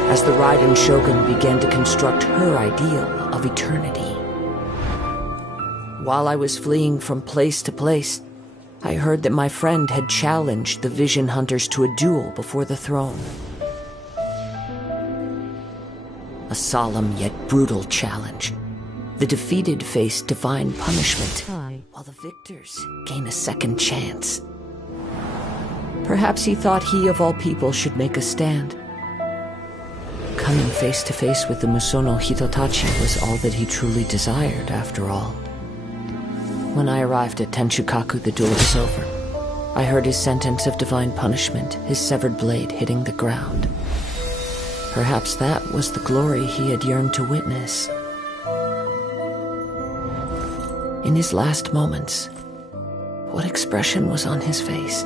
as the Raiden Shogun began to construct her ideal of eternity. While I was fleeing from place to place, I heard that my friend had challenged the Vision Hunters to a duel before the throne. A solemn yet brutal challenge. The defeated face divine punishment, while the victors gain a second chance. Perhaps he thought he of all people should make a stand. Coming face to face with the Musono Hitotachi was all that he truly desired, after all. When I arrived at Tenchukaku, the duel was over. I heard his sentence of divine punishment, his severed blade hitting the ground. Perhaps that was the glory he had yearned to witness. In his last moments, what expression was on his face?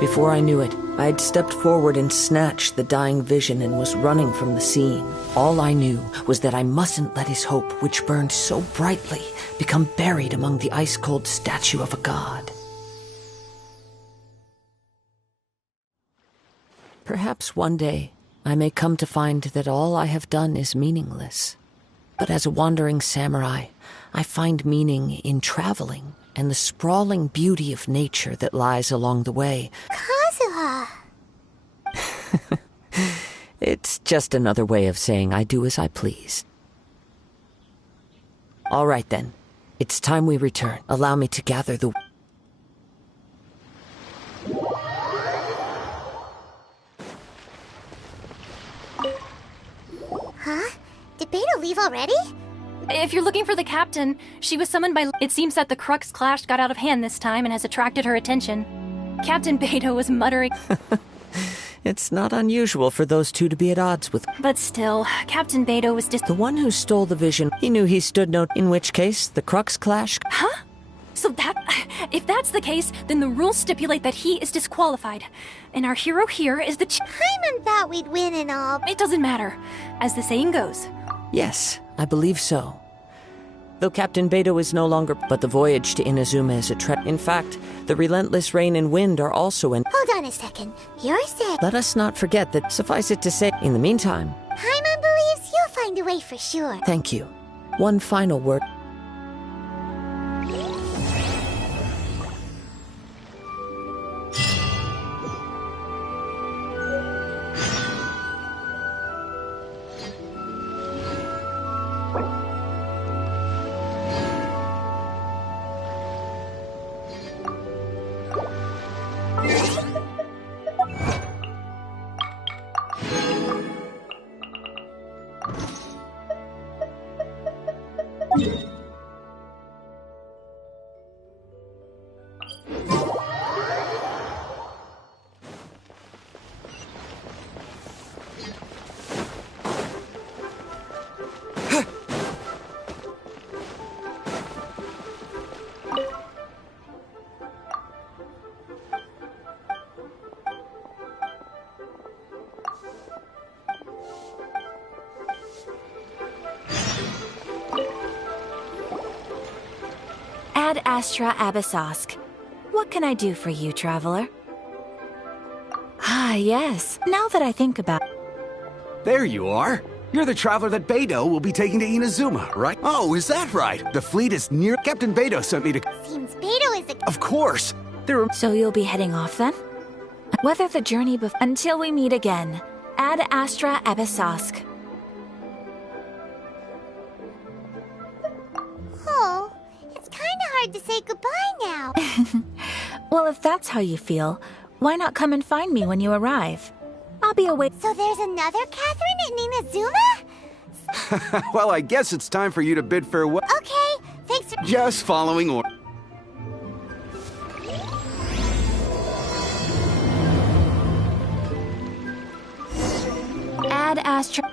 Before I knew it, I had stepped forward and snatched the dying vision and was running from the scene. All I knew was that I mustn't let his hope, which burned so brightly, become buried among the ice-cold statue of a god. Perhaps one day I may come to find that all I have done is meaningless. But as a wandering samurai, I find meaning in traveling and the sprawling beauty of nature that lies along the way. Kazuha! It's just another way of saying I do as I please. All right then. It's time we return. Allow me to gather the... Huh? Did Beta leave already? If you're looking for the captain, she was summoned by... It seems that the Crux clash got out of hand this time and has attracted her attention. Captain Beto was muttering... It's not unusual for those two to be at odds with... But still, Captain Beto was The one who stole the vision, he knew he stood no... In which case, the Crux clash... Huh? So if that's the case, then the rules stipulate that he is disqualified. And our hero here is the Paimon thought we'd win and all. It doesn't matter, as the saying goes. Yes, I believe so. Though Captain Beto is no longer, but the voyage to Inazuma is a trek. In fact, the relentless rain and wind are also in. Hold on a second. You're saying... Let us not forget that, suffice it to say, in the meantime... Paimon believes you'll find a way for sure. Thank you. One final word. Ad Astra Abyssosk. What can I do for you, traveler? Ah, yes. Now that I think about it. There you are. You're the traveler that Beto will be taking to Inazuma, right? Oh, is that right? The fleet is near... Captain Beto sent me to... Seems Beto is a... Of course. So you'll be heading off then? Weather the journey until we meet again. Ad Astra Abyssosk. Oh, it's kind of hard to say goodbye now. Well, if that's how you feel, why not come and find me when you arrive? I'll be away. So there's another Catherine in Inazuma? Well, I guess it's time for you to bid farewell. Okay, thanks for... Just following order. Ad Astra...